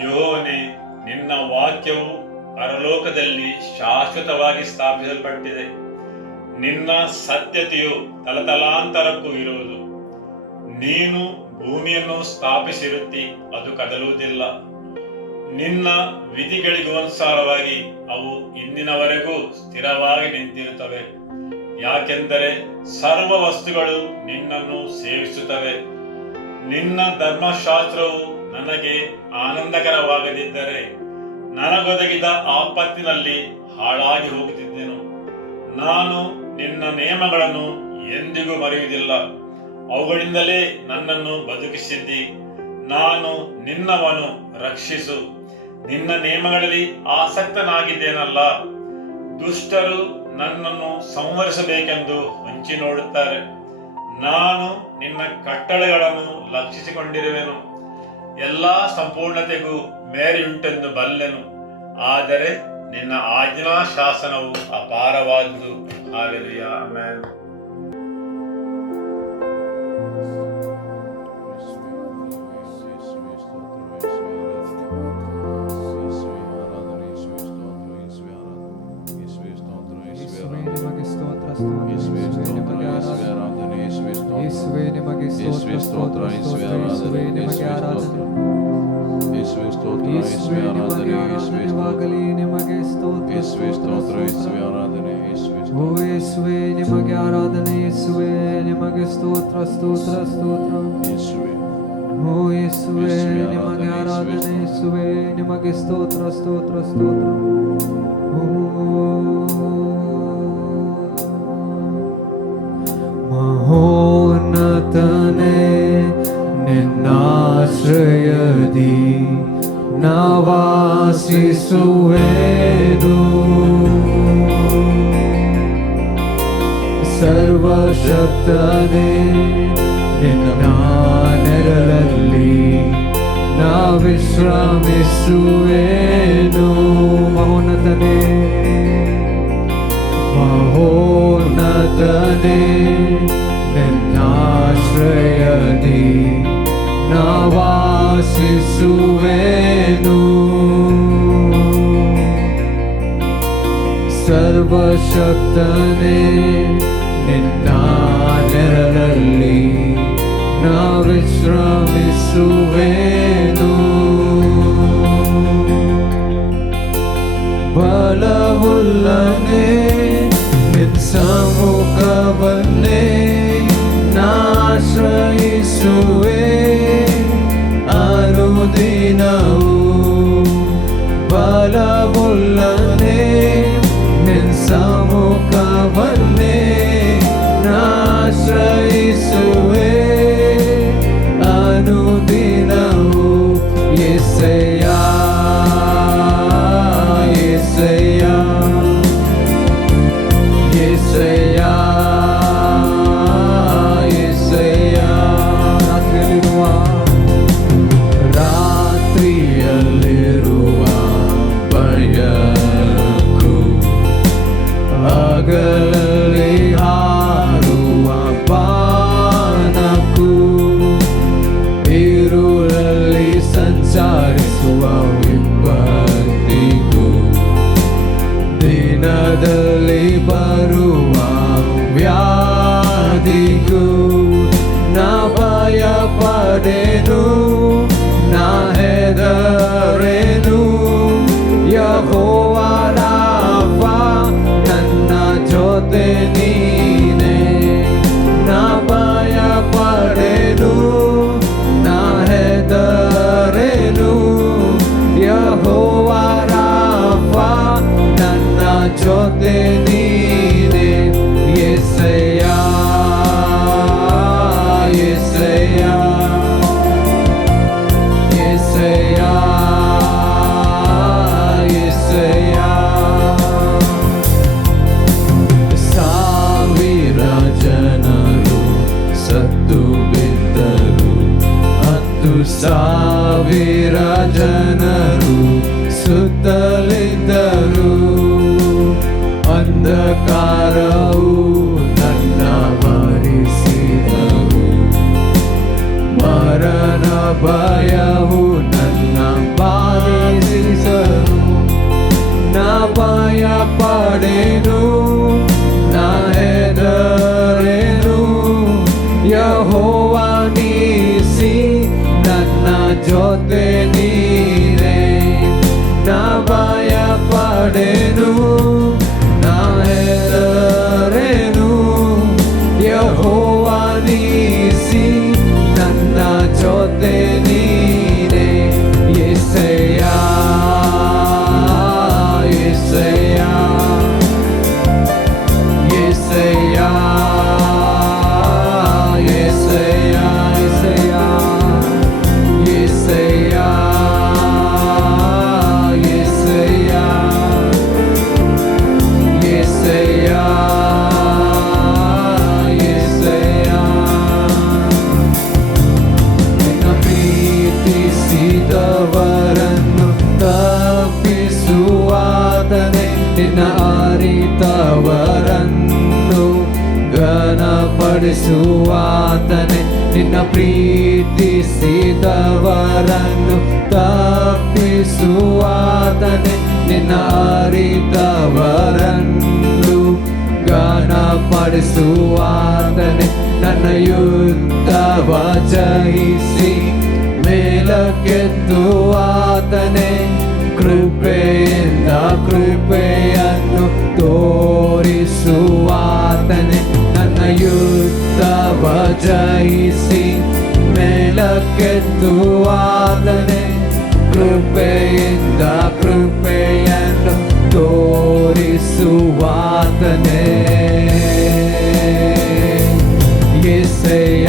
ಯೋನೆ, ನಿನ್ನ ವಾಕ್ಯವು ಪರಲೋಕದಲ್ಲಿ ಶಾಶ್ವತವಾಗಿ ಸ್ಥಾಪಿಸಲ್ಪಟ್ಟಿದೆ. ನಿನ್ನ ಸತ್ಯತೆಯು ತಲತಲಾಂತರಕ್ಕೂ ಇರುವುದು. ನೀನು ಭೂಮಿಯನ್ನು ಸ್ಥಾಪಿಸಿರುತ್ತಿ, ಅದು ಕದಲುವುದಿಲ್ಲ. ನಿನ್ನ ವಿಧಿಗಳಿಗೂ ಅನುಸಾರವಾಗಿ ಅವು ಇಂದಿನವರೆಗೂ ಸ್ಥಿರವಾಗಿ ನಿಂತಿರುತ್ತವೆ. ಯಾಕೆಂದರೆ ಸರ್ವ ವಸ್ತುಗಳು ನಿನ್ನನ್ನು ಸೇವಿಸುತ್ತವೆ. ನಿನ್ನ ಧರ್ಮಶಾಸ್ತ್ರವು ನನಗೆ ಆನಂದಕರವಾಗದಿದ್ದರೆ ನನಗೊದಗಿದ ಆಪತ್ತಿನಲ್ಲಿ ಹಾಳಾಗಿ ಹೋಗುತ್ತಿದ್ದೆನು. ನಾನು ನಿನ್ನ ನಿಯಮಗಳನ್ನು ಎಂದಿಗೂ ಮರೆಯುವುದಿಲ್ಲ. ಅವುಗಳಿಂದಲೇ ನನ್ನನ್ನು ಬದುಕಿಸಿದ್ದಿ. ನಾನು ನಿನ್ನವನು, ರಕ್ಷಿಸು. ನಿನ್ನ ನಿಯಮಗಳಲ್ಲಿ ಆಸಕ್ತನಾಗಿದ್ದೇನಲ್ಲ. ದುಷ್ಟರು ನನ್ನನ್ನು ಸಂಹರಿಸಬೇಕೆಂದು ಹೊಂಚಿ ನೋಡುತ್ತಾರೆ. ನಾನು ನಿನ್ನ ಕಟ್ಟಳೆಗಳನ್ನು ಲಕ್ಷಿಸಿಕೊಂಡಿರುವೆನು. ಎಲ್ಲಾ ಸಂಪೂರ್ಣತೆಗೂ ಮೇರೆಯುಂಟೆಂದು ಬಲ್ಲೆನು. ಆದರೆ ನಿನ್ನ ಆಜ್ಞಾ ಶಾಸನವು ಅಪಾರವಾದುದು. Hallelujah, amen. ನಿಮಗೆ ಆರಾಧನೆ ಯೇಸುವೆ, ನಿಮಗೆ ಸ್ತೋತ್ರ ಸ್ತೋತ್ರ ಸ್ತೋತ್ರ. ಓ ಯೇಸುವೆ, ನಿಮಗೆ ಆರಾಧನೆ ಯೇಸುವೆ, ನಿಮಗೆ ಸ್ತೋತ್ರ ಸ್ತೋತ್ರ ಸ್ತೋತ್ರ. ಮಹೋನ್ನತನೇ, ನಿನ್ನಾಶ್ರಯದಿ ನವಾಸಿಸುವೆನು. ಸರ್ವಶಕ್ತನೇ, ನಿನ್ನ ನೆರಳಲ್ಲಿ ನಾ ವಿಶ್ರಮಿಸುವೆನು. ಮಹೋನ್ನತನೇ, ಮಹೋನ್ನತನೇ, ನಿನ್ನಾಶ್ರಯದಿ ನಾ ವಾಸಿಸುವೆನು. ಸರ್ವಶಕ್ತನೇ, ನಿನ್ನ ನೆರಳಲ್ಲಿ ನಾ ವಿಶ್ರಮಿಸುವೆನು. ಬಲವುಳ್ಳನೆ, ನಿನ್ನ ಸಮ್ಮುಖವನ್ನೇ ನಾಶ್ರಯಿಸುವೆ ಅನುದಿನವೂ. ಬಲವುಳ್ಳನೆ, ನಿನ್ನ ಸಮ್ಮುಖವನ್ನೇ ನಾಶ್ರಯಿಸುವೆ ಅನುದಿನವೂ. ಯೆಸಯ್ಯ, ಯೆಸಯ್ಯ, ಯೆಸಯ್ಯ, ಯೆಸಯ್ಯ. ರಾತ್ರಿಯಲ್ಲಿರುವ ಭಯಕ್ಕೂ, ಹಗಲಲ್ಲಿ ಹಾರುವ ಬಾಣಕ್ಕೂ, ಇರುಳಲ್ಲಿ ಸಂಚರಿಸುವ ವಿಪತ್ತಿಗೂ, ದಿನದಲ್ಲಿ ಬರುವ ವ್ಯಾಧಿಗೂ ನಾ ಭಯ ಪಡೆನು, ನಾ ಹೆದರೆನು. ಯೆಹೋವ ರಾಫ, ನನ್ನ ಜೊತೆ ನೀನೆ. ನಾ ಭಯ ಪಡೆನು, ನಾ ಹೆದರೆನು. ಯೆಹೋವ ರಾಫ, ನನ್ನ ಜೊತೆ ನೀನೆ. ಯೆಸಯ್ಯ, ಯೆಸಯ್ಯ, ಯೆಸಯ್ಯ, ಯೆಸಯ್ಯ. ಸಾವಿರ ಜನರು ಸತ್ತು ಬಿದ್ದರು, 10,000 ಜನರು ಸುತ್ತಲಿದ್ದರು. ಅಂಧಕಾರವು ನನ್ನ ಭಯವು ನನ್ನ ಜೊತೆ ನೀನೇ. ನಾ ಭಯ ಪಡೆನು, ನಾ ಹೆದರೆನು, ಯೆಹೋವ ನೀಸಿ ನನ್ನ ಜೊತೆ ನೀನೇ. ಯೆಸಯ್ಯ, ಯೆಸಯ್ಯ, ಯೆಸಯ್ಯ, ಯೆಸಯ್ಯ, ಯೆಸಯ್ಯ, ಯೆಸಯ್ಯ, ಯೆಸಯ್ಯ, ಯೆಸಯ್ಯ. ನಿನ್ನ ಪ್ರೀತಿಸಿದವರನ್ನು ತಪ್ಪಿಸುವಾತನೇ, ನಿನ್ನ ಅರಿತವರನ್ನು ಘನಪಡಿಸುವಾತನೇ. ನಿನ್ನ ಪ್ರೀತಿಸಿದವರನ್ನು ತಪ್ಪಿಸುವಾತನೇ, ನಿನ್ನ ಅರಿತವರನ್ನು ಘನಪಡಿಸುವಾತನೇ. ನನ್ನ ಯುದ್ಧವ ಜಯಿಸಿ ಮೇಲಕ್ಕೆತ್ತುವಾತನೇ, ಕೃಪೆಯಿಂದ ಕೃಪೆಯನ್ನು ತೋರಿಸುವಾತನೇ. ನನ್ನ ಯುದ್ಧವ ಜಯಿಸಿ ಮೇಲಕ್ಕೆತ್ತುವಾತನೇ, ಕೃಪೆಯಿಂದ ಕೃಪೆಯನ್ನು ತೋರಿಸುವಾತನೇ. ಯೆಸಯ್ಯ,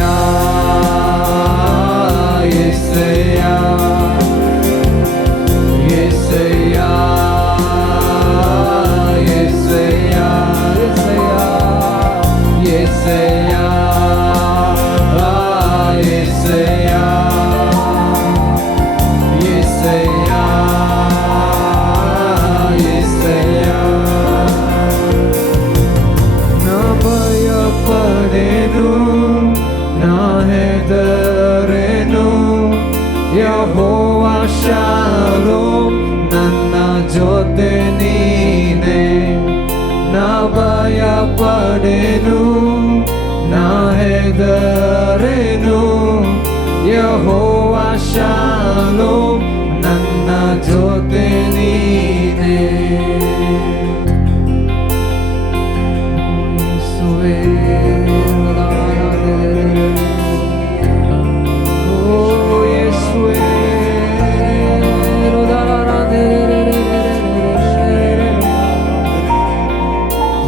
ಯೆಸಯ್ಯ, ಯೆಸಯ್ಯ, ಯೆಸಯ್ಯ, ಯೆಸಯ್ಯ, ಯೆಸಯ್ಯ, ಯೆಸಯ್ಯ, ಯೆಸಯ್ಯ. ನಾ ಭಯ ಪಡೆನು, ನಾ ಹೆದರೆನು, ಯೆಹೋವ ಶಾಲೋಮ್ ನನ್ನ ಜೊತೆ ನೀನೇ. ನಾ ಭಯ ಪಡೆನು, ನಾ ಹೆದರೆನು, ಯೆಹೋವ ಶಾಲೋಮ್ ನನ್ನ ಜೊತೆ ನೀನೇ. ಯೇಸುವೇ, ಓ ಯೇಸುವೇ,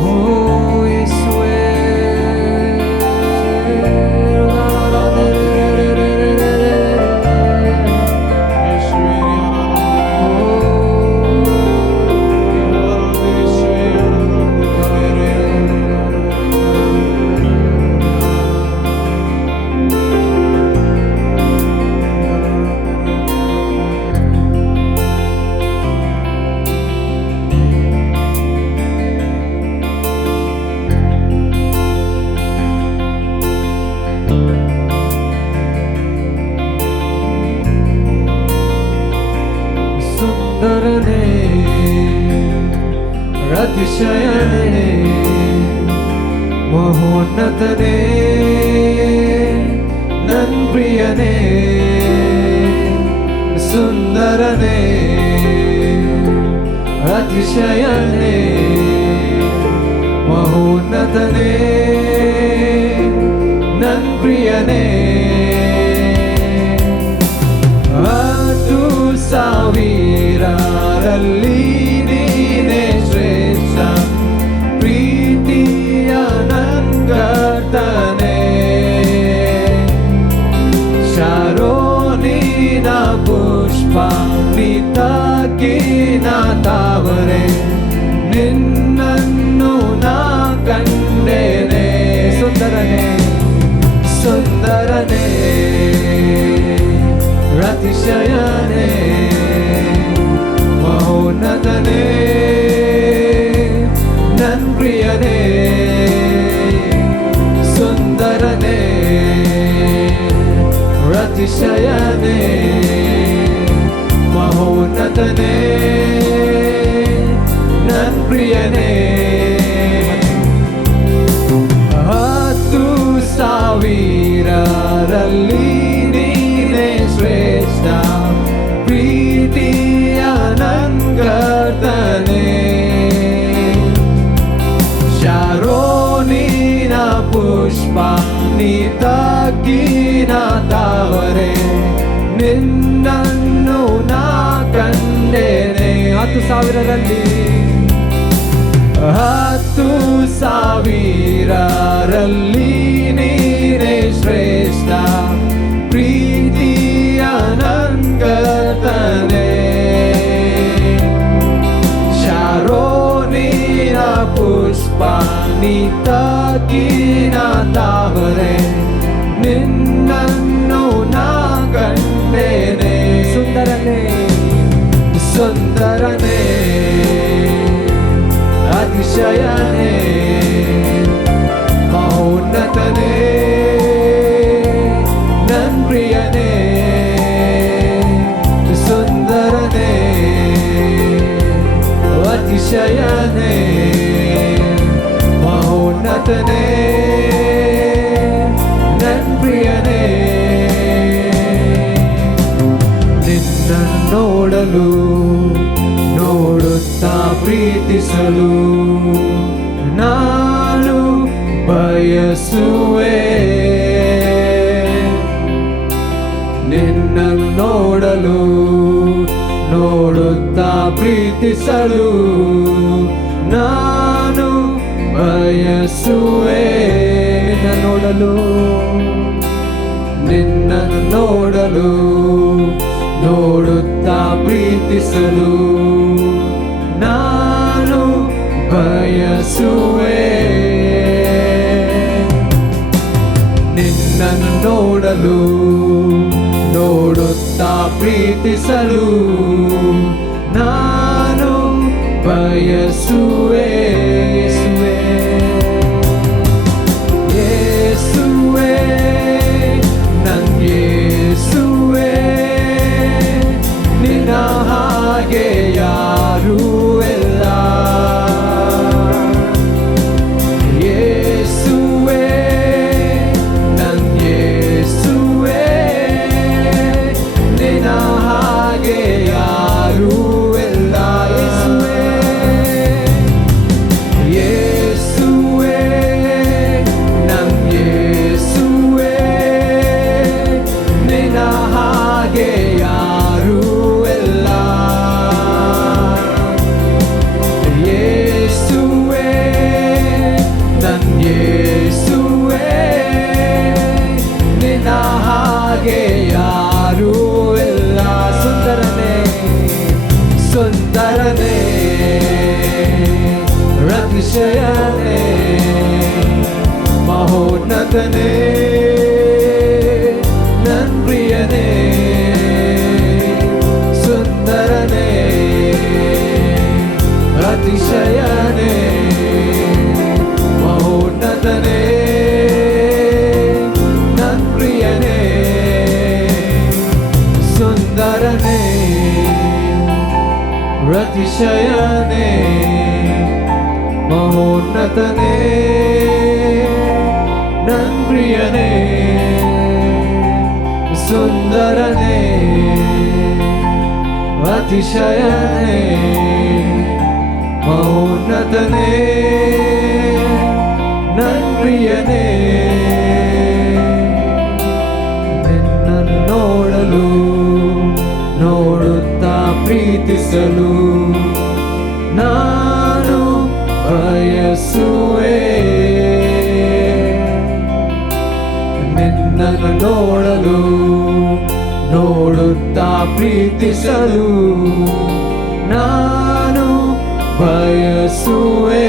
ಓ ಯೇಸುವೇ, ಸುಂದರನೇ, ಅತಿಶಯನೇ, ಮಹೋನ್ನತನೇ, ನನ್ ಪ್ರಿಯನೇ. ಸುಂದರನೇ, ಅತಿಶಯನೇ, ಮಹೋನ್ನತನೇ, ನನ್ ಪ್ರಿಯನೇ. 10,000ರಲ್ಲಿ ನೀನೇ ಶ್ರೇಷ್ಠ, ಪ್ರೀತಿಯ ನನ್ ಕರ್ತನೇ. ಶಾರೋನಿನ ಪುಷ್ಪ, ನಿತಕಿನ ತಾವರೆ, ನಿನ್ನನ್ನು ನಾ ಕಂಡೆನೆ. ಸುಂದರನೇ, ಸುಂದರನೇ, ಅತಿಶಯನೇ, ಮಹೋನ್ನತನೇ, ನನ್ ಪ್ರಿಯನೇ. ಸುಂದರನೇ, ಅತಿಶಯನೇ, ಮಹೋನ್ನತನೇ, ನನ್ ಪ್ರಿಯನೇ. 10,000ರಲ್ಲಿ ನೀನೇ ಶ್ರೇಷ್ಠ, ನೀ ತಗ್ಗಿನ ತಾವರೆ ನಿನ್ನನ್ನು ನಾ ಕಂಡೇನೆ. 10,000ರಲ್ಲಿ 10,000ರಲ್ಲಿ ನೀನೇ ಶ್ರೇಷ್ಠ ಪ್ರೀತಿಯ ನಂಗತನೆ. ಶಾರೋನಿನ ಪುಷ್ಪ ನೀ ತಗ್ಗಿನ ತಾವರೆ ನಿನ್ನನ್ನು ನಾ ಕಂಡೇನೆ. ಸುಂದರನೇ ಸುಂದರನೇ ಅತಿಶಯನೇ ಮಹೋನ್ನತನೇ ನನ್ ಪ್ರಿಯನೇ. ಸುಂದರನೇ ಅತಿಶಯನೇ ಮಹೋನ್ನತನೇ ನನ್ ಪ್ರಿಯನೇ. ನಿನ್ನನ್ನು ನೋಡಲು ನೋಡುತ್ತಾ ಪ್ರೀತಿಸಲು ನಾನು ಬಯಸುವೆ. ನಿನ್ನನ್ನು ನೋಡಲು ನೋಡುತ್ತಾ ಪ್ರೀತಿಸಲು ನಾನು ಬಯಸುವೆ. ನಿನ್ನನ್ನು ನೋಡಲು ನೋಡುತ್ತಾ ಪ್ರೀತಿಸಲು ನಾನು ಬಯಸುವೆ. ನಿನ್ನನ್ನು ನೋಡಲು ನೋಡುತ್ತಾ ಪ್ರೀತಿಸಲು ನಾನು ಬಯಸುವೆ. ಯೇಸುವೆ ನನ್ ಯೇಸುವೆ ನಿನ್ನ ಹಾಗೆ ಯಾರೂ ಇಲ್ಲ. ಯೇಸುವೆ ನನ್ ಯೇಸುವೆ ನಿನ್ನ ಹಾಗೆ ಯಾರೂ ಇಲ್ಲ. ಯೇಸುವೆ ನನ್ ಯೇಸುವೆ ನಿನ್ನ ಹಾಗೆ ಯಾರೂ ಇಲ್ಲ. ಯೇಸುವೆ ನನ್ ಯೇಸುವೆ ನಿನ್ನ ಹಾಗೆ ಯಾರೂ ಇಲ್ಲ. ಸುಂದರನೇ ಸುಂದರನೇ ಅತಿಶಯನೇ ಮಹೋನ್ನತನೇ ನನ್ ಪ್ರಿಯನೇ. ಸುಂದರನೇ ಅತಿಶಯನೇ ಮಹೋನ್ನತನೇ ನನ್ ಪ್ರಿಯನೇ. ಸುಂದರನೇ ಅತಿಶಯನೇ ಮಹೋನ್ನತನೇ ನನ್ ಪ್ರಿಯನೇ. ಸುಂದರನೇ ಅತಿಶಯನೇ ಮಹೋನ್ನತನೇ ನನ್ ಪ್ರಿಯನೇ. ನಿನ್ನನ್ನು ನೋಡಲು ನೋಡುತ್ತಾ ಪ್ರೀತಿಸಲು ನಾನು ಬಯಸುವೆ. ನಿನ್ನನ್ನು ನೋಡಲು ನೋಡುತ್ತಾ ಪ್ರೀತಿಸಲು ನಾನು ಬಯಸುವೆ.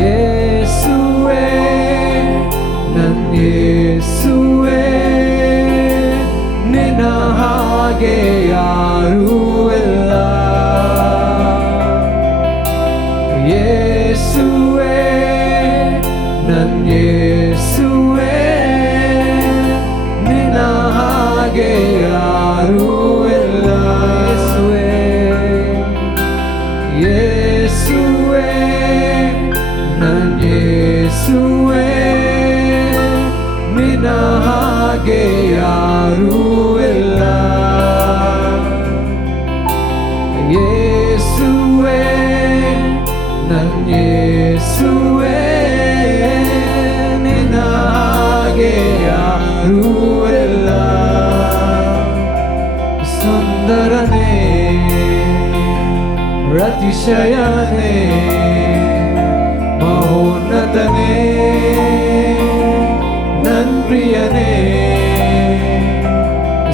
ಯೇಸುವೆ ನನ್ ಯೇಸುವೆ ನಿನ್ನ ಹಾಗೆ ಯಾರೂ ಇಲ್ಲ. ಯೇಸುವೆ ನನ್ ಯೇಸುವೆ ನಿನ್ನ ಹಾಗೆ ಯಾರೂ ಇಲ್ಲ. ಯೇಸುವೆ ನನ್ ಯೇಸುವೆ ನಿನ್ನ ಹಾಗೆ ಯಾರೂ ಇಲ್ಲ. ಯೇಸುವೆ ನನ್ ಯೇಸುವೆ ಅತಿಶಯನೇ ಮಹೋನ್ನತನೇ ನನ್ ಪ್ರಿಯನೇ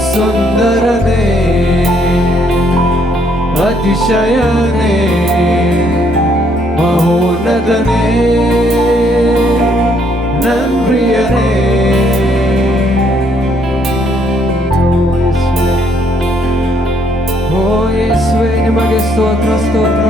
ಸುಂದರನೇ ಅತಿಶಯನೇ ಮಹೋನ್ನತನೇ ನನ್ ಪ್ರಿಯನೇ ಓ ಯೇಸುವೆ ನಿಮಗೆ ಸ್ತೋತ್ರ ಸ್ತೋತ್ರ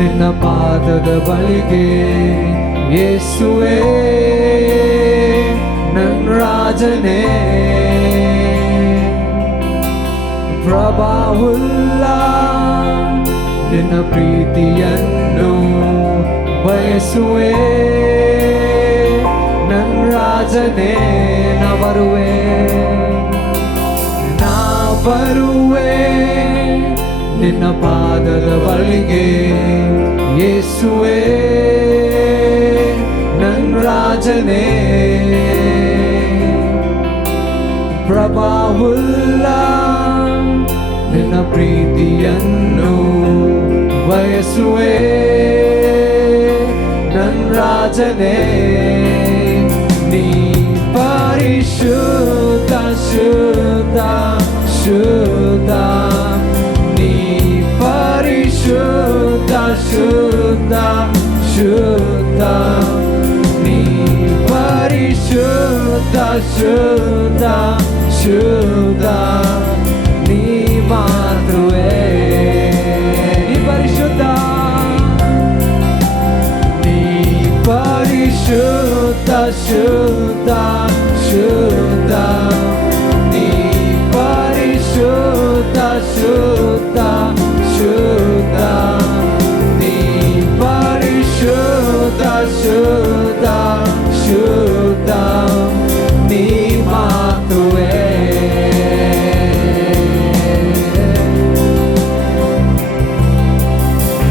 ನಿನ್ನ ಪಾದದ ಬಳಿಗೆ ಯೇಸುವೇ ನನ್ನ ರಾಜನೇ ಪ್ರಭಾವುಲ್ಲ ನಿನ್ನ ಪ್ರೀತಿಯನ್ನು ಬಯಸುವೆ ನನ್ನ ರಾಜನೇ ನಾ ಬರುವೆ ನಿನ್ನ ಪಾದದ ಬಳಿಗೆ ಯೇಸುವೇ ನನ್ನ ರಾಜನೇ ಪ್ರಭಾವುಲ್ಲ ನಿನ್ನ ಪ್ರೀತಿಯನ್ನು ಬಯಸುವೆ ನನ್ನ ರಾಜನೇ ನೀ ಪರಿಶುದ್ಧ ಶುದ್ಧ ಶುದ್ಧ ಶುದ್ಧ ಶುದ್ಧ ಶುದ್ಧ ನೀ ಪರಿಶುದ್ಧ ಶುದ್ಧ ಶುದ್ಧ ನೀ ಮಾತೃವೇ ನೀ ಪರಿಶುದ್ಧ ನೀ ಪರಿಶುದ್ಧ ಶುದ್ಧ ಶುದ್ಧ ನೀ ಪರಿಶುದ್ಧ ಶುದ್ಧ ಶುದ್ಧ ನೀ ಪರಿಶುದ್ಧ ಶುದ್ಧ ಶುದ್ಧ ನೀ ಮಾತೃವೇ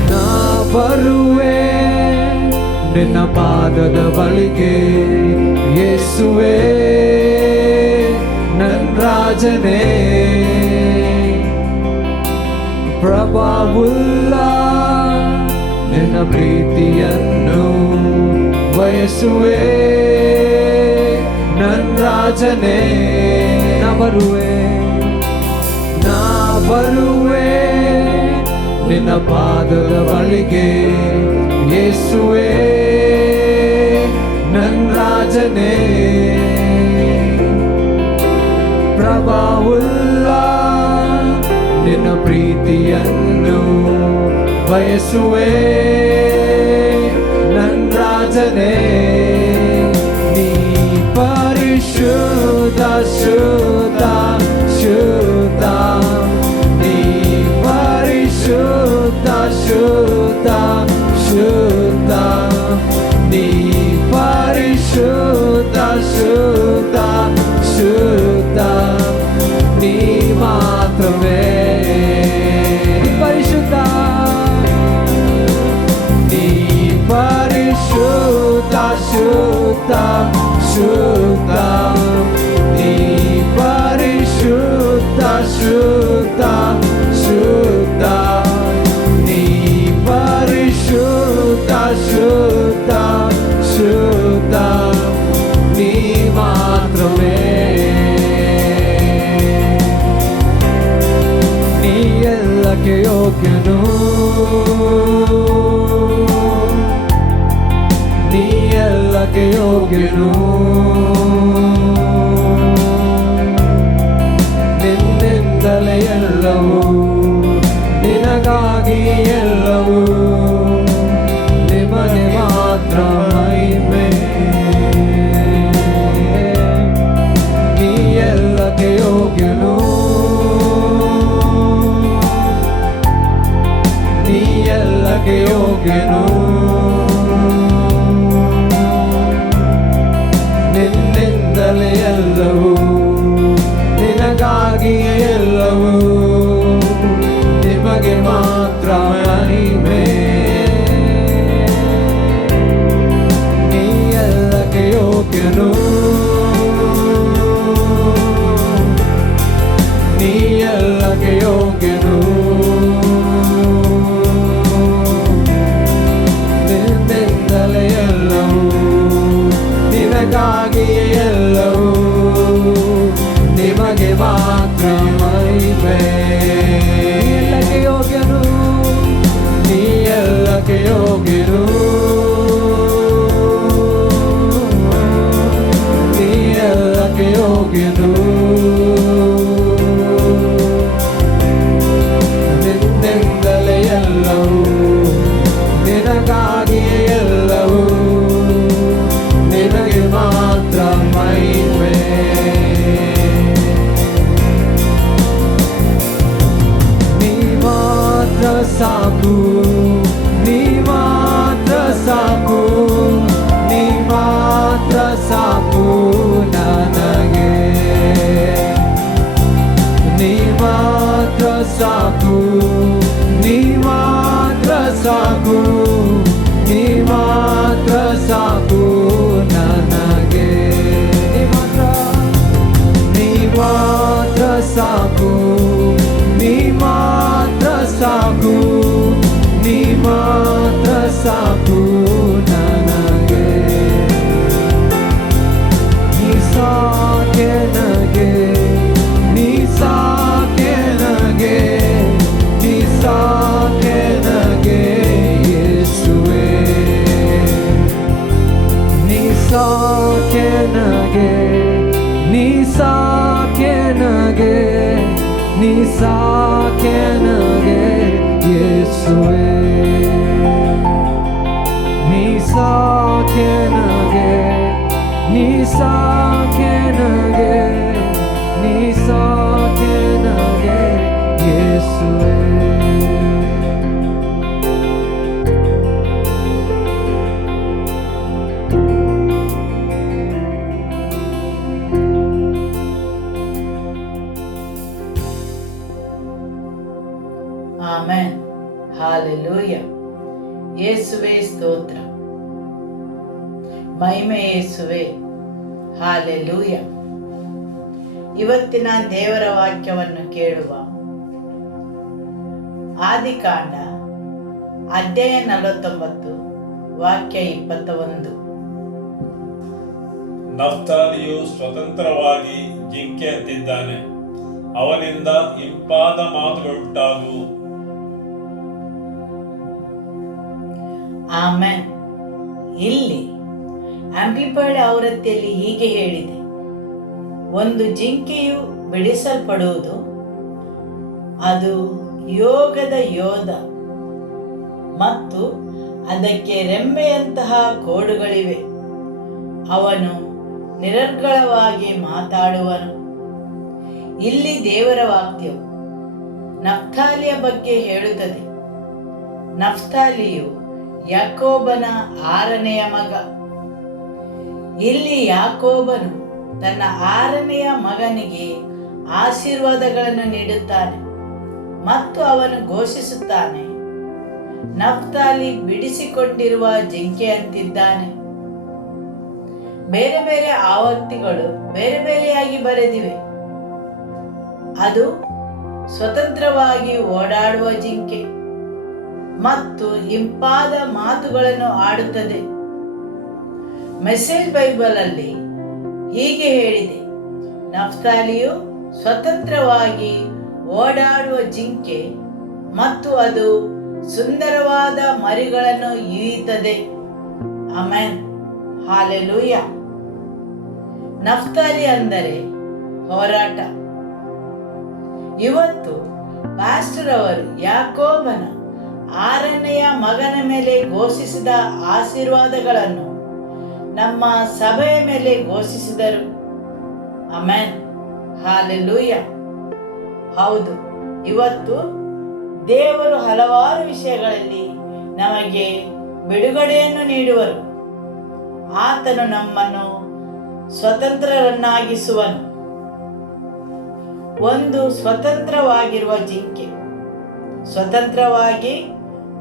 ನಾ ಬರುವೆ ನಿನ್ನ ಪಾದದ ಬಳಿಗೆ ಯೇಸುವೇ ನನ್ನ ರಾಜನೇ ಪ್ರಭಾವುಲ್ಲ ನಿನ್ನ ಪ್ರೀತಿಯನ್ನು ಬಯಸುವೆ ನನ್ನ ರಾಜನೇ ನಾ ಬರುವೆ ನಿನ್ನ ಪಾದದ ಬಳಿಗೆ ಯೇಸುವೇ ನನ್ನ ರಾಜನೇ ಪ್ರಭಾವುಲ್ಲ ನಿನ್ನ ಪ್ರೀತಿಯನ್ನು ಬಯಸುವೆ ನನ್ನ ರಾಜನೇ ನೀ ಪರಿಶುದ್ಧ ಶುದ್ಧ ಶುದ್ಧ ನೀ ಪರಿಶುದ್ಧ ಶುದ್ಧ ಶುದ್ಧ ನೀ ಪರಿಶುದ್ಧ ಶುದ್ಧ ಶುದ್ಧ ನೀ ಮಾತ್ರವೇ ಪರಿಶುದ್ಧ ನೀ ಪರಿಶುದ್ಧ ಶುದ್ಧ ಶುದ್ಧ ನೀ ಯೋಗ್ಯನು, ನಿನ್ನಿಂದಲೇ ಎಲ್ಲವೂ, ನಿನಗಾಗಿಯೇ ಎಲ್ಲವೂ, ನಿಮಗೆ ಮಾತ್ರ ಮಹಿಮೆ. ನೀ ಎಲ್ಲಕ್ಕೆ ಯೋಗ್ಯನು, ನೀ ಎಲ್ಲಕ್ಕೆ ಯೋಗ್ಯನು, ನಿನ್ನಿಂದಲೇ ಎಲ್ಲವೂ, ನಿನಗಾಗಿಯೇ ಎಲ್ಲವೂ, ನಿಮಗೆ ಮಾತ್ರ ಮಹಿಮೆ. ಎಲ್ಲಕ್ಕೆ ಯೋಗ್ಯನು, ನೀ ಎಲ್ಲಕ್ಕೆ ಯೋಗ್ಯನು, ನೀ ಎಲ್ಲಕ್ಕೆ ಯೋಗ್ಯನು, ನಿನ್ನಿಂದಲೇ ಎಲ್ಲವೂ, ನಿನಗಾಗಿಯೇ ಎಲ್ಲವೂ, ನಿನಗೆ ಮಾತ್ರ ಮಹಿಮೆ. ನೀ ಮಾತ್ರ ಸಾಕು, ನೀ ಮಾತ್ರ ಸಾಕು, ನೀ ಮಾತ್ರ ಸಾಕು ನನಗೆ. ನೀ ಮಾತ್ರ ಸಾಕು, ನೀ ಮಾತ್ರ ಸಾಕು, ನೀ ಮಾತ್ರ ಸಾಕು ನನಗೆ. ನೀ ಮಾತ್ರ ಸಾಕು, ನೀ ಮಾತ್ರ ಸಾಕು, ನೀ ಮಾತ್ರ ಸಾಕು ನನಗೆ. ನೀ ಸಾಕೆ ನನಗೆ, ನೀ ಸಾಕೆ ನನಗೆ, ನೀ ಸಾಕೆ ನನಗೆ ಯೇಸುವೇ. ನೀ ಸಾಕೆ ನನಗೆ, ನೀ ಸಾಕೆ ನನಗೆ, ನೀ ಸಾಕೆ ನನಗೆ ಯೇಸುವೇ. ನೀ ಸಾಕೆ ನನಗೆ, ನೀ ಸಾಕೆ ನನಗೆ, ನೀ ಸಾಕೆ ನನಗೆ ಯೇಸುವೇ. ಆಮೆನ್. ಹಾಲೆಲೂಯ. ಯೇಸುವೇ ಸ್ತೋತ್ರ, ಮಹಿಮೆ ಯೇಸುವೇ. ಹಾಲೆಲೂಯ. ಇವತ್ತಿನ ದೇವರ ವಾಕ್ಯವನ್ನು ಕೇಳುವ. ಆದಿಕಾಂಡ ಅಧ್ಯಾಯ 49 ವಾಕ್ಯ 21. ನಫ್ತಾಲಿಯು ಸ್ವತಂತ್ರವಾಗಿ ಜಿಂಕೆಯಂತಿದ್ದಾನೆ, ಅವನಿಂದ ಇಂಪಾದ ಮಾತುಗಳುಂಟಾಗುವು. ಆಮೆನ್. ಇಲ್ಲಿ ಆಂಪ್ಲಿಫೈಡ್ ಆವೃತ್ತಿಯಲ್ಲಿ ಹೀಗೆ ಹೇಳಿದೆ, ಒಂದು ಜಿಂಕೆಯು ಬಿಡಿಸಲ್ಪಡುವುದು, ಅದು ಯೋಗದ ಯೋಧ ಮತ್ತು ಅದಕ್ಕೆ ರೆಂಬೆಯಂತಹ ಕೋಡುಗಳಿವೆ. ಅವನು ನಿರರ್ಗಳವಾಗಿ ಮಾತಾಡುವನು. ಇಲ್ಲಿ ದೇವರ ವಾಕ್ಯವು ನಫ್ತಾಲಿಯ ಬಗ್ಗೆ ಹೇಳುತ್ತದೆ. ನಫ್ತಾಲಿಯು ಯಾಕೋಬನ 6ನೆಯ ಮಗ. ಇಲ್ಲಿ ಯಾಕೋಬನು ತನ್ನ 6ನೆಯ ಮಗನಿಗೆ ಆಶೀರ್ವಾದಗಳನ್ನು ನೀಡುತ್ತಾನೆ ಮತ್ತು ಅವನು ಘೋಷಿಸುತ್ತಾನೆ, ನಫ್ತಾಲಿ ಬಿಡಿಸಿಕೊಂಡಿರುವ ಜಿಂಕೆಯಂತಿದ್ದಾನೆ. ಬೇರೆ ಬೇರೆ ಆವೃತ್ತಿಗಳು ಬೇರೆ ಬೇರೆಯಾಗಿ ಬರೆದಿವೆ. ಅದು ಸ್ವತಂತ್ರವಾಗಿ ಓಡಾಡುವ ಜಿಂಕೆ ಮತ್ತು ಇಂಪಾದ ಮಾತುಗಳನ್ನು ಆಡುತ್ತದೆ. ಮೆಸೇಜ್ ಬೈಬಲ್ ಅಲ್ಲಿ ಹೀಗೆ ಹೇಳಿದೆ, ನಫ್ತಾಲಿಯು ಸ್ವತಂತ್ರವಾಗಿ ಓಡಾಡುವ ಜಿಂಕೆ ಮತ್ತು ಅದು ಸುಂದರವಾದ ಮರಿಗಳನ್ನು ಈಯುತ್ತದೆ. ಆಮೆನ್. ಹಾಲೆಲೂಯ. ನಫ್ತಾಲಿ ಅಂದರೆ ಹೋರಾಟ. ಇವತ್ತು ಪಾಸ್ಟರ್ ಅವರು ಯಾಕೋಬನ 6ನೆಯ ಮಗನ ಮೇಲೆ ಘೋಷಿಸಿದ ಆಶೀರ್ವಾದಗಳನ್ನು ನಮ್ಮ ಸಭೆಯ ಮೇಲೆ ಘೋಷಿಸಿದರು. ಆಮೆನ್. ಹಾಲೆಲೂಯ. ಹೌದು, ಇವತ್ತು ದೇವರು ಹಲವಾರು ವಿಷಯಗಳಲ್ಲಿ ನಮಗೆ ಬಿಡುಗಡೆಯನ್ನು ನೀಡುವರು. ಆತನು ನಮ್ಮನ್ನು ಸ್ವತಂತ್ರರನ್ನಾಗಿಸುವನು. ಒಂದು ಸ್ವತಂತ್ರವಾಗಿರುವ ಜಿಂಕೆ, ಸ್ವತಂತ್ರವಾಗಿ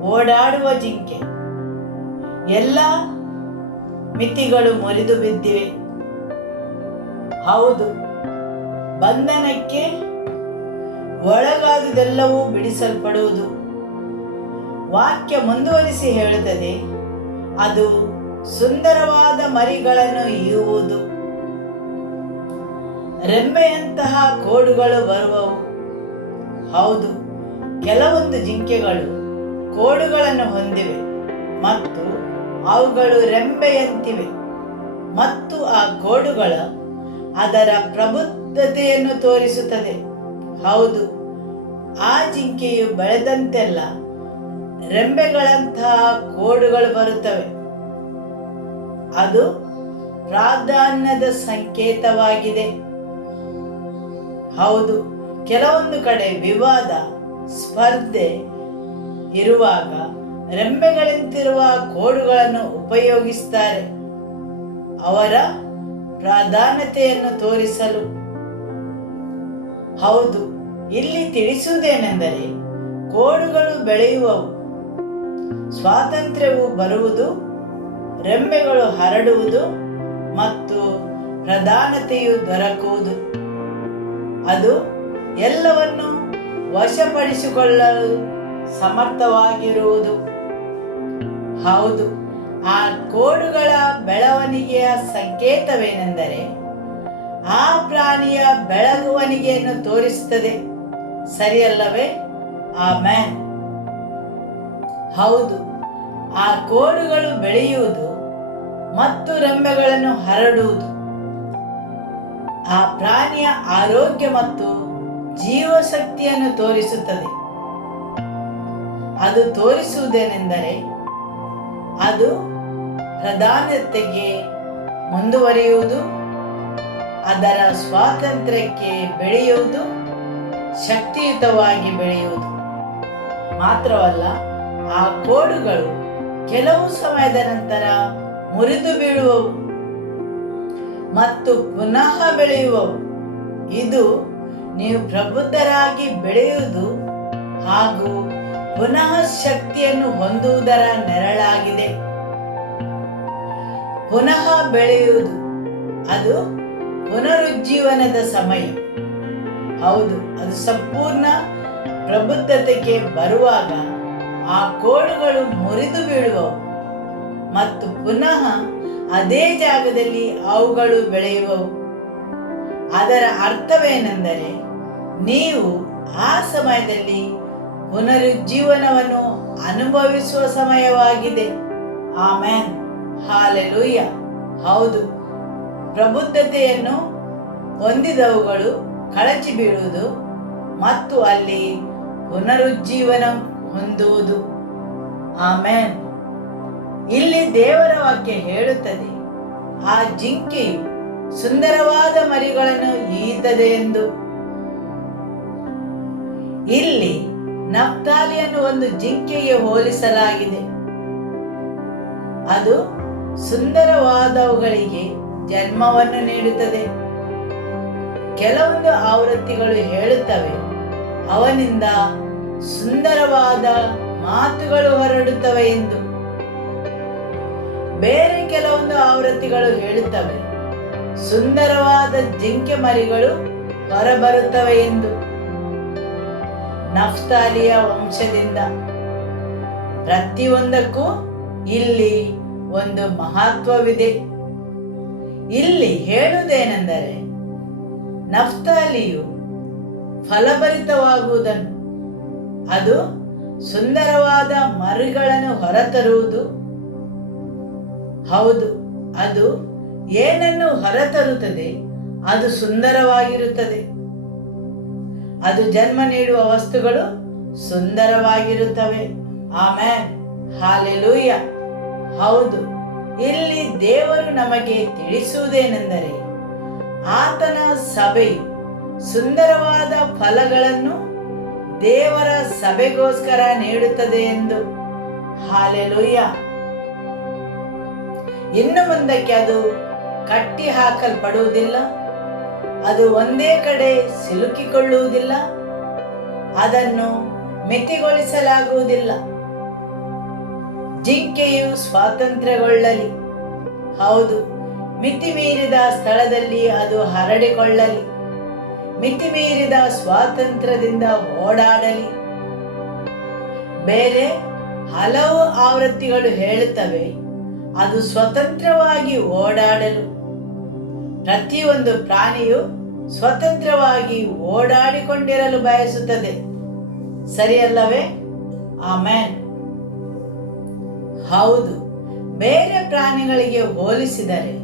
ಓಡಾಡುವ ಜಿಂಕೆ. ಎಲ್ಲ ಮಿತಿಗಳು ಮುರಿದು ಬಿದ್ದಿವೆ. ಹೌದು, ಬಂಧನಕ್ಕೆ ಒಳಗಾದುದೆಲ್ಲವೂ ಬಿಡಿಸಲ್ಪಡುವುದು. ವಾಕ್ಯ ಮುಂದುವರಿಸಿ ಹೇಳುತ್ತದೆ, ಅದು ಸುಂದರವಾದ ಮರಿಗಳನ್ನು ಈಯುವುದು. ರೆಂಬೆಯಂತಹ ಕೋಡುಗಳು ಬರುವವು. ಹೌದು, ಕೆಲವೊಂದು ಜಿಂಕೆಗಳು ಕೋಡುಗಳನ್ನು ಹೊಂದಿವೆ ಮತ್ತು ಅವುಗಳು ರೆಂಬೆಯಂತಿವೆ ಮತ್ತು ಆ ಕೋಡುಗಳ ಅದರ ಪ್ರಬುದ್ಧತೆಯನ್ನು ತೋರಿಸುತ್ತದೆ. ಹೌದು, ಆ ಜಿಂಕೆಯು ಬೆಳೆದಂತೆಲ್ಲ ರೆಂಬೆಗಳಂತಹ ಕೋಡುಗಳು ಬರುತ್ತವೆ. ಅದು ಪ್ರಾಧಾನ್ಯದ ಸಂಕೇತವಾಗಿದೆ. ಹೌದು, ಕೆಲವೊಂದು ಕಡೆ ವಿವಾದ, ಸ್ಪರ್ಧೆ ಇರುವಾಗ ರೆಂಬೆಗಳಂತಿರುವ ಕೋಡುಗಳನ್ನು ಉಪಯೋಗಿಸುತ್ತಾರೆ, ಅವರ ಪ್ರಾಧಾನ್ಯತೆಯನ್ನು ತೋರಿಸಲು. ಹೌದು, ಇಲ್ಲಿ ತಿಳಿಸುವುದೇನೆಂದರೆ, ಕೋಡುಗಳು ಬೆಳೆಯುವವು, ಸ್ವಾತಂತ್ರ್ಯವು ಬರುವುದು, ರೆಂಬೆಗಳು ಹರಡುವುದು ಮತ್ತು ಪ್ರಧಾನತೆಯು ದೊರಕುವುದು. ಅದು ಎಲ್ಲವನ್ನು ವಶಪಡಿಸಿಕೊಳ್ಳಲು ಸಮರ್ಥವಾಗಿರುವುದು. ಹೌದು, ಆ ಕೋಡುಗಳ ಬೆಳವಣಿಗೆಯ ಸಂಕೇತವೇನೆಂದರೆ ಆ ಪ್ರಾಣಿಯ ಬೆಳವಣಿಗೆಯನ್ನು ತೋರಿಸುತ್ತದೆ. ಸರಿಯಲ್ಲವೇ? ಆಮೆನ್. ಹೌದು, ಆ ಕೋಡುಗಳು ಬೆಳೆಯುವುದು ಮತ್ತು ರೆಂಬೆಗಳನ್ನು ಹರಡುವುದು ಆ ಪ್ರಾಣಿಯ ಆರೋಗ್ಯ ಮತ್ತು ಜೀವಶಕ್ತಿಯನ್ನು ತೋರಿಸುತ್ತದೆ. ಅದು ತೋರಿಸುವುದೇನೆಂದರೆ ಅದು ಪ್ರಧಾನತೆಗೆ ಮುಂದುವರಿಯುವುದು, ಅದರ ಸ್ವಾತಂತ್ರ್ಯಕ್ಕೆ ಬೆಳೆಯುವುದು, ಶಕ್ತಿಯುತವಾಗಿ ಬೆಳೆಯುವುದು. ಮಾತ್ರವಲ್ಲ, ಆ ಕೋಡುಗಳು ಕೆಲವು ಸಮಯದ ನಂತರ ಮುರಿದು ಬೀಳುವವು ಮತ್ತು ಪುನಃ ಬೆಳೆಯುವವು. ಇದು ನೀವು ಪ್ರಬುದ್ಧರಾಗಿ ಬೆಳೆಯುವುದು ಹಾಗೂ ಪುನಃ ಶಕ್ತಿಯನ್ನು ಹೊಂದುವುದರ ನೆರಳಾಗಿದೆ. ಪುನಃ ಬೆಳೆಯುವುದು, ಅದು ಪುನರುಜ್ಜೀವನದ ಸಮಯ. ಹೌದು, ಅದು ಸಂಪೂರ್ಣ ಪ್ರಬುದ್ಧತೆಗೆ ಬರುವಾಗ ಆ ಕೋಡುಗಳು ಮುರಿದು ಬೀಳುವವು ಮತ್ತು ಪುನಃ ಅದೇ ಜಾಗದಲ್ಲಿ ಅವುಗಳು ಬೆಳೆಯುವವು. ಅದರ ಅರ್ಥವೇನೆಂದರೆ ನೀವು ಆ ಸಮಯದಲ್ಲಿ ಪುನರುಜ್ಜೀವನವನ್ನು ಅನುಭವಿಸುವ ಸಮಯವಾಗಿದೆ. Amen, hallelujah. ಹೌದು, ಪ್ರಬುದ್ಧತೆಯನ್ನು ಹೊಂದಿದವುಗಳು ಕಳಚಿ ಬೀಳುವುದು ಮತ್ತು ಅಲ್ಲಿ ಪುನರುಜ್ಜೀವನ ಹೊಂದುವುದು. ಆಮೆನ್. ಇಲ್ಲಿ ದೇವರ ವಾಕ್ಯ ಹೇಳುತ್ತದೆ, ಆ ಜಿಂಕೆಯು ಸುಂದರವಾದ ಮರಿಗಳನ್ನು ಈಯುತ್ತದೆ ಎಂದು. ಇಲ್ಲಿ ನಫ್ತಾಲಿಯನ್ನು ಒಂದು ಜಿಂಕೆಗೆ ಹೋಲಿಸಲಾಗಿದೆ. ಅದು ಸುಂದರವಾದವುಗಳಿಗೆ ಜನ್ಮವನ್ನು ನೀಡುತ್ತದೆ. ಕೆಲವೊಂದು ಆವೃತ್ತಿಗಳು ಹೇಳುತ್ತವೆ, ಅವನಿಂದ ಸುಂದರವಾದ ಮಾತುಗಳು ಹೊರಡುತ್ತವೆ ಎಂದು. ಬೇರೆ ಕೆಲವೊಂದು ಆವೃತ್ತಿಗಳು ಹೇಳುತ್ತವೆ, ಸುಂದರವಾದ ಜಿಂಕೆ ಮರಿಗಳು ಹೊರಬರುತ್ತವೆ ಎಂದು. ನಫ್ತಾಲಿಯ ವಂಶದಿಂದ ಪ್ರತಿಯೊಂದಕ್ಕೂ ಇಲ್ಲಿ ಒಂದು ಮಹತ್ವವಿದೆ. ಇಲ್ಲಿ ಹೇಳುವುದೇನೆಂದರೆ, ನಫ್ತಾಲಿಯು ಫಲಭರಿತವಾಗುವುದನ್ನು, ಅದು ಸುಂದರವಾದ ಮರಿಗಳನ್ನು ಹೊರತರುವುದು. ಹೌದು, ಅದು ಏನನ್ನು ಹೊರತರುತ್ತದೆ ಅದು ಸುಂದರವಾಗಿರುತ್ತದೆ. ಅದು ಜನ್ಮ ನೀಡುವ ವಸ್ತುಗಳು ಸುಂದರವಾಗಿರುತ್ತವೆ. Amen, hallelujah. ಹೌದು, ಇಲ್ಲಿ ದೇವರು ನಮಗೆ ತಿಳಿಸುವುದೇನೆಂದರೆ, ಆತನ ಸಭೆಯು ಸುಂದರವಾದ ಫಲಗಳನ್ನು ದೇವರ ಸಭೆಗೋಸ್ಕರ ನೀಡುತ್ತದೆ ಎಂದು. ಹಾಲೆಲೂಯ. ಇನ್ನು ಮುಂದಕ್ಕೆ ಅದು ಕಟ್ಟಿ ಹಾಕಲ್ಪಡುವುದಿಲ್ಲ, ಅದು ಒಂದೇ ಕಡೆ ಸಿಲುಕಿಕೊಳ್ಳುವುದಿಲ್ಲ, ಅದನ್ನು ಮಿತಿಗೊಳಿಸಲಾಗುವುದಿಲ್ಲ. ಜಿಂಕೆಯು ಸ್ವಾತಂತ್ರ್ಯಗೊಳ್ಳಲಿ, ಹೌದು, ಮಿತಿ ಮೀರಿದ ಸ್ಥಳದಲ್ಲಿ ಅದು ಹರಡಿಕೊಳ್ಳಲಿ, ಮಿತಿ ಮೀರಿದ ಸ್ವಾತಂತ್ರ್ಯದಿಂದ ಓಡಾಡಲಿ. ಬೇರೆ ಹಲವು ಆವೃತ್ತಿಗಳು ಹೇಳುತ್ತವೆ ಅದು ಸ್ವತಂತ್ರವಾಗಿ ಓಡಾಡಲು. ಪ್ರತಿಯೊಂದು ಪ್ರಾಣಿಯು ಸ್ವತಂತ್ರವಾಗಿ ಓಡಾಡಿಕೊಂಡಿರಲು ಬಯಸುತ್ತದೆ, ಸರಿಯಲ್ಲವೇ? ಆಮೆನ್. ಹೌದು, ಬೇರೆ ಪ್ರಾಣಿಗಳಿಗೆ ಹೋಲಿಸಿದರೆ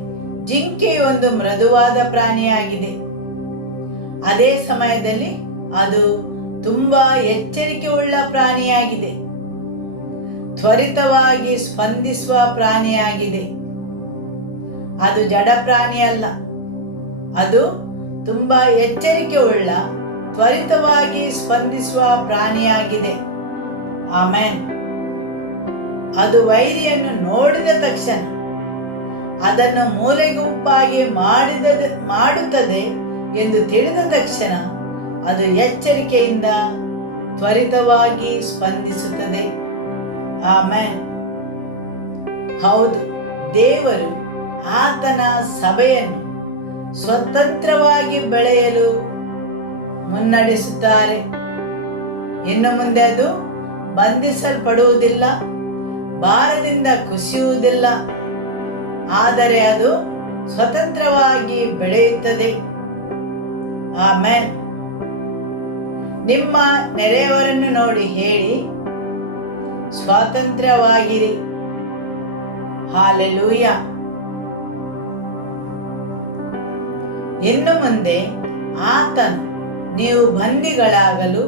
ಜಿಂಕೆಯು ಒಂದು ಮೃದುವಾದ ಪ್ರಾಣಿಯಾಗಿದೆ. ಅದೇ ಸಮಯದಲ್ಲಿ ಅದು ತುಂಬಾ ಎಚ್ಚರಿಕೆ ಉಳ್ಳ ಪ್ರಾಣಿಯಾಗಿದೆ, ತ್ವರಿತವಾಗಿ ಸ್ಪಂದಿಸುವ ಪ್ರಾಣಿಯಾಗಿದೆ. ಅದು ಜಡ ಪ್ರಾಣಿಯಲ್ಲ, ಅದು ತುಂಬಾ ಎಚ್ಚರಿಕೆ ಉಳ್ಳ, ತ್ವರಿತವಾಗಿ ಸ್ಪಂದಿಸುವ ಪ್ರಾಣಿಯಾಗಿದೆ. ಆಮೆನ್. ಅದು ವೈರಿಯನ್ನು ನೋಡಿದ ತಕ್ಷಣ ಅದನ್ನು ಮೂಲೆಗುಂಪಾಗಿ ಮಾಡುತ್ತದೆ ಎಂದು ತಿಳಿದ ತಕ್ಷಣ ಅದು ಎಚ್ಚರಿಕೆಯಿಂದ ತ್ವರಿತವಾಗಿ ಸ್ಪಂದಿಸುತ್ತದೆ. ಆಮೆನ್. ಹೌದು, ದೇವರು ಆತನ ಸಭೆಯನ್ನು ಸ್ವತಂತ್ರವಾಗಿ ಬೆಳೆಯಲು ಮುನ್ನಡೆಸುತ್ತಾರೆ. ಇನ್ನು ಮುಂದೆ ಅದು ಬಂಧಿಸಲ್ಪಡುವುದಿಲ್ಲ, ಭಾರದಿಂದ ಕುಸಿಯುವುದಿಲ್ಲ, ಆದರೆ ಅದು ಸ್ವತಂತ್ರವಾಗಿ ಬೆಳೆಯುತ್ತದೆ. ಆಮೆನ್. ನಿಮ್ಮ ನೆರೆಯವರನ್ನು ನೋಡಿ ಹೇಳಿ, ಸ್ವಾತಂತ್ರ್ಯವಾಗಿರಿ. ಹಾಲೆಲೂಯ. ಇನ್ನು ಮುಂದೆ ಆತನು ನೀವು ಬಂದಿಗಳಾಗಲು,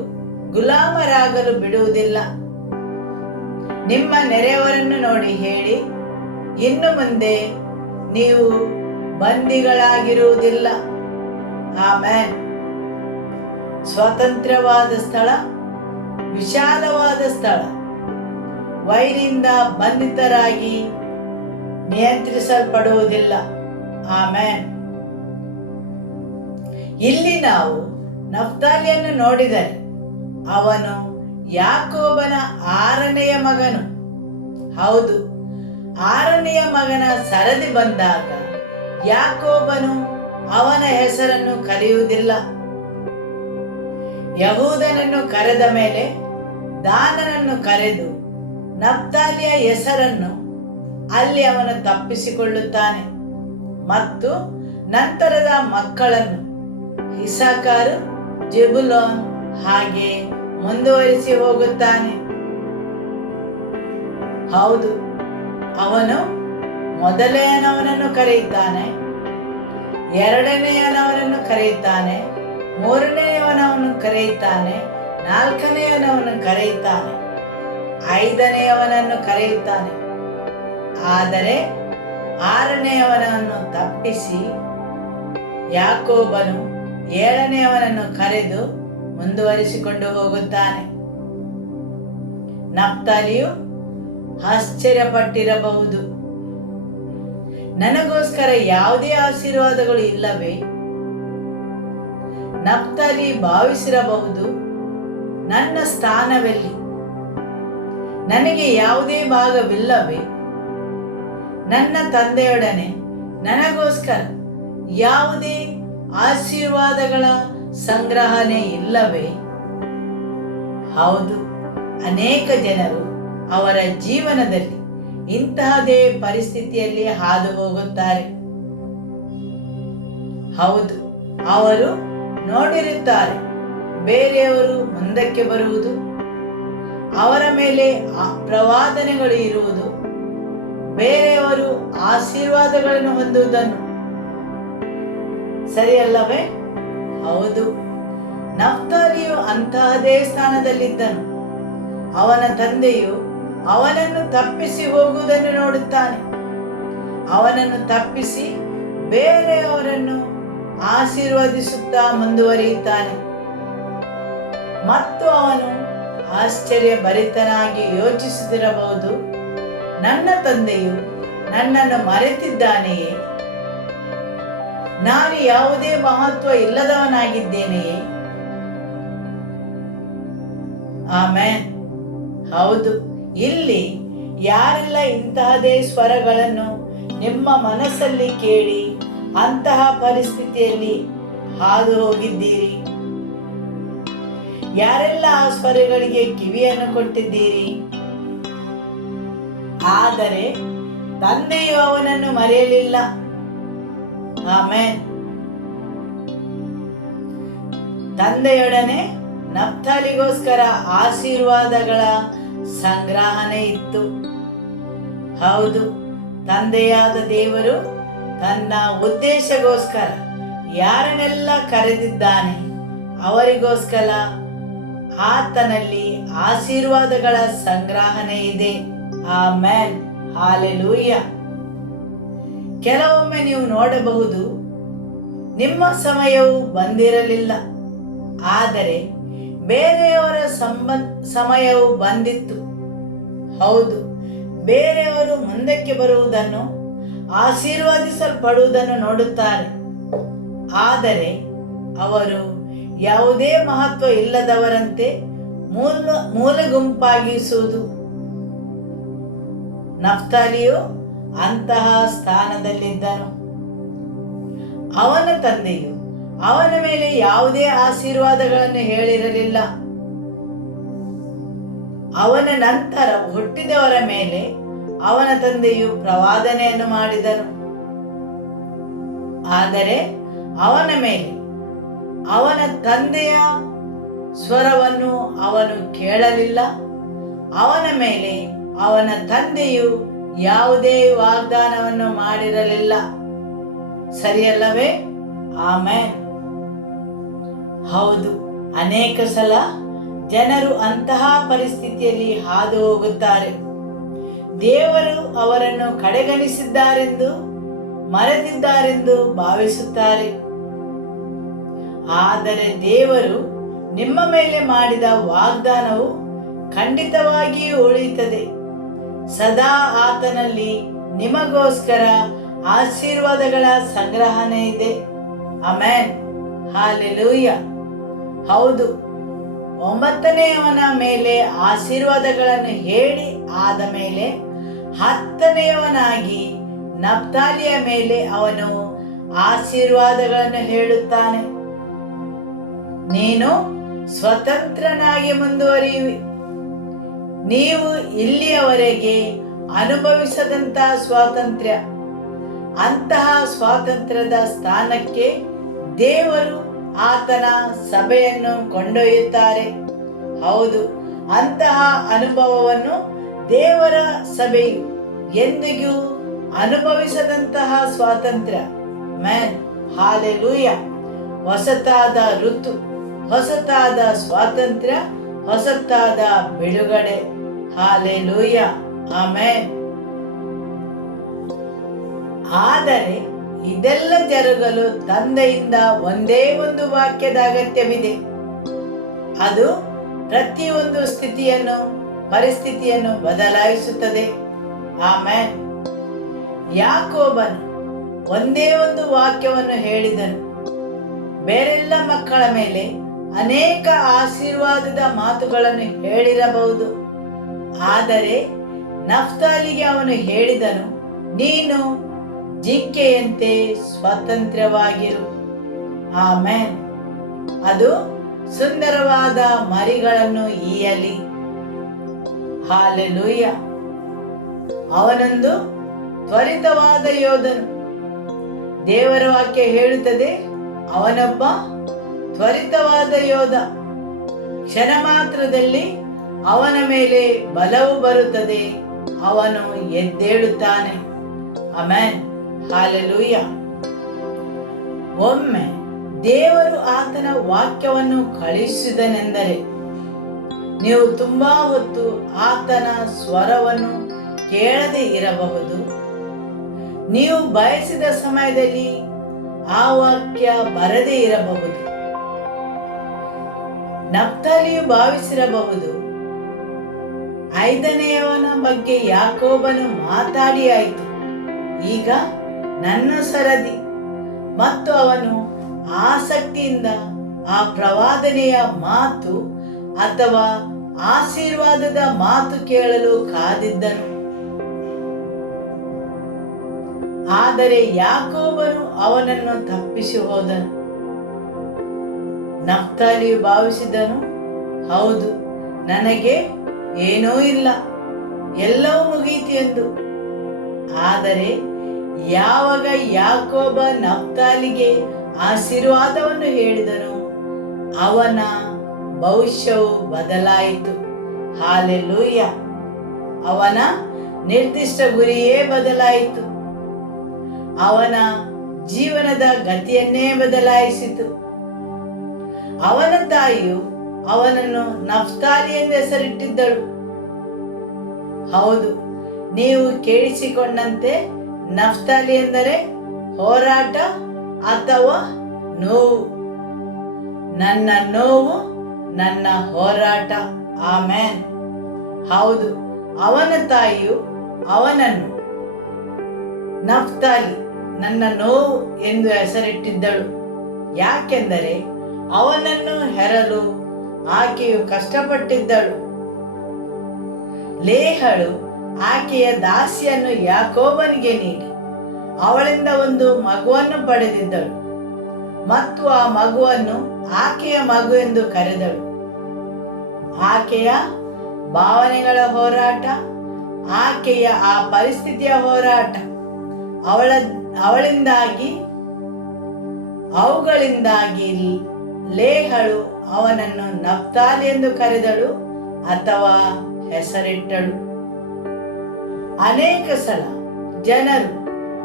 ಗುಲಾಮರಾಗಲು ಬಿಡುವುದಿಲ್ಲ. ನಿಮ್ಮ ನೆರೆಯವರನ್ನು ನೋಡಿ ಹೇಳಿ, ಇನ್ನು ಮುಂದೆ ನೀವು ಬಂದಿಗಳಾಗಿರುವುದಿಲ್ಲ. ಆಮೆನ್. ಸ್ವತಂತ್ರವಾದ ಸ್ಥಳ, ವಿಶಾಲವಾದ ಸ್ಥಳ, ವೈರಿಯಿಂದ ಬಂಧಿತರಾಗಿ ನಿಯಂತ್ರಿಸಲ್ಪಡುವುದಿಲ್ಲ. ಆಮೆನ್. ಇಲ್ಲಿ ನಾವು ನಫ್ತಾಲಿಯನ್ನು ನೋಡಿದರೆ ಅವನು ಯಾಕೋಬನ 6ನೆಯ ಮಗನು. ಹೌದು, 6ನೆಯ ಮಗನ ಸರದಿ ಬಂದಾಗ ಯಾಕೋಬನು ಅವನ ಹೆಸರನ್ನು ಕರೆಯುವುದಿಲ್ಲ. ಯಹೂದನನ್ನು ಕರೆದ ಮೇಲೆ ದಾನನನ್ನು ಕರೆದು ನಫ್ತಾಲಿಯ ಹೆಸರನ್ನು ಅಲ್ಲಿ ಅವನು ತಪ್ಪಿಸಿಕೊಳ್ಳುತ್ತಾನೆ ಮತ್ತು ನಂತರದ ಮಕ್ಕಳನ್ನು ಇಸಾಕಾರ್, ಜೆಬುಲೋನ್ ಹಾಗೆ ಮುಂದುವರಿಸಿ ಹೋಗುತ್ತಾನೆ. ಹೌದು, ಅವನು ಮೊದಲನೆಯವನನ್ನು ಕರೆಯುತ್ತಾನೆ, 2ನೇಯವನನ್ನು ಕರೆಯುತ್ತಾನೆ, 3ನೇಯವನನ್ನು ಕರೆಯುತ್ತಾನೆ, 4ನೇಯವನನ್ನು ಕರೆಯುತ್ತಾನೆ, 5ನೇಯವನನ್ನು ಕರೆಯುತ್ತಾನೆ. ಆದರೆ 6ನೇಯವನನ್ನು ತಪ್ಪಿಸಿ ಯಾಕೋಬನು 7ನೇಯವನನ್ನು ಕರೆದು ಮುಂದುವರಿಸಿಕೊಂಡು ಹೋಗುತ್ತಾನೆ. ನಫ್ತಾಲಿಯು ಆಶ್ಚರ್ಯಪಟ್ಟಿರಬಹುದು, ನನಗೋಸ್ಕರ ಯಾವುದೇ ಆಶೀರ್ವಾದಗಳು ಇಲ್ಲವೇ? ನಫ್ತಾಲಿ ಭಾವಿಸಿರಬಹುದು, ನನ್ನ ಸ್ಥಾನವೆಲ್ಲಿ? ನನಗೆ ಯಾವುದೇ ಭಾಗವಿಲ್ಲವೇ? ನನ್ನ ತಂದೆಯೊಡನೆ ನನಗೋಸ್ಕರ ಯಾವುದೇ ಆಶೀರ್ವಾದಗಳ ಸಂಗ್ರಹಣೆ ಇಲ್ಲವೇ? ಹೌದು, ಅನೇಕ ಜನರು ಅವರ ಜೀವನದಲ್ಲಿ ಇಂತಹದೇ ಪರಿಸ್ಥಿತಿಯಲ್ಲಿ ಹಾದು ಹೋಗುತ್ತಾರೆ. ಹೌದು, ಅವರು ನೋಡಿರುತ್ತಾರೆ ಬೇರೆಯವರು ಮುಂದಕ್ಕೆ ಬರುವುದು, ಅವರ ಮೇಲೆ ಪ್ರವಾದನೆಗಳು ಇರುವುದು, ಬೇರೆಯವರು ಆಶೀರ್ವಾದಗಳನ್ನು ಹೊಂದುವುದನ್ನು. ಸರಿಯಲ್ಲವೇ? ಹೌದು, ನಫ್ತಾಲಿಯು ಅಂತಹದೇ ಸ್ಥಾನದಲ್ಲಿದ್ದನು. ಅವನ ತಂದೆಯು ಅವನನ್ನು ತಪ್ಪಿಸಿ ಹೋಗುವುದನ್ನು ನೋಡುತ್ತಾನೆ. ಅವನನ್ನು ತಪ್ಪಿಸಿ ಬೇರೆಯವರನ್ನು ಆಶೀರ್ವದಿಸುತ್ತಾ ಮುಂದುವರಿಯುತ್ತಾನೆ ಮತ್ತು ಅವನು ಆಶ್ಚರ್ಯಭರಿತನಾಗಿ ಯೋಚಿಸುತ್ತಿರಬಹುದು, ನನ್ನ ತಂದೆಯು ನನ್ನನ್ನು ಮರೆತಿದ್ದಾನೆಯೇ? ನಾನು ಯಾವುದೇ ಮಹತ್ವ ಇಲ್ಲದವನಾಗಿದ್ದೇನೆಯೇ? ಆಮೆನ್. ಹೌದು, ಇಲ್ಲಿ ಯಾರೆಲ್ಲ ಇಂತಹದೇ ಸ್ವರಗಳನ್ನು ನಿಮ್ಮ ಮನಸ್ಸಲ್ಲಿ ಕೇಳಿ ಅಂತಹ ಪರಿಸ್ಥಿತಿಯಲ್ಲಿ ಹಾದು ಹೋಗಿದ್ದೀರಿ? ಯಾರೆಲ್ಲ ಆ ಸ್ವರಗಳಿಗೆ ಕಿವಿಯನ್ನು ಕೊಟ್ಟಿದ್ದೀರಿ? ಆದರೆ ತಂದೆಯು ಅವನನ್ನು ಮರೆಯಲಿಲ್ಲ. ಆಮೆನ್. ತಂದೆಯೊಡನೆ ನಫ್ತಾಲಿಗೋಸ್ಕರ ಆಶೀರ್ವಾದಗಳ ಸಂಗ್ರಹಣೆ ಇತ್ತು. ಹೌದು, ತಂದೆಯಾದ ದೇವರು ತನ್ನ ಉದ್ದೇಶಗೋಸ್ಕರ ಯಾರನ್ನೆಲ್ಲ ಕರೆದಿದ್ದಾನೆ ಅವರಿಗೋಸ್ಕರ ಆತನಲ್ಲಿ ಆಶೀರ್ವಾದಗಳ ಸಂಗ್ರಹಣೆ ಇದೆ. ಆಮೆನ್. ಹಾಲೆಲೂಯ. ಕೆಲವೊಮ್ಮೆ ನೀವು ನೋಡಬಹುದು, ನಿಮ್ಮ ಸಮಯವು ಬಂದಿರಲಿಲ್ಲ, ಆದರೆ ಬೇರೆಯವರ ಸಮಯವು ಬಂದಿತ್ತು. ಹೌದು, ಬೇರೆಯವರು ಮುಂದಕ್ಕೆ ಬರುವುದನ್ನು, ಆಶೀರ್ವದಿಸಲ್ಪಡುವುದನ್ನು ನೋಡುತ್ತಾರೆ. ಆದರೆ ಅವರು ಯಾವುದೇ ಮಹತ್ವ ಇಲ್ಲದವರಂತೆ ಮೂಲ ಗುಂಪಾಗಿಸುವುದು. ನಫ್ತಾಲಿಯು ಅಂತಹ ಸ್ಥಾನದಲ್ಲಿದ್ದನು. ಅವನ ತಂದೆಯು ಅವನ ಮೇಲೆ ಯಾವುದೇ ಆಶೀರ್ವಾದಗಳನ್ನು ಹೇಳಿರಲಿಲ್ಲ. ಅವನ ನಂತರ ಹುಟ್ಟಿದವರ ಮೇಲೆ ಅವನ ತಂದೆಯು ಪ್ರವಾದನೆಯನ್ನು ಮಾಡಿದನು. ಆದರೆ ಅವನ ಮೇಲೆ ಅವನ ತಂದೆಯ ಸ್ವರವನ್ನು ಅವನು ಕೇಳಲಿಲ್ಲ. ಅವನ ಮೇಲೆ ಅವನ ತಂದೆಯು ಯಾವುದೇ ವಾಗ್ದಾನವನ್ನು ಮಾಡಿರಲಿಲ್ಲ. ಸರಿಯಲ್ಲವೇ? ಆಮೆನ್. ಹೌದು, ಅನೇಕ ಸಲ ಜನರು ಅಂತಹ ಪರಿಸ್ಥಿತಿಯಲ್ಲಿ ಹಾದು ಹೋಗುತ್ತಾರೆ. ದೇವರು ಅವರನ್ನು ಕಡೆಗಣಿಸಿದ್ದಾರೆಂದು, ಮರೆತಿದ್ದಾರೆಂದು ಭಾವಿಸುತ್ತಾರೆ. ಆದರೆ ದೇವರು ನಿಮ್ಮ ಮೇಲೆ ಮಾಡಿದ ವಾಗ್ದಾನವು ಖಂಡಿತವಾಗಿಯೂ ಉಳಿಯುತ್ತದೆ. ಸದಾ ಆತನಲ್ಲಿ ನಿಮಗೋಸ್ಕರ ಆಶೀರ್ವಾದಗಳ ಸಂಗ್ರಹಣೆ ಇದೆ. ಆಮೆನ್. ಹಾಲೆಲೂಯ. ಹೌದು, 9ನೇಯವನ ಮೇಲೆ ಆಶೀರ್ವಾದಗಳನ್ನು ಹೇಳಿ ಆದ ಮೇಲೆ 10ನೇಯವನಾಗಿ ನಫ್ತಾಲಿಯ ಮೇಲೆ ಅವನು ಆಶೀರ್ವಾದಗಳನ್ನು ಹೇಳುತ್ತಾನೆ. ನೀನು ಸ್ವತಂತ್ರನಾಗಿ ಮುಂದುವರಿಯುವಿ. ನೀವು ಇಲ್ಲಿಯವರೆಗೆ ಅನುಭವಿಸದಂತಹ ಸ್ವಾತಂತ್ರ್ಯ, ಅಂತಹ ಸ್ವಾತಂತ್ರ್ಯದ ಸ್ಥಾನಕ್ಕೆ ದೇವರು ಆತನ ಸಭೆಯನ್ನು ಕೊಂಡೊಯ್ಯುತ್ತಾರೆ. ಹೌದು, ಅಂತಹ ಅನುಭವವನ್ನು ದೇವರ ಸಭೆಯು ಎಂದಿಗೂ ಅನುಭವಿಸದಂತಹ ಸ್ವಾತಂತ್ರ್ಯ. ಮ್ಯಾನ್. ಹಾಲೆಲೂಯ. ಹೊಸತಾದ ಋತು, ಹೊಸತಾದ ಸ್ವಾತಂತ್ರ್ಯ, ಹೊಸತಾದ ಬಿಡುಗಡೆ. ಹಾಲೆಲೂಯ. ಆಮೆನ್. ಆದರೆ ಇದೆಲ್ಲ ಜರುಗಲು ತಂದೆಯಿಂದ ಒಂದೇ ಒಂದು ವಾಕ್ಯದ ಅಗತ್ಯವಿದೆ. ಅದು ಪ್ರತಿಯೊಂದು ಪರಿಸ್ಥಿತಿಯನ್ನು ಬದಲಾಯಿಸುತ್ತದೆ. ಆಮೆನ್. ಯಾಕೋಬನು ಒಂದೇ ಒಂದು ವಾಕ್ಯವನ್ನು ಹೇಳಿದನು. ಬೇರೆಲ್ಲ ಮಕ್ಕಳ ಮೇಲೆ ಅನೇಕ ಆಶೀರ್ವಾದದ ಮಾತುಗಳನ್ನು ಹೇಳಿರಬಹುದು, ಆದರೆ ನಫ್ತಾಲಿಗೆ ಅವನು ಹೇಳಿದನು, ನೀನು ಜಿಂಕೆಯಂತೆ ಸ್ವತಂತ್ರವಾಗಿರು. ಆಮೆನ್. ಅದು ಸುಂದರವಾದ ಮರಿಗಳನ್ನು ಈಯಲಿ. ಹಾಲೆಲೂಯ. ಅವನೊಂದು ತ್ವರಿತವಾದ ಯೋಧನು. ದೇವರ ವಾಕ್ಯ ಹೇಳುತ್ತದೆ, ಅವನೊಬ್ಬ ತ್ವರಿತವಾದ ಯೋಧ. ಕ್ಷಣ ಮಾತ್ರದಲ್ಲಿ ಅವನ ಮೇಲೆ ಬಲವು ಬರುತ್ತದೆ, ಅವನು ಎದ್ದೇಳುತ್ತಾನೆ. ಆಮೆನ್. ಹಾಲೆಲೂಯ. ಒಮ್ಮೆ ದೇವರು ಆತನ ವಾಕ್ಯವನ್ನು ಕಳುಹಿಸಿದನೆಂದರೆ ನೀವು ತುಂಬಾ ಹೊತ್ತು ಆತನ ಸ್ವರವನ್ನು ಕೇಳದೆ ಇರಬಹುದು. ನೀವು ಬಯಸಿದ ಸಮಯದಲ್ಲಿ ಆ ವಾಕ್ಯ ಬರದೇ ಇರಬಹುದು. ನಫ್ತಾಲಿಯು ಭಾವಿಸಿರಬಹುದು, ಐದನೆಯವನ ಬಗ್ಗೆ ಯಾಕೋಬನು ಮಾತಾಡಿ ಆಯಿತು. ಈಗ ನನ್ನ ಸರದಿ. ಮತ್ತು ಅವನು ಆಸಕ್ತಿಯಿಂದ ಆ ಪ್ರವಾದನೆಯ ಮಾತು ಅಥವಾ ಆಶೀರ್ವಾದದ ಮಾತು ಕೇಳಲು ಕಾದಿದ್ದನು. ಆದರೆ ಯಾಕೋಬನು ಅವನನ್ನು ತಪ್ಪಿಸಿ ಹೋದನು. ನಫ್ತಾಲಿಯು ಭಾವಿಸಿದನು, ಹೌದು, ನನಗೆ ಏನೂ ಇಲ್ಲ, ಎಲ್ಲವೂ ಮುಗೀತು ಎಂದು. ಆದರೆ ಯಾವಾಗ ಯಾಕೋಬ ನಫ್ತಾಲಿಗೆ ಆಶೀರ್ವಾದವನ್ನು ಹೇಳಿದನು, ಅವನ ಭವಿಷ್ಯವು ಬದಲಾಯಿತು. ಹಾಲೆಲೂಯ! ಅವನ ನಿರ್ದಿಷ್ಟ ಗುರಿಯೇ ಬದಲಾಯಿತು. ಅವನ ಜೀವನದ ಗತಿಯನ್ನೇ ಬದಲಾಯಿಸಿತು. ಅವನ ತಾಯಿಯು ಅವನನ್ನು ನಫ್ತಾಲಿ ಎಂದು ಹೆಸರಿಟ್ಟಿದ್ದಳು. ಹೌದು, ನೀವು ಕೇಳಿಸಿಕೊಂಡಂತೆ ನಫ್ತಾಲಿ ಎಂದರೆ ಹೋರಾಟ ಅಥವಾ ನೋವು. ನನ್ನ ನೋವು, ನನ್ನ ಹೋರಾಟ. ಆಮೆನ್. ಹೌದು, ಅವನ ತಾಯಿಯು ಅವನನ್ನು ನಫ್ತಾಲಿ, ನನ್ನ ನೋವು ಎಂದು ಹೆಸರಿಟ್ಟಿದ್ದಳು. ಯಾಕೆಂದರೆ ಅವನನ್ನು ಹೆರಲು ಆಕೆಯು ಕಷ್ಟಪಟ್ಟಿದ್ದಳು. ಲೇಹಳು ಆಕೆಯ ದಾಸಿಯನ್ನು ಯಾಕೋಬನಿಗೆ ನೀಡಿ ಅವಳಿಂದ ಒಂದು ಮಗುವನ್ನು ಪಡೆದಿದ್ದಳು ಮತ್ತು ಆ ಮಗುವನ್ನು ಆಕೆಯ ಮಗು ಎಂದು ಕರೆದಳು. ಆಕೆಯ ಭಾವನೆಗಳ ಹೋರಾಟ, ಆಕೆಯ ಆ ಪರಿಸ್ಥಿತಿಯ ಹೋರಾಟ, ಅವುಗಳಿಂದಾಗಿ ಲೇಹಳು ಅವನನ್ನು ನಫ್ತಾಲಿ ಎಂದು ಕರೆದಳು ಅಥವಾ ಹೆಸರಿಟ್ಟಳು. ಅನೇಕ ಸಲ ಜನರು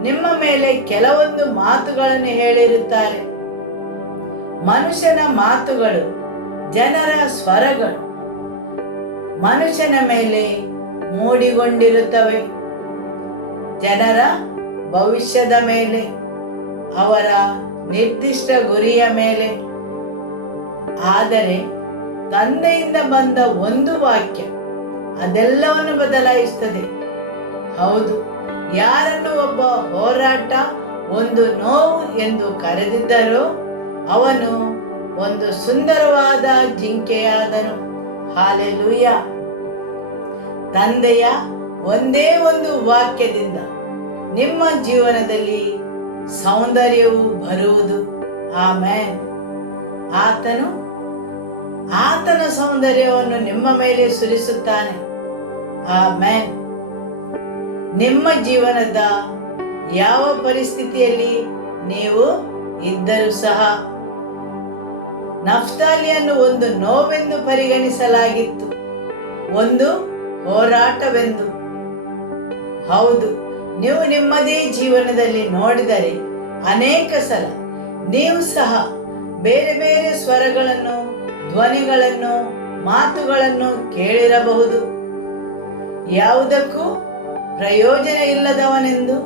ನಿಮ್ಮ ಮೇಲೆ ಕೆಲವೊಂದು ಮಾತುಗಳನ್ನು ಹೇಳಿರುತ್ತಾರೆ. ಮನುಷ್ಯನ ಮಾತುಗಳು, ಜನರ ಸ್ವರಗಳು ಮನುಷ್ಯನ ಮೇಲೆ ಮೂಡಿಕೊಂಡಿರುತ್ತವೆ. ಜನರ ಭವಿಷ್ಯದ ಮೇಲೆ, ಅವರ ನಿರ್ದಿಷ್ಟ ಗುರಿಯ ಮೇಲೆ. ಆದರೆ ತಂದೆಯಿಂದ ಬಂದ ಒಂದು ವಾಕ್ಯ ಅದೆಲ್ಲವನ್ನು ಬದಲಾಯಿಸುತ್ತದೆ. ಹೌದು, ಯಾರನ್ನು ಒಬ್ಬ ಹೋರಾಟ, ಒಂದು ನೋವು ಎಂದು ಕರೆದಿದ್ದರೋ ಅವನು ಒಂದು ಸುಂದರವಾದ ಜಿಂಕೆಯಾದನು. ಹಾಲೆಲೂಯ! ತಂದೆಯ ಒಂದೇ ಒಂದು ವಾಕ್ಯದಿಂದ ನಿಮ್ಮ ಜೀವನದಲ್ಲಿ ಸೌಂದರ್ಯವು ಬರುವುದು. ಆಮೆನ್. ಆತನ ಸೌಂದರ್ಯವನ್ನು ನಿಮ್ಮ ಮೇಲೆ ಸುರಿಸುತ್ತಾನೆ. ಆಮೆನ್. ನಿಮ್ಮ ಜೀವನದ ಯಾವ ಪರಿಸ್ಥಿತಿಯಲ್ಲಿ ನೀವು ಇದ್ದರೂ ಸಹ ನಫ್ತಾಲಿಯನ್ನು ಒಂದು ನೋವೆಂದು ಪರಿಗಣಿಸಲಾಗಿತ್ತು, ಒಂದು ಹೋರಾಟವೆಂದು. ಹೌದು, ನೀವು ನಿಮ್ಮದೇ ಜೀವನದಲ್ಲಿ ನೋಡಿದರೆ ಅನೇಕ ಸಲ ನೀವು ಸಹ ಬೇರೆ ಬೇರೆ ಸ್ವರಗಳನ್ನು, ಧ್ವನಿಗಳನ್ನು, ಮಾತುಗಳನ್ನು ಕೇಳಿರಬಹುದು. ಯಾವುದಕ್ಕೂ ಪ್ರಯೋಜನ ಇಲ್ಲದವನೆಂದು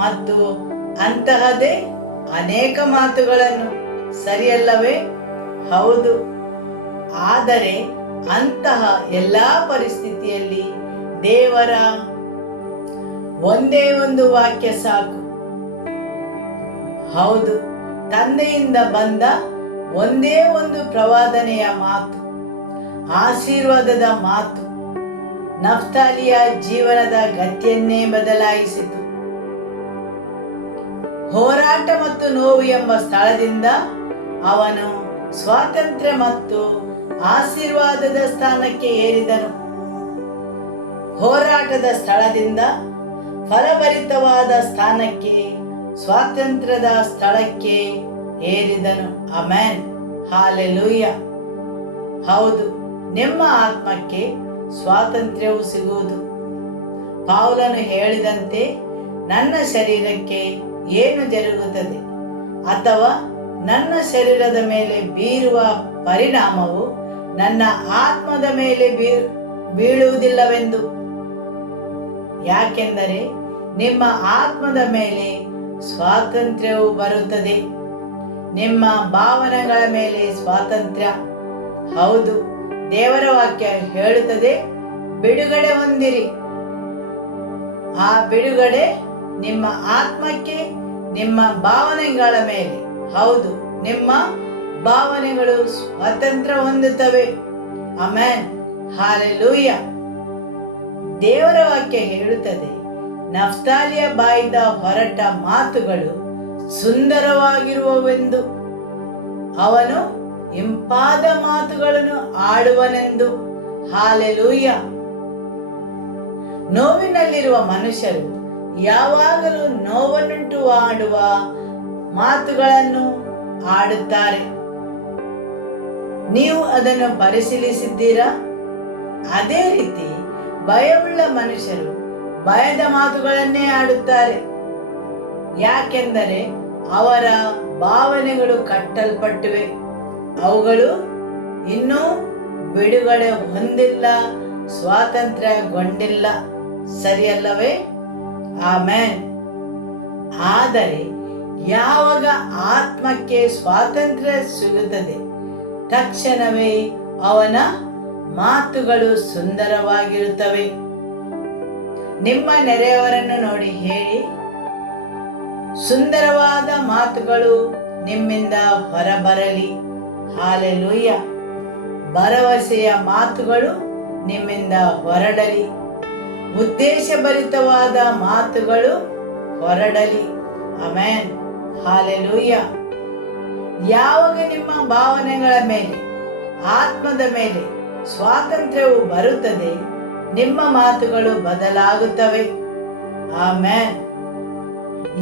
ಮತ್ತು ಅಂತಹದೇ ಅನೇಕ ಮಾತುಗಳನ್ನು, ಸರಿಯಲ್ಲವೇ? ಹೌದು. ಆದರೆ ಅಂತಹ ಎಲ್ಲ ಪರಿಸ್ಥಿತಿಯಲ್ಲಿ ದೇವರ ಒಂದೇ ಒಂದು ವಾಕ್ಯ ಸಾಕು. ಹೌದು, ತಂದೆಯಿಂದ ಬಂದ ಒಂದೇ ಒಂದು ಪ್ರವಾದನೆಯ ಮಾತು, ಆಶೀರ್ವಾದದ ಮಾತು ನಫ್ತಾಲಿಯ ಜೀವನದ ಗತಿಯನ್ನೇ ಬದಲಾಯಿಸಿತು. ಹೋರಾಟ ಮತ್ತು ನೋವು ಎಂಬ ಸ್ಥಳದಿಂದ ಅವನು ಸ್ವಾತಂತ್ರ್ಯ ಮತ್ತು ಆಶೀರ್ವಾದದ ಸ್ಥಾನಕ್ಕೆ ಏರಿದನು. ಹೋರಾಟದ ಸ್ಥಳದಿಂದ ಫಲಭರಿತವಾದ ಸ್ಥಾನಕ್ಕೆ, ಸ್ವಾತಂತ್ರ್ಯದ ಸ್ಥಳಕ್ಕೆ ಏರಿದನು. ಆಮೆನ್. ಹಾಲೆಲೂಯ. ಹೌದು, ನಿಮ್ಮ ಆತ್ಮಕ್ಕೆ ಸ್ವಾತಂತ್ರ್ಯವು ಸಿಗುವುದು. ಪೌಲನು ಹೇಳಿದಂತೆ, ನನ್ನ ಶರೀರಕ್ಕೆ ಏನು ಜರುಗುತ್ತದೆ ಅಥವಾ ನನ್ನ ಶರೀರದ ಮೇಲೆ ಬೀರುವ ಪರಿಣಾಮವು ನನ್ನ ಆತ್ಮದ ಮೇಲೆ ಬೀಳುವುದಿಲ್ಲವೆಂದು. ಯಾಕೆಂದರೆ ನಿಮ್ಮ ಆತ್ಮದ ಮೇಲೆ ಸ್ವಾತಂತ್ರ್ಯವು ಬರುತ್ತದೆ. ನಿಮ್ಮ ಭಾವನೆಗಳ ಮೇಲೆ ಸ್ವಾತಂತ್ರ್ಯ. ಹೌದು, ದೇವರ ವಾಕ್ಯ ಹೇಳುತ್ತದೆ, ಬಿಡುಗಡೆ ಹೊಂದಿರಿ. ಆ ಬಿಡುಗಡೆ ನಿಮ್ಮ ಆತ್ಮಕ್ಕೆ, ನಿಮ್ಮ ಭಾವನೆಗಳ ಮೇಲೆ, ಹೌದು, ನಿಮ್ಮ ಭಾವನೆಗಳು ಸ್ವಾತಂತ್ರ್ಯ ಹೊಂದುತ್ತವೆ. Amen, hallelujah. ದೇವರ ವಾಕ್ಯ ಹೇಳುತ್ತದೆ, ನಫ್ತಾಲಿಯ ಬಾಯಿಂದ ಹೊರಟ ಮಾತುಗಳು ಸುಂದರವಾಗಿರುವವೆಂದು, ಅವನು ಇಂಪಾದ ಮಾತುಗಳನ್ನು ಆಡುವನೆಂದು. ಹಾಲೆಲೂಯ. ನೋವಿನಲ್ಲಿರುವ ಮನುಷ್ಯರು ಯಾವಾಗಲೂ ನೋವನ್ನುಂಟು ಮಾಡುವ ಮಾತುಗಳನ್ನು ಆಡುತ್ತಾರೆ. ನೀವು ಅದನ್ನು ಪರಿಶೀಲಿಸಿದ್ದೀರಾ? ಅದೇ ರೀತಿ ಭಯವುಳ್ಳ ಮನುಷ್ಯರು ಭಯದ ಮಾತುಗಳನ್ನೇ ಆಡುತ್ತಾರೆ. ಯಾಕೆಂದರೆ ಅವರ ಭಾವನೆಗಳು ಕಟ್ಟಲ್ಪಟ್ಟಿವೆ, ಅವುಗಳು ಇನ್ನೂ ಬಿಡುಗಡೆ ಹೊಂದಿಲ್ಲ, ಸ್ವಾತಂತ್ರ್ಯಗೊಂಡಿಲ್ಲ. ಸರಿಯಲ್ಲವೇ? ಆಮೆನ್. ಆದರೆ ಯಾವಾಗ ಆತ್ಮಕ್ಕೆ ಸ್ವಾತಂತ್ರ್ಯ ಸಿಗುತ್ತದೆ, ತಕ್ಷಣವೇ ಅವನ ಮಾತುಗಳು ಸುಂದರವಾಗಿರುತ್ತವೆ. ನಿಮ್ಮ ನೆರೆಯವರನ್ನು ನೋಡಿ ಹೇಳಿ, ಸುಂದರವಾದ ಮಾತುಗಳು ನಿಮ್ಮಿಂದ ಹೊರಬರಲಿ. ಹಾಲೆಲೂಯ. ಭರವಸೆಯ ಮಾತುಗಳು ನಿಮ್ಮಿಂದ ಹೊರಡಲಿ. ಉದ್ದೇಶಭರಿತವಾದ ಮಾತುಗಳು ಹೊರಡಲಿ. Amen, hallelujah. ಯಾವಾಗ ನಿಮ್ಮ ಭಾವನೆಗಳ ಮೇಲೆ, ಆತ್ಮದ ಮೇಲೆ ಸ್ವಾತಂತ್ರ್ಯವು ಬರುತ್ತದೆ, ನಿಮ್ಮ ಮಾತುಗಳು ಬದಲಾಗುತ್ತವೆ. ಆಮೆನ್.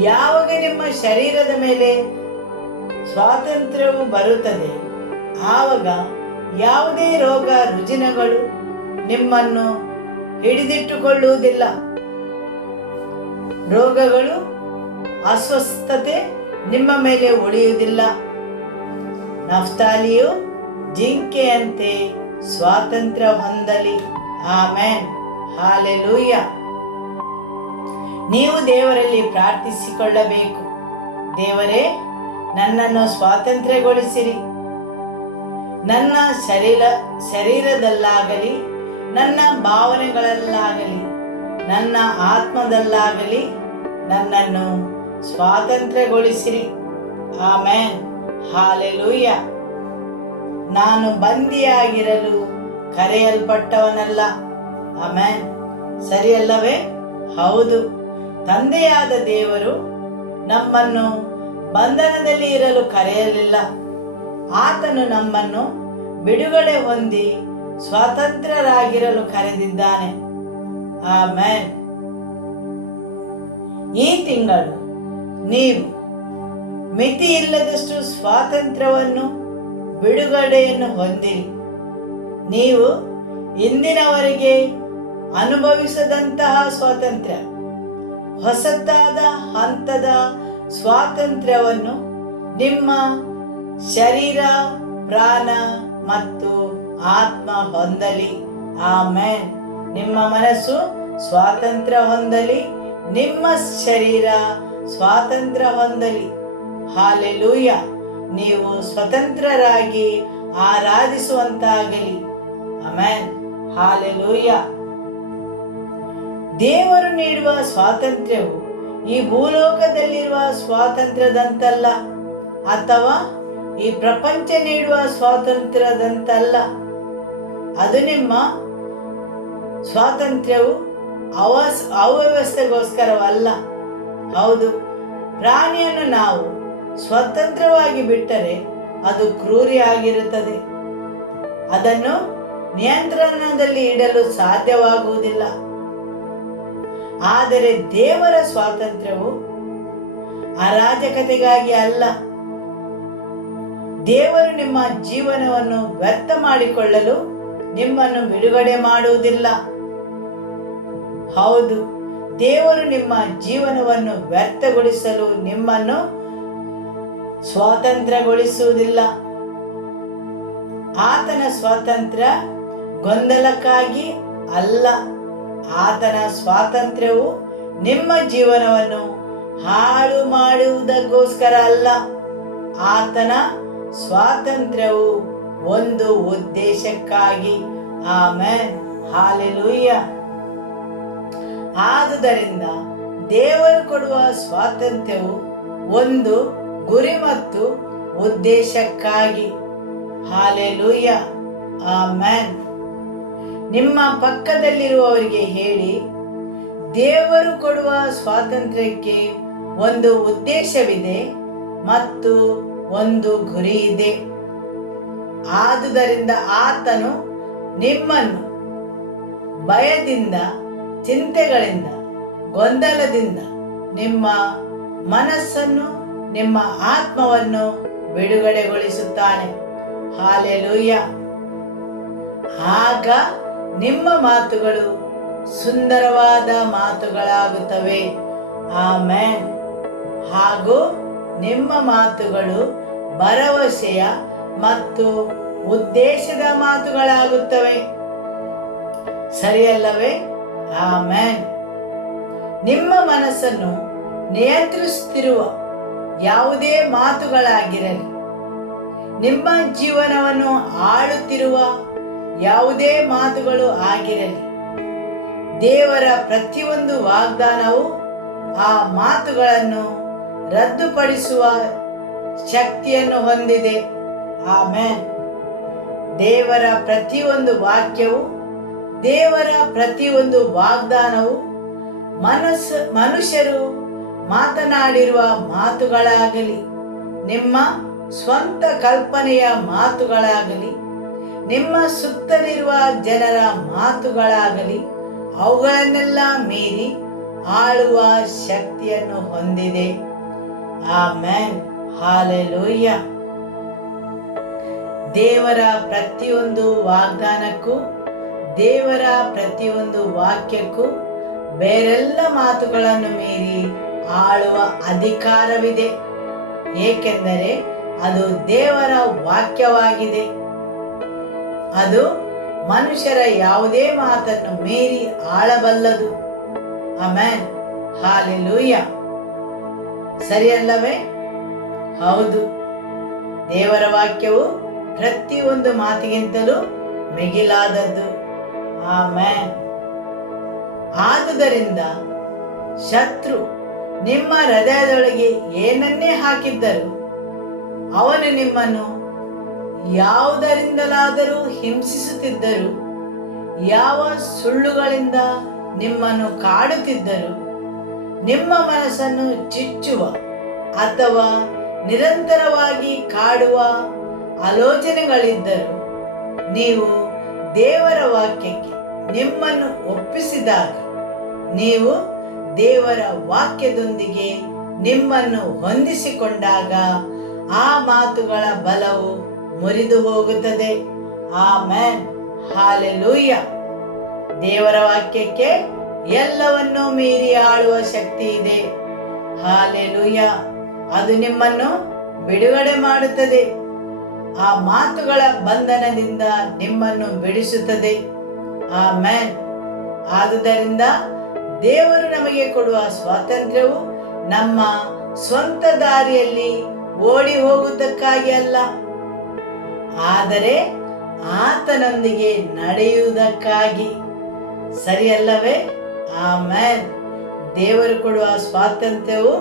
ಯಾವಾಗ ನಿಮ್ಮ ಶರೀರದ ಮೇಲೆ ಸ್ವಾತಂತ್ರ್ಯವು ಬರುತ್ತದೆ, ಆವಾಗ ಯಾವುದೇ ರೋಗ ರುಜಿನಗಳು ನಿಮ್ಮನ್ನು ಹಿಡಿದಿಟ್ಟುಕೊಳ್ಳುವುದಿಲ್ಲ. ರೋಗಗಳು, ಅಸ್ವಸ್ಥತೆ ನಿಮ್ಮ ಮೇಲೆ ಉಳಿಯುವುದಿಲ್ಲ. ನಫ್ತಾಲಿಯು ಜಿಂಕೆಯಂತೆ ಸ್ವಾತಂತ್ರ್ಯ ಹೊಂದಲಿ. Amen, hallelujah. ನೀವು ದೇವರಲ್ಲಿ ಪ್ರಾರ್ಥಿಸಿಕೊಳ್ಳಬೇಕು, ದೇವರೇ, ನನ್ನನ್ನು ಸ್ವಾತಂತ್ರ್ಯಗೊಳಿಸಿರಿ. ನನ್ನ ಶರೀರದಲ್ಲಾಗಲಿ, ನನ್ನ ಭಾವನೆಗಳಲ್ಲಾಗಲಿ, ನನ್ನ ಆತ್ಮದಲ್ಲಾಗಲಿ ನನ್ನನ್ನು ಸ್ವಾತಂತ್ರ್ಯಗೊಳಿಸಿರಿ. Amen, hallelujah. ನಾನು ಬಂದಿಯಾಗಿರಲು ಕರೆಯಲ್ಪಟ್ಟವನಲ್ಲ. ಆಮೆನ್, ಸರಿಯಲ್ಲವೇ? ಹೌದು. ತಂದೆಯಾದ ದೇವರು ನಮ್ಮನ್ನು ಬಂಧನದಲ್ಲಿ ಇರಲು ಕರೆಯಲಿಲ್ಲ. ಆತನು ನಮ್ಮನ್ನು ಬಿಡುಗಡೆ ಹೊಂದಿ ಸ್ವತಂತ್ರರಾಗಿರಲು ಕರೆದಿದ್ದಾನೆ. ಆಮೆನ್. ಈ ತಿಂಗಳು ನೀವು ಮಿತಿ ಇಲ್ಲದಷ್ಟು ಸ್ವಾತಂತ್ರ್ಯವನ್ನು, ಬಿಡುಗಡೆಯನ್ನು ಹೊಂದಿರಿ. ನೀವು ಇಂದಿನವರೆಗೆ ಅನುಭವಿಸದಂತಹ ಸ್ವಾತಂತ್ರ್ಯ, ಹೊಸತಾದ ಹಂತದ ಸ್ವಾತಂತ್ರ್ಯವನ್ನು ನಿಮ್ಮ ಶರೀರ, ಪ್ರಾಣ ಮತ್ತು ಆತ್ಮ ಹೊಂದಲಿ. ಆಮೆನ್. ನಿಮ್ಮ ಮನಸ್ಸು ಸ್ವಾತಂತ್ರ್ಯ ಹೊಂದಲಿ, ನಿಮ್ಮ ಶರೀರ ಸ್ವಾತಂತ್ರ್ಯ ಹೊಂದಲಿ. ಹಾಲೆಲೂಯ. ನೀವು ಸ್ವತಂತ್ರರಾಗಿ ಆರಾಧಿಸುವಂತಾಗಲಿ. Amen, hallelujah. ದೇವರು ನೀಡುವ ಸ್ವಾತಂತ್ರ್ಯವು ಈ ಭೂಲೋಕದಲ್ಲಿರುವ ಸ್ವಾತಂತ್ರ್ಯದಂತಲ್ಲ, ಅಥವಾ ಈ ಪ್ರಪಂಚ ನೀಡುವ ಸ್ವಾತಂತ್ರ್ಯದಂತಲ್ಲ. ಅದು ನಿಮ್ಮ ಸ್ವಾತಂತ್ರ್ಯವು ಅವ್ಯವಸ್ಥೆಗೋಸ್ಕರವಲ್ಲ. ಹೌದು, ಪ್ರಾಣಿಯನ್ನು ನಾವು ಸ್ವತಂತ್ರವಾಗಿ ಬಿಟ್ಟರೆ ಅದು ಕ್ರೂರಿಯಾಗಿರುತ್ತದೆ. ಅದನ್ನು ನಿಯಂತ್ರಣದಲ್ಲಿ ಇಡಲು ಸಾಧ್ಯವಾಗುವುದಿಲ್ಲ. ಆದರೆ ದೇವರ ಸ್ವಾತಂತ್ರ್ಯವು ಅರಾಜಕತೆಗಾಗಿ ಅಲ್ಲ. ದೇವರು ನಿಮ್ಮ ಜೀವನವನ್ನು ವ್ಯರ್ಥ ಮಾಡಿಕೊಳ್ಳಲು ನಿಮ್ಮನ್ನು ಬಿಡುಗಡೆ ಮಾಡುವುದಿಲ್ಲ. ಹೌದು, ದೇವರು ನಿಮ್ಮ ಜೀವನವನ್ನು ವ್ಯರ್ಥಗೊಳಿಸಲು ನಿಮ್ಮನ್ನು ಸ್ವಾತಂತ್ರ್ಯಗೊಳಿಸುವುದಿಲ್ಲ. ಆತನ ಸ್ವಾತಂತ್ರ್ಯ ಗೊಂದಲಕ್ಕಾಗಿ ಅಲ್ಲ. ಆತನ ಸ್ವಾತಂತ್ರ್ಯವು ನಿಮ್ಮ ಜೀವನವನ್ನು ಹಾಳು ಮಾಡುವುದಕ್ಕೋಸ್ಕರ ಅಲ್ಲ. ಆತನ ಸ್ವಾತಂತ್ರ್ಯವು ಒಂದು ಉದ್ದೇಶಕ್ಕಾಗಿ. Amen, hallelujah. ಆದುದರಿಂದ ದೇವರು ಕೊಡುವ ಸ್ವಾತಂತ್ರ್ಯವು ಒಂದು ಗುರಿ ಮತ್ತು ಉದ್ದೇಶಕ್ಕಾಗಿ. Hallelujah, amen. ನಿಮ್ಮ ಪಕ್ಕದಲ್ಲಿರುವವರಿಗೆ ಹೇಳಿ, ದೇವರು ಕೊಡುವ ಸ್ವಾತಂತ್ರ್ಯಕ್ಕೆ ಒಂದು ಉದ್ದೇಶವಿದೆ ಮತ್ತು ಒಂದು ಗುರಿ ಇದೆ. ಆದುದರಿಂದ ಆತನು ನಿಮ್ಮನ್ನು ಭಯದಿಂದ, ಚಿಂತೆಗಳಿಂದ, ಗೊಂದಲದಿಂದ ನಿಮ್ಮ ಮನಸ್ಸನ್ನು, ನಿಮ್ಮ ಆತ್ಮವನ್ನು ಬಿಡುಗಡೆಗೊಳಿಸುತ್ತಾನೆ. ಹಾಲೆಲೂಯ. ಆಗ ನಿಮ್ಮ ಮಾತುಗಳು ಸುಂದರವಾದ ಮಾತುಗಳಾಗುತ್ತವೆ. ಆಮೆನ್. ಹಾಗೂ ನಿಮ್ಮ ಮಾತುಗಳು ಭರವಸೆಯ ಮತ್ತು ಉದ್ದೇಶದ ಮಾತುಗಳಾಗುತ್ತವೆ. ಸರಿಯಲ್ಲವೇ? ಆಮೆನ್. ನಿಮ್ಮ ಮನಸ್ಸನ್ನು ನಿಯಂತ್ರಿಸುತ್ತಿರುವ ಯಾವುದೇ ಮಾತುಗಳಾಗಿರಲಿ, ನಿಮ್ಮ ಜೀವನವನ್ನು ಆಳುತ್ತಿರುವ ಯಾವುದೇ ಮಾತುಗಳು ಆಗಿರಲಿ, ದೇವರ ಪ್ರತಿಯೊಂದು ವಾಗ್ದಾನವು ಆ ಮಾತುಗಳನ್ನು ರದ್ದುಪಡಿಸುವ ಶಕ್ತಿಯನ್ನು ಹೊಂದಿದೆ. ಆಮೆನ್. ದೇವರ ಪ್ರತಿಯೊಂದು ವಾಕ್ಯವು, ದೇವರ ಪ್ರತಿಯೊಂದು ವಾಗ್ದಾನವು ಮನುಷ್ಯರು ಮಾತನಾಡಿರುವ ಮಾತುಗಳಾಗಲಿ, ನಿಮ್ಮ ಸ್ವಂತ ಕಲ್ಪನೆಯ ಮಾತುಗಳಾಗಲಿ, ನಿಮ್ಮ ಸುತ್ತಲಿರುವ ಜನರ ಮಾತುಗಳಾಗಲಿ, ಅವುಗಳನ್ನೆಲ್ಲ ಮೀರಿ ಆಳುವ ಶಕ್ತಿಯನ್ನು ಹೊಂದಿದೆ. ಆಮೆನ್. ಹಾಲೆಲೂಯ. ದೇವರ ಪ್ರತಿಯೊಂದು ವಾಗ್ದಾನಕ್ಕೂ, ದೇವರ ಪ್ರತಿಯೊಂದು ವಾಕ್ಯಕ್ಕೂ ಬೇರೆಲ್ಲ ಮಾತುಗಳನ್ನು ಮೀರಿ ಆಳುವ ಅಧಿಕಾರವಿದೆ. ಏಕೆಂದರೆ ಅದು ದೇವರ ವಾಕ್ಯವಾಗಿದೆ. ಅದು ಮನುಷ್ಯರ ಯಾವುದೇ ಮಾತನ್ನು ಮೀರಿ ಆಳಬಲ್ಲದು. ಆಮೆನ್. ಹಾಲೆಲೂಯ. ಸರಿಯಲ್ಲವೇ? ಹೌದು. ದೇವರ ವಾಕ್ಯವು ಪ್ರತಿಯೊಂದು ಮಾತಿಗಿಂತಲೂ ಮಿಗಿಲಾದದ್ದು. ಆಮೆನ್. ಆದುದರಿಂದ ಶತ್ರು ನಿಮ್ಮ ಹೃದಯದೊಳಗೆ ಏನನ್ನೇ ಹಾಕಿದ್ದರೂ, ಅವನು ನಿಮ್ಮನ್ನು ಯಾವುದರಿಂದಲಾದರೂ ಹಿಂಸಿಸುತ್ತಿದ್ದರು, ಯಾವ ಸುಳ್ಳುಗಳಿಂದ ನಿಮ್ಮನ್ನು ಕಾಡುತ್ತಿದ್ದರು, ನಿಮ್ಮ ಮನಸ್ಸನ್ನು ಚುಚ್ಚುವ ಅಥವಾ ನಿರಂತರವಾಗಿ ಕಾಡುವ ಆಲೋಚನೆಗಳಿದ್ದರು, ನೀವು ದೇವರ ವಾಕ್ಯಕ್ಕೆ ನಿಮ್ಮನ್ನು ಒಪ್ಪಿಸಿದಾಗ, ನೀವು ದೇವರ ವಾಕ್ಯದೊಂದಿಗೆ ನಿಮ್ಮನ್ನು ಹೊಂದಿಸಿಕೊಂಡಾಗ ಆ ಮಾತುಗಳ ಬಲವು ಮುರಿದು ಹೋಗುತ್ತದೆ. ಆಮೆನ್. ಹಾಲೆಲೂಯ. ದೇವರ ವಾಕ್ಯಕ್ಕೆ ಎಲ್ಲವನ್ನೂ ಮೀರಿ ಆಳುವ ಶಕ್ತಿ ಇದೆ. ಹಾಲೆಲೂಯ. ಅದು ನಿಮ್ಮನ್ನು ಬಿಡುಗಡೆ ಮಾಡುತ್ತದೆ. ಆ ಮಾತುಗಳ ಬಂಧನದಿಂದ ನಿಮ್ಮನ್ನು ಬಿಡಿಸುತ್ತದೆ. ಆಮೆನ್. ಆದುದರಿಂದ ದೇವರು ನಮಗೆ ಕೊಡುವ ಸ್ವಾತಂತ್ರ್ಯವು ನಮ್ಮ ಸ್ವಂತ ದಾರಿಯಲ್ಲಿ ಓಡಿ ಹೋಗುವುದಕ್ಕಾಗಿ ಅಲ್ಲ, ಆದರೆ ಆತನೊಂದಿಗೆ ನಡೆಯುವುದಕ್ಕಾಗಿ. ಸರಿಯಲ್ಲವೇ? ಆಮೆನ್. ದೇವರು ಕೊಡುವ ಸ್ವಾತಂತ್ರ್ಯವು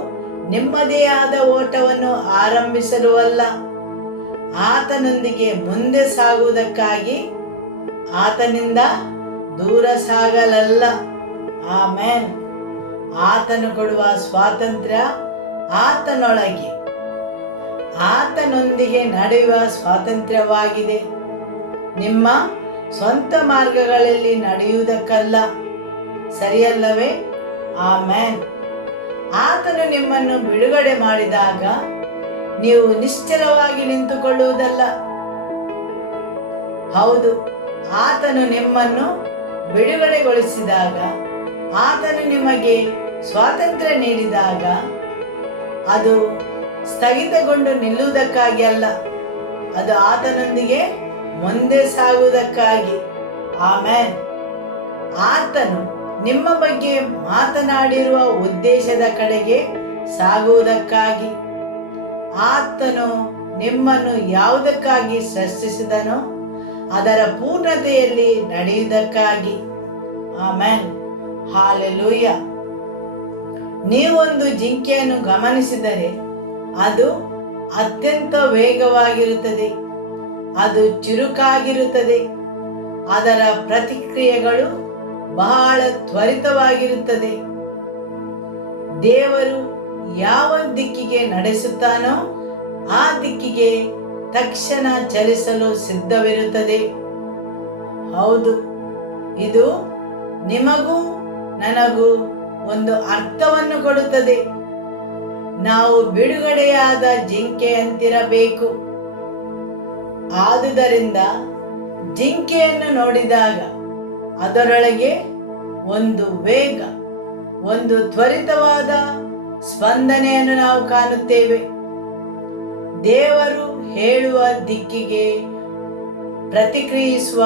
ನಿಮ್ಮದೇ ಆದ ಓಟವನ್ನು ಆರಂಭಿಸಲು ಅಲ್ಲ, ಆತನೊಂದಿಗೆ ಮುಂದೆ ಸಾಗುವುದಕ್ಕಾಗಿ, ಆತನಿಂದ ದೂರ ಸಾಗಲಲ್ಲ. ಆಮೆನ್. ಆತನು ಕೊಡುವ ಸ್ವಾತಂತ್ರ್ಯ ಆತನೊಳಗೆ, ಆತನೊಂದಿಗೆ ನಡೆಯುವ ಸ್ವಾತಂತ್ರ್ಯವಾಗಿದೆ. ನಿಮ್ಮ ಸ್ವಂತ ಮಾರ್ಗಗಳಲ್ಲಿ ನಡೆಯುವುದಕ್ಕಲ್ಲ. ಸರಿಯಲ್ಲವೇ? ಆಮೆನ್. ಆತನು ನಿಮ್ಮನ್ನು ಬಿಡುಗಡೆ ಮಾಡಿದಾಗ ನೀವು ನಿಶ್ಚಲವಾಗಿ ನಿಂತುಕೊಳ್ಳುವುದಲ್ಲ. ಹೌದು, ಆತನು ನಿಮ್ಮನ್ನು ಬಿಡುಗಡೆಗೊಳಿಸಿದಾಗ, ಆತನು ನಿಮಗೆ ಸ್ವಾತಂತ್ರ್ಯ ನೀಡಿದಾಗ ಅದು ಸ್ಥಗಿತಗೊಂಡು ನಿಲ್ಲುವುದಕ್ಕಾಗಿ ಅಲ್ಲ, ಅದು ಆತನೊಂದಿಗೆ ಮುಂದೆ ಸಾಗುವುದಕ್ಕಾಗಿ. ಆಮೆನ್. ಆತನು ನಿಮ್ಮ ಬಗ್ಗೆ ಮಾತನಾಡಿರುವ ಉದ್ದೇಶದ ಕಡೆಗೆ ಸಾಗುವುದಕ್ಕಾಗಿ. ಆತನು ನಿಮ್ಮನ್ನು ಯಾವುದಕ್ಕಾಗಿ ಸೃಷ್ಟಿಸಿದನೋ ಅದರ ಪೂರ್ಣತೆಯಲ್ಲಿ ನಡೆಯುವುದಕ್ಕಾಗಿ. ಆಮೆನ್. ಹಾಲೆಲೂಯ. ನೀವೊಂದು ಜಿಂಕೆಯನ್ನು ಗಮನಿಸಿದರೆ ಅದು ಅತ್ಯಂತ ವೇಗವಾಗಿರುತ್ತದೆ, ಅದು ಚುರುಕಾಗಿರುತ್ತದೆ, ಅದರ ಪ್ರತಿಕ್ರಿಯೆಗಳು ಬಹಳ ತ್ವರಿತವಾಗಿರುತ್ತದೆ. ದೇವರು ಯಾವ ದಿಕ್ಕಿಗೆ ನಡೆಸುತ್ತಾನೋ ಆ ದಿಕ್ಕಿಗೆ ತಕ್ಷಣ ಚಲಿಸಲು ಸಿದ್ಧವಿರುತ್ತದೆ. ಹೌದು, ಇದು ನಿಮಗೂ ನನಗೂ ಒಂದು ಅರ್ಥವನ್ನು ಕೊಡುತ್ತದೆ. ನಾವು ಬಿಡುಗಡೆಯಾದ ಜಿಂಕೆಯಂತಿರಬೇಕು. ಆದುದರಿಂದ ಜಿಂಕೆಯನ್ನು ನೋಡಿದಾಗ ಅದರೊಳಗೆ ಒಂದು ವೇಗ, ಒಂದು ತ್ವರಿತವಾದ ಸ್ಪಂದನೆಯನ್ನು ನಾವು ಕಾಣುತ್ತೇವೆ. ದೇವರು ಹೇಳುವ ದಿಕ್ಕಿಗೆ ಪ್ರತಿಕ್ರಿಯಿಸುವ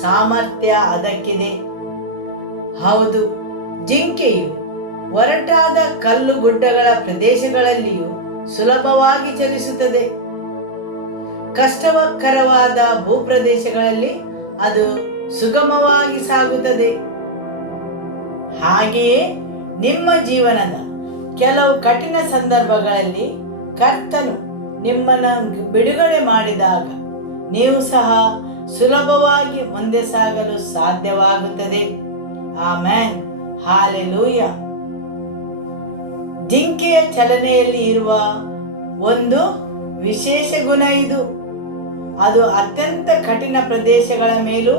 ಸಾಮರ್ಥ್ಯ ಅದಕ್ಕಿದೆ. ಹೌದು, ಜಿಂಕೆಯು ಒರಟಾದ ಕಲ್ಲು ಗುಡ್ಡಗಳ ಪ್ರದೇಶಗಳಲ್ಲಿಯೂ ಸುಲಭವಾಗಿ ಚಲಿಸುತ್ತದೆ. ಕಷ್ಟಕರವಾದ ಭೂಪ್ರದೇಶಗಳಲ್ಲಿ ಅದು ಸುಗಮವಾಗಿ ಸಾಗುತ್ತದೆ. ಹಾಗೆಯೇ ನಿಮ್ಮ ಜೀವನದ ಕೆಲವು ಕಠಿಣ ಸಂದರ್ಭಗಳಲ್ಲಿ ಕರ್ತನು ನಿಮ್ಮನ್ನು ಬಿಡುಗಡೆ ಮಾಡಿದಾಗ ನೀವು ಸಹ ಸುಲಭವಾಗಿ ಮುಂದೆ ಸಾಗಲು ಸಾಧ್ಯವಾಗುತ್ತದೆ. ಆಮೆನ್. ಹಾಲೆಲೂಯ. ಜಿಂಕೆಯ ಚಲನೆಯಲ್ಲಿ ಇರುವ ಒಂದು ವಿಶೇಷ ಗುಣ ಇದು. ಅದು ಅತ್ಯಂತ ಕಠಿಣ ಪ್ರದೇಶಗಳ ಮೇಲೂ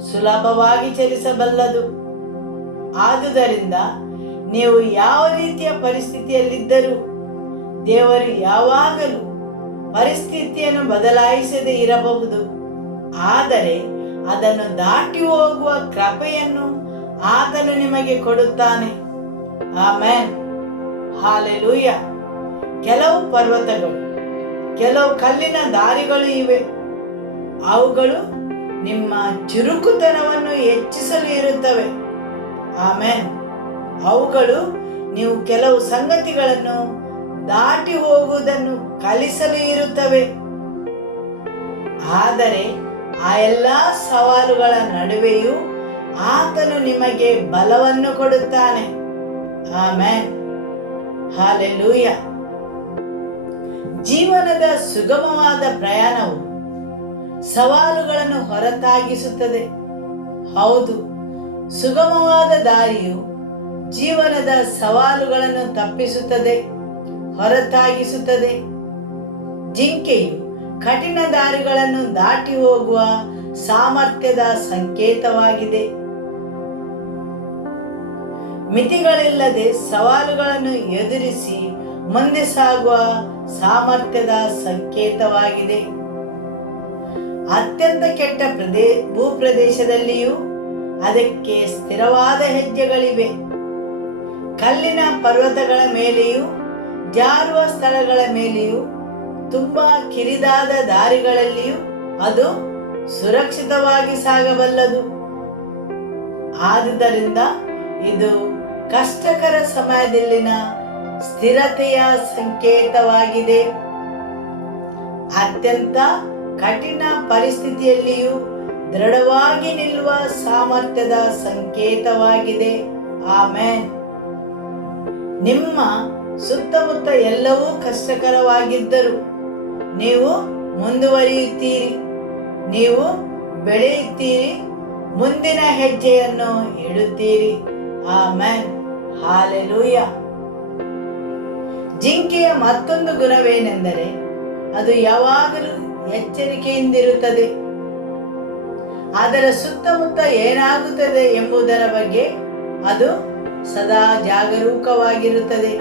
ಸುಲಭವಾಗಿ ಚಲಿಸಬಲ್ಲದು. ಆದುದರಿಂದ ನೀವು ಯಾವ ರೀತಿಯ ಪರಿಸ್ಥಿತಿಯಲ್ಲಿದ್ದರೂ ದೇವರು ಯಾವಾಗಲೂ ಪರಿಸ್ಥಿತಿಯನ್ನು ಬದಲಾಯಿಸದೇ ಇರಬಹುದು, ಆದರೆ ಅದನ್ನು ದಾಟಿ ಹೋಗುವ ಕೃಪೆಯನ್ನು ಆತನು ನಿಮಗೆ ಕೊಡುತ್ತಾನೆ. ಆಮೆನ್. ಹಾಲೆಲೂಯ. ಕೆಲವು ಪರ್ವತಗಳು, ಕೆಲವು ಕಲ್ಲಿನ ದಾರಿಗಳು ಇವೆ. ಅವುಗಳು ನಿಮ್ಮ ಚುರುಕುತನವನ್ನು ಹೆಚ್ಚಿಸಲು ಇರುತ್ತವೆ. ಆಮೆನ್. ಅವುಗಳು ನೀವು ಕೆಲವು ಸಂಗತಿಗಳನ್ನು ದಾಟಿ ಹೋಗುವುದನ್ನು ಕಲಿಸಲು ಇರುತ್ತವೆ. ಆದರೆ ಆ ಎಲ್ಲ ಸವಾಲುಗಳ ನಡುವೆಯೂ ಆತನು ನಿಮಗೆ ಬಲವನ್ನು ಕೊಡುತ್ತಾನೆ. ಆಮೆನ್. ಹಾಲೆಲೂಯ. ಜೀವನದ ಸುಗಮವಾದ ಪ್ರಯಾಣವು ಸವಾಲುಗಳನ್ನು ಹೊರತಾಗಿಸುತ್ತದೆ. ಹೌದು, ಸುಗಮವಾದ ದಾರಿಯು ಜೀವನದ ಸವಾಲುಗಳನ್ನು ತಪ್ಪಿಸುತ್ತದೆ, ಹೊರತಾಗಿಸುತ್ತದೆ. ಜಿಂಕೆಯು ಕಠಿಣ ದಾರಿಗಳನ್ನು ದಾಟಿ ಹೋಗುವ ಸಾಮರ್ಥ್ಯದ ಸಂಕೇತವಾಗಿದೆ. ಮಿತಿಗಳಿಲ್ಲದೆ ಸವಾಲುಗಳನ್ನು ಎದುರಿಸಿ ಮುಂದೆ ಸಾಗುವ ಸಾಮರ್ಥ್ಯದ ಸಂಕೇತವಾಗಿದೆ. ಅತ್ಯಂತ ಕೆಟ್ಟ ಭೂಪ್ರದೇಶದಲ್ಲಿಯೂ ಅದಕ್ಕೆ ಸ್ಥಿರವಾದ ಹೆಜ್ಜೆಗಳಿವೆ. ಕಲ್ಲಿನ ಪರ್ವತಗಳ ಮೇಲೆಯೂ ಜಾರುವ ಸ್ಥಳಗಳ ಮೇಲೆಯೂ ತುಂಬಾ ಕಿರಿದಾದ ದಾರಿಗಳಲ್ಲಿಯೂ ಅದು ಸುರಕ್ಷಿತವಾಗಿ ಸಾಗಬಲ್ಲದು. ಆದುದರಿಂದ ಇದು ಕಷ್ಟಕರ ಸಮಯದಲ್ಲಿನ ಸ್ಥಿರತೆಯ ಸಂಕೇತವಾಗಿದೆ. ಅತ್ಯಂತ ಕಠಿಣ ಪರಿಸ್ಥಿತಿಯಲ್ಲಿಯೂ ದೃಢವಾಗಿ ನಿಲ್ಲುವ ಸಾಮರ್ಥ್ಯದ ಸಂಕೇತವಾಗಿದೆ. ಆಮೆನ್. ನಿಮ್ಮ ಸುತ್ತಮುತ್ತ ಎಲ್ಲವೂ ಕಷ್ಟಕರವಾಗಿದ್ದರೂ ನೀವು ಮುಂದುವರಿಯುತ್ತೀರಿ, ನೀವು ಬೆಳೆಯುತ್ತೀರಿ, ಮುಂದಿನ ಹೆಜ್ಜೆಯನ್ನು ಇಡುತ್ತೀರಿ. ಆಮೆನ್. ಹಾಲೆಲೂಯ. ಜಿಂಕೆಯ ಮತ್ತೊಂದು ಗುಣವೇನೆಂದರೆ ಅದು ಯಾವಾಗಲೂ ಎಚ್ಚರಿಕೆಯಿಂದಿರುತ್ತದೆ. ಅದರ ಸುತ್ತಮುತ್ತ ಏನಾಗುತ್ತದೆ ಎಂಬುದರ ಬಗ್ಗೆ ಅದು ಸದಾ ಜಾಗರೂಕವಾಗಿರುತ್ತದೆ.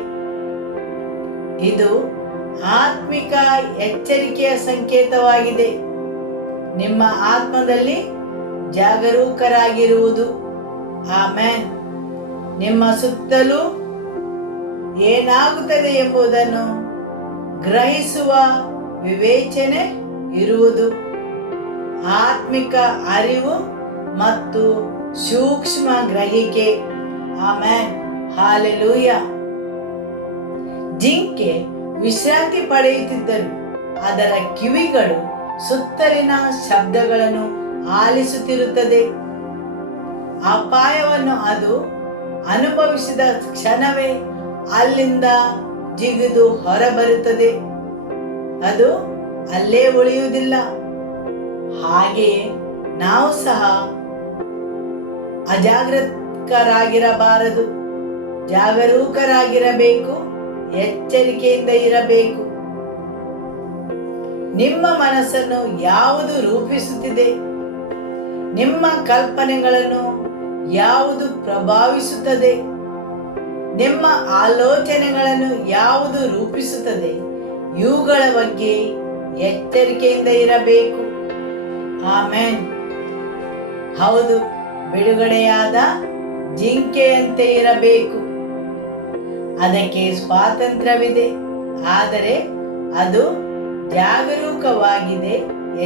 ಇದು ಆತ್ಮಿಕ ಎಚ್ಚರಿಕೆಯ ಸಂಕೇತವಾಗಿದೆ. ನಿಮ್ಮ ಆತ್ಮದಲ್ಲಿ ಜಾಗರೂಕರಾಗಿರುವುದು. ಆಮೆನ್. ನಿಮ್ಮ ಸುತ್ತಲೂ ಏನಾಗುತ್ತದೆ ಎಂಬುದನ್ನು ಗ್ರಹಿಸುವ ವಿವೇಚನೆ ಇರುವುದು. ಆತ್ಮಿಕ ಅರಿವು ಮತ್ತು ಸೂಕ್ಷ್ಮ ಗ್ರಹಿಕೆ. ಆಮೆನ್. ಹಾಲೆಲೂಯ. ಜಿಂಕೆ ವಿಶ್ರಾಂತಿ ಪಡೆಯುತ್ತಿದ್ದರು ಅದರ ಕಿವಿಗಳು ಸುತ್ತಲಿನ ಶಬ್ದಗಳನ್ನು ಆಲಿಸುತ್ತಿರುತ್ತದೆ. ಅಪಾಯವನ್ನು ಅದು ಅನುಭವಿಸಿದ ಕ್ಷಣವೇ ಅಲ್ಲಿಂದ ಜಿಗಿದು ಹೊರಬರುತ್ತದೆ. ಅದು ಅಲ್ಲೇ ಉಳಿಯುವುದಿಲ್ಲ. ಹಾಗೆಯೇ ನಾವು ಸಹ ಅಜಾಗರೂಕರಾಗಿರಬಾರದು, ಜಾಗರೂಕರಾಗಿರಬೇಕು, ಎಚ್ಚರಿಕೆಯಿಂದ ಇರಬೇಕು. ನಿಮ್ಮ ಮನಸ್ಸನ್ನು ಯಾವುದು ರೂಪಿಸುತ್ತಿದೆ? ನಿಮ್ಮ ಕಲ್ಪನೆಗಳನ್ನು ಯಾವುದು ಪ್ರಭಾವಿಸುತ್ತದೆ? ನಿಮ್ಮ ಆಲೋಚನೆಗಳನ್ನು ಯಾವುದು ರೂಪಿಸುತ್ತದೆ? ಇವುಗಳ ಬಗ್ಗೆ ಎಚ್ಚರಿಕೆಯಿಂದ ಇರಬೇಕು. ಆಮೆನ್. ಹೌದು, ಬಿಡುಗಡೆಯಾದ ಜಿಂಕೆಯಂತೆ ಇರಬೇಕು. ಅದಕ್ಕೆ ಸ್ವಾತಂತ್ರ್ಯವಿದೆ, ಆದರೆ ಅದು ಜಾಗರೂಕವಾಗಿದೆ,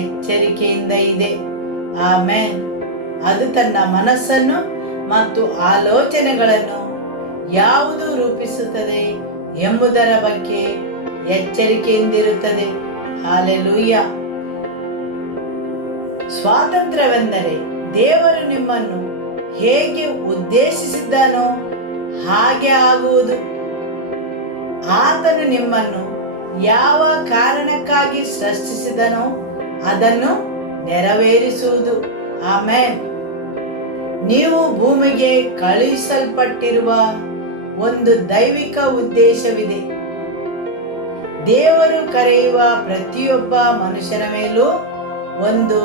ಎಚ್ಚರಿಕೆಯಿಂದ ಇದೆ. ಆಮೆನ್. ಅದು ತನ್ನ ಮನಸ್ಸನ್ನು ಮತ್ತು ಆಲೋಚನೆಗಳನ್ನು ಯಾವುದು ರೂಪಿಸುತ್ತದೆ ಎಂಬುದರ ಬಗ್ಗೆ ಎಚ್ಚರಿಕೆಯಿಂದಿರುತ್ತದೆ. ಹಾಲೆಲೂಯ. ಸ್ವಾತಂತ್ರ್ಯವೆಂದರೆ ದೇವರು ನಿಮ್ಮನ್ನು ಹೇಗೆ ಉದ್ದೇಶಿಸಿದ್ದಾನೋ ಹಾಗೆ ಆಗುವುದು. ಆತನು ನಿಮ್ಮನ್ನು ಯಾವ ಕಾರಣಕ್ಕಾಗಿ ಸೃಷ್ಟಿಸಿದನೋ ಅದನ್ನು ನೆರವೇರಿಸುವುದು. ಆಮೆನ್. ನೀವು ಭೂಮಿಗೆ ಕಳುಹಿಸಲ್ಪಟ್ಟಿರುವ ಒಂದು ದೈವಿಕ ಉದ್ದೇಶವಿದೆ. ದೇವರು ಕರೆಯುವ ಪ್ರತಿಯೊಬ್ಬ ಮನುಷ್ಯನ ಮೇಲೂ ಒಂದು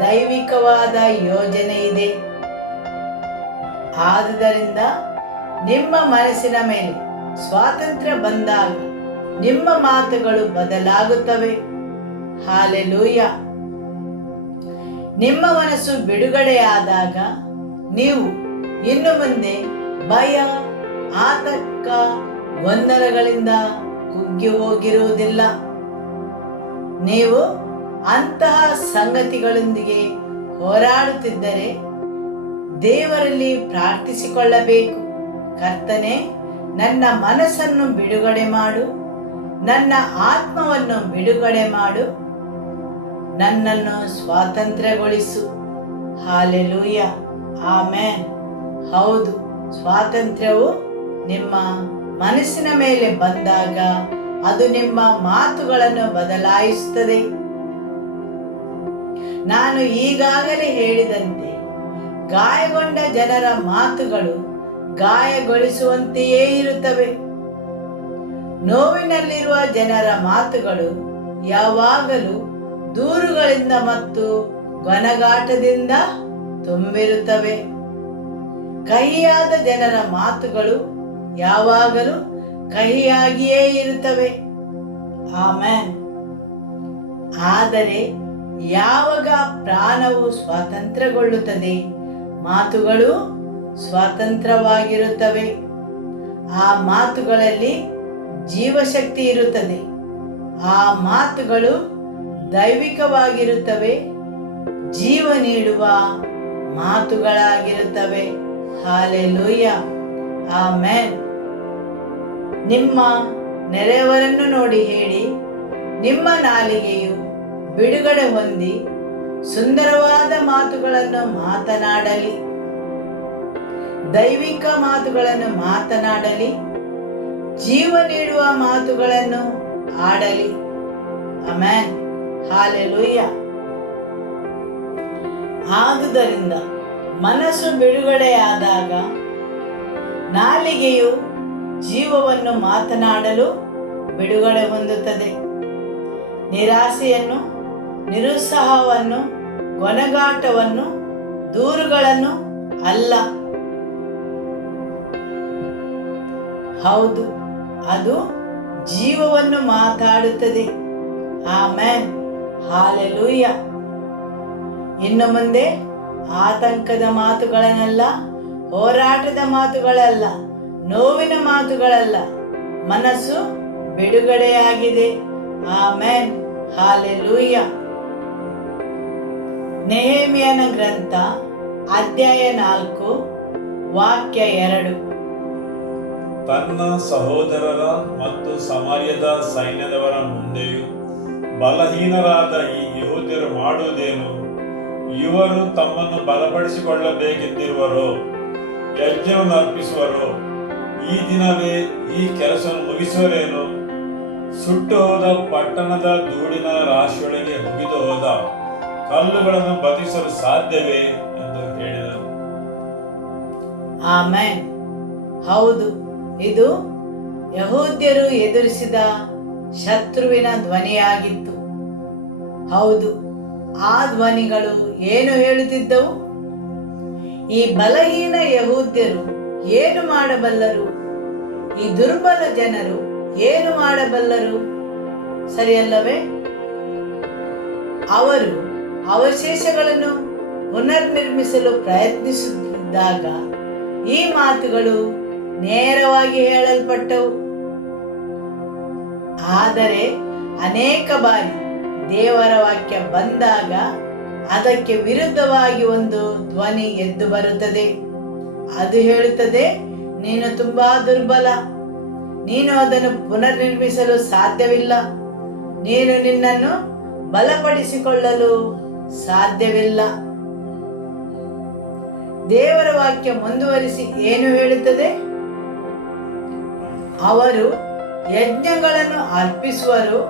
ದೈವಿಕವಾದ ಯೋಜನೆ ಇದೆ. ಆದುದರಿಂದ ನಿಮ್ಮ ಮನಸ್ಸಿನ ಮೇಲೆ ಸ್ವಾತಂತ್ರ್ಯ ಬಂದಾಗ ನಿಮ್ಮ ಮಾತುಗಳು ಬದಲಾಗುತ್ತವೆ. ಹಾಲೆಲೂಯ. ನಿಮ್ಮ ಮನಸ್ಸು ಬಿಡುಗಡೆಯಾದಾಗ ನೀವು ಇನ್ನು ಮುಂದೆ ಭಯ, ಆತಂಕ, ಗೊಂದಲಗಳಿಂದ ಕುಗ್ಗಿ ಹೋಗಿರುವುದಿಲ್ಲ. ನೀವು ಅಂತಹ ಸಂಗತಿಗಳೊಂದಿಗೆ ಹೋರಾಡುತ್ತಿದ್ದರೆ ದೇವರಲ್ಲಿ ಪ್ರಾರ್ಥಿಸಿಕೊಳ್ಳಬೇಕು. ಕರ್ತನೇ, ನನ್ನ ಮನಸ್ಸನ್ನು ಬಿಡುಗಡೆ ಮಾಡು, ನನ್ನ ಆತ್ಮವನ್ನು ಬಿಡುಗಡೆ ಮಾಡು, ನನ್ನನ್ನು ಸ್ವಾತಂತ್ರ್ಯಗೊಳಿಸು. ಹಾಲೆಲೂಯ. ಆಮೆನ್. ಹೌದು, ಸ್ವಾತಂತ್ರ್ಯವು ನಿಮ್ಮ ಮನಸ್ಸಿನ ಮೇಲೆ ಬಂದಾಗ ಅದು ನಿಮ್ಮ ಮಾತುಗಳನ್ನು ಬದಲಾಯಿಸುತ್ತದೆ. ನಾನು ಈಗಾಗಲೇ ಹೇಳಿದಂತೆ ಗಾಯಗೊಂಡ ಜನರ ಮಾತುಗಳು ಗಾಯಗೊಳಿಸುವಂತೆಯೇ ಇರುತ್ತವೆ. ನೋವಿನಲ್ಲಿರುವ ಜನರ ಮಾತುಗಳು ಯಾವಾಗಲೂ ದೂರುಗಳಿಂದ ಮತ್ತು ಗೊನಗಾಟದಿಂದ ತುಂಬಿರುತ್ತವೆ. ಕಹಿಯಾದ ಜನರ ಮಾತುಗಳು ಯಾವಾಗಲೂ ಕಹಿಯಾಗಿಯೇ ಇರುತ್ತವೆ. ಆಮೆನ್. ಆದರೆ ಯಾವಾಗ ಪ್ರಾಣವು ಸ್ವಾತಂತ್ರ್ಯಗೊಳ್ಳುತ್ತದೆ, ಮಾತುಗಳು ಸ್ವತಂತ್ರವಾಗಿರುತ್ತವೆ. ಆ ಮಾತುಗಳಲ್ಲಿ ಜೀವಶಕ್ತಿ ಇರುತ್ತದೆ. ಆ ಮಾತುಗಳು ದೈವಿಕವಾಗಿರುತ್ತವೆ, ಜೀವ ನೀಡುವ ಮಾತುಗಳಾಗಿರುತ್ತವೆ. ಹಾಲೆಲೂಯ. ಆಮೆನ್. ನಿಮ್ಮ ನೆರೆಯವರನ್ನು ನೋಡಿ ಹೇಳಿ, ನಿಮ್ಮ ನಾಲಿಗೆಯು ಬಿಡುಗಡೆ ಹೊಂದಿ ಸುಂದರವಾದ ಮಾತುಗಳನ್ನು ಮಾತನಾಡಲಿ, ದೈವಿಕ ಮಾತುಗಳನ್ನು ಮಾತನಾಡಲಿ, ಜೀವ ನೀಡುವ ಮಾತುಗಳನ್ನು ಆಡಲಿ. ಆಮೆನ್. ಹಾಲೆಲೂಯ. ಆದುದರಿಂದ ಮನಸ್ಸು ಬಿಡುಗಡೆಯಾದಾಗ ನಾಲಿಗೆಯು ಜೀವವನ್ನು ಮಾತನಾಡಲು ಬಿಡುಗಡೆ ಹೊಂದುತ್ತದೆ. ನಿರಾಸೆಯನ್ನು, ನಿರುತ್ಸಾಹವನ್ನು, ಗೊನಗಾಟವನ್ನು, ದೂರುಗಳನ್ನು ಅಲ್ಲ. ಹೌದು, ಅದು ಜೀವವನ್ನು ಮಾತಾಡುತ್ತದೆ. ಆಮೆನ್. ಹಾಲೆಲೂಯ. ಇನ್ನು ಮುಂದೆ ಆತಂಕದ ಮಾತುಗಳನ್ನಲ್ಲ, ಹೋರಾಟದ ಮಾತುಗಳಲ್ಲ, ನೋವಿನ ಮಾತುಗಳಲ್ಲ. ಮನಸ್ಸು ಬಿಡುಗಡೆಯಾಗಿದೆ. ಆಮೆನ್. ಹಾಲೆಲೂಯ. ನೆಹೆಮೀಯನ ಗ್ರಂಥ ಅಧ್ಯಾಯ 4 ವಾಕ್ಯ 2. ತನ್ನ ಸಹೋದರರ ಮತ್ತು ಸಮಾರ್ಯದ ಸೈನ್ಯದವರ ಮುಂದೆಯೂ ಬಲಹೀನರಾದ ಈ ಯೆಹೂದ್ಯರ ಯೆಹೂದ್ಯರು ಮಾಡುವುದೇನು? ಇವರು ತಮ್ಮನ್ನು ಬಲಪಡಿಸಿಕೊಳ್ಳಬೇಕೆಂದಿರುವರೋ? ಯಜ್ಞವನ್ನು ಅರ್ಪಿಸುವರೋ? ಈ ದಿನವೇ ಈ ಕೆಲಸವನ್ನು ಮುಗಿಸುವರೇನು? ಸುಟ್ಟು ಹೋದ ಪಟ್ಟಣದ ಧೂಳಿನ ರಾಶಿಯೊಳಗೆ ಮುಗಿದು ಹೋದ ಕಲ್ಲುಗಳನ್ನು ಬದಿಸಲು ಸಾಧ್ಯವೇ ಎಂದು ಹೇಳಿದರು. ಆಮೆನ್. ಹೌದು, ಇದು ಯಹೂದ್ಯರು ಎದುರಿಸಿದ ಶತ್ರುವಿನ ಧ್ವನಿಯಾಗಿತ್ತು. ಹೌದು, ಆ ಧ್ವನಿಗಳು ಏನು ಹೇಳುತ್ತಿದ್ದವು? ಈ ಬಲಹೀನ ಯಹೂದ್ಯರು ಏನು ಮಾಡಬಲ್ಲರು? ಈ ದುರ್ಬಲ ಜನರು ಏನು ಮಾಡಬಲ್ಲರು? ಸರಿಯಲ್ಲವೇ? ಅವರು ಅವಶೇಷಗಳನ್ನು ಪುನರ್ನಿರ್ಮಿಸಲು ಪ್ರಯತ್ನಿಸುತ್ತಿದ್ದಾಗ ಈ ಮಾತುಗಳು ನೇರವಾಗಿ ಹೇಳಲ್ಪಟ್ಟವು. ಆದರೆ ಅನೇಕ ಬಾರಿ ದೇವರ ವಾಕ್ಯ ಬಂದಾಗ ಅದಕ್ಕೆ ವಿರುದ್ಧವಾಗಿ ಒಂದು ಧ್ವನಿ ಎದ್ದು ಬರುತ್ತದೆ. ಅದು ಹೇಳುತ್ತದೆ, ನೀನು ತುಂಬಾ ದುರ್ಬಲ, ನೀನು ಅದನ್ನು ಪುನರ್ನಿರ್ಮಿಸಲು ಸಾಧ್ಯವಿಲ್ಲ, ನೀನು ನಿನ್ನನ್ನು ಬಲಪಡಿಸಿಕೊಳ್ಳಲು ಸಾಧ್ಯವಿಲ್ಲ. ದೇವರ ವಾಕ್ಯ ಮುಂದುವರಿಸಿ ಏನು ಹೇಳುತ್ತದೆ? ಅವರು ಯಜ್ಞಗಳನ್ನು ಅರ್ಪಿಸುವರು,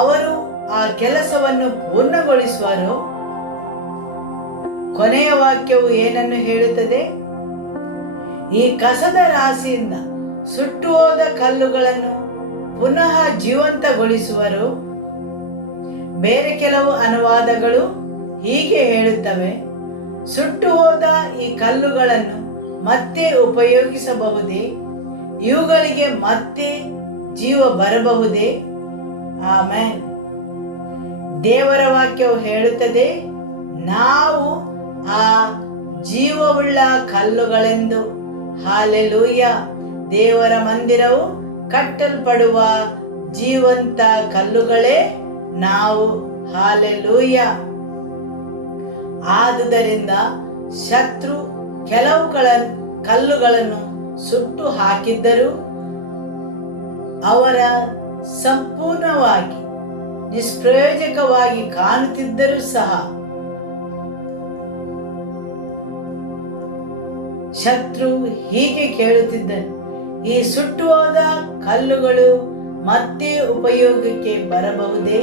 ಅವರು ಆ ಕೆಲಸವನ್ನು ಪೂರ್ಣಗೊಳಿಸುವರು. ಕೊನೆಯ ವಾಕ್ಯವು ಏನನ್ನು ಹೇಳುತ್ತದೆ? ಈ ಕಸದ ರಾಶಿಯಿಂದ ಸುಟ್ಟು ಹೋದ ಕಲ್ಲುಗಳನ್ನು ಪುನಃ ಜೀವಂತಗೊಳಿಸುವರು. ಬೇರೆ ಕೆಲವು ಅನುವಾದಗಳು ಹೀಗೆ ಹೇಳುತ್ತವೆ, ಸುಟ್ಟು ಹೋದ ಈ ಕಲ್ಲುಗಳನ್ನು ಮತ್ತೆ ಉಪಯೋಗಿಸಬಹುದೇ? ಇವುಗಳಿಗೆ ಮತ್ತೆ ಜೀವ ಬರಬಹುದೇ? ಆಮೆನ್. ದೇವರ ವಾಕ್ಯವು ಹೇಳುತ್ತದೆ, ನಾವು ಆ ಜೀವವುಳ್ಳ ಕಲ್ಲುಗಳೆಂದು. ಹಾಲೆಲೂಯ. ದೇವರ ಮಂದಿರವು ಕಟ್ಟಲ್ಪಡುವ ಜೀವಂತ ಕಲ್ಲುಗಳೇ ನಾವು. ಹಾಲೆಲೂಯ. ಆದುದರಿಂದ ಶತ್ರು ಕೆಲವು ಕಲ್ಲುಗಳನ್ನು ಸುಟ್ಟು ಹಾಕಿದ್ದರು ಅವರ ಸಂಪೂರ್ಣವಾಗಿ ನಿಷ್ಪ್ರಯೋಜಕವಾಗಿ ಕಾಣುತ್ತಿದ್ದರೂ ಸಹ ಶತ್ರು ಹೀಗೆ ಕೇಳುತ್ತಿದ್ದನು, ಈ ಸುಟ್ಟು ಹೋದ ಕಲ್ಲುಗಳು ಮತ್ತೆ ಉಪಯೋಗಕ್ಕೆ ಬರಬಹುದೇ?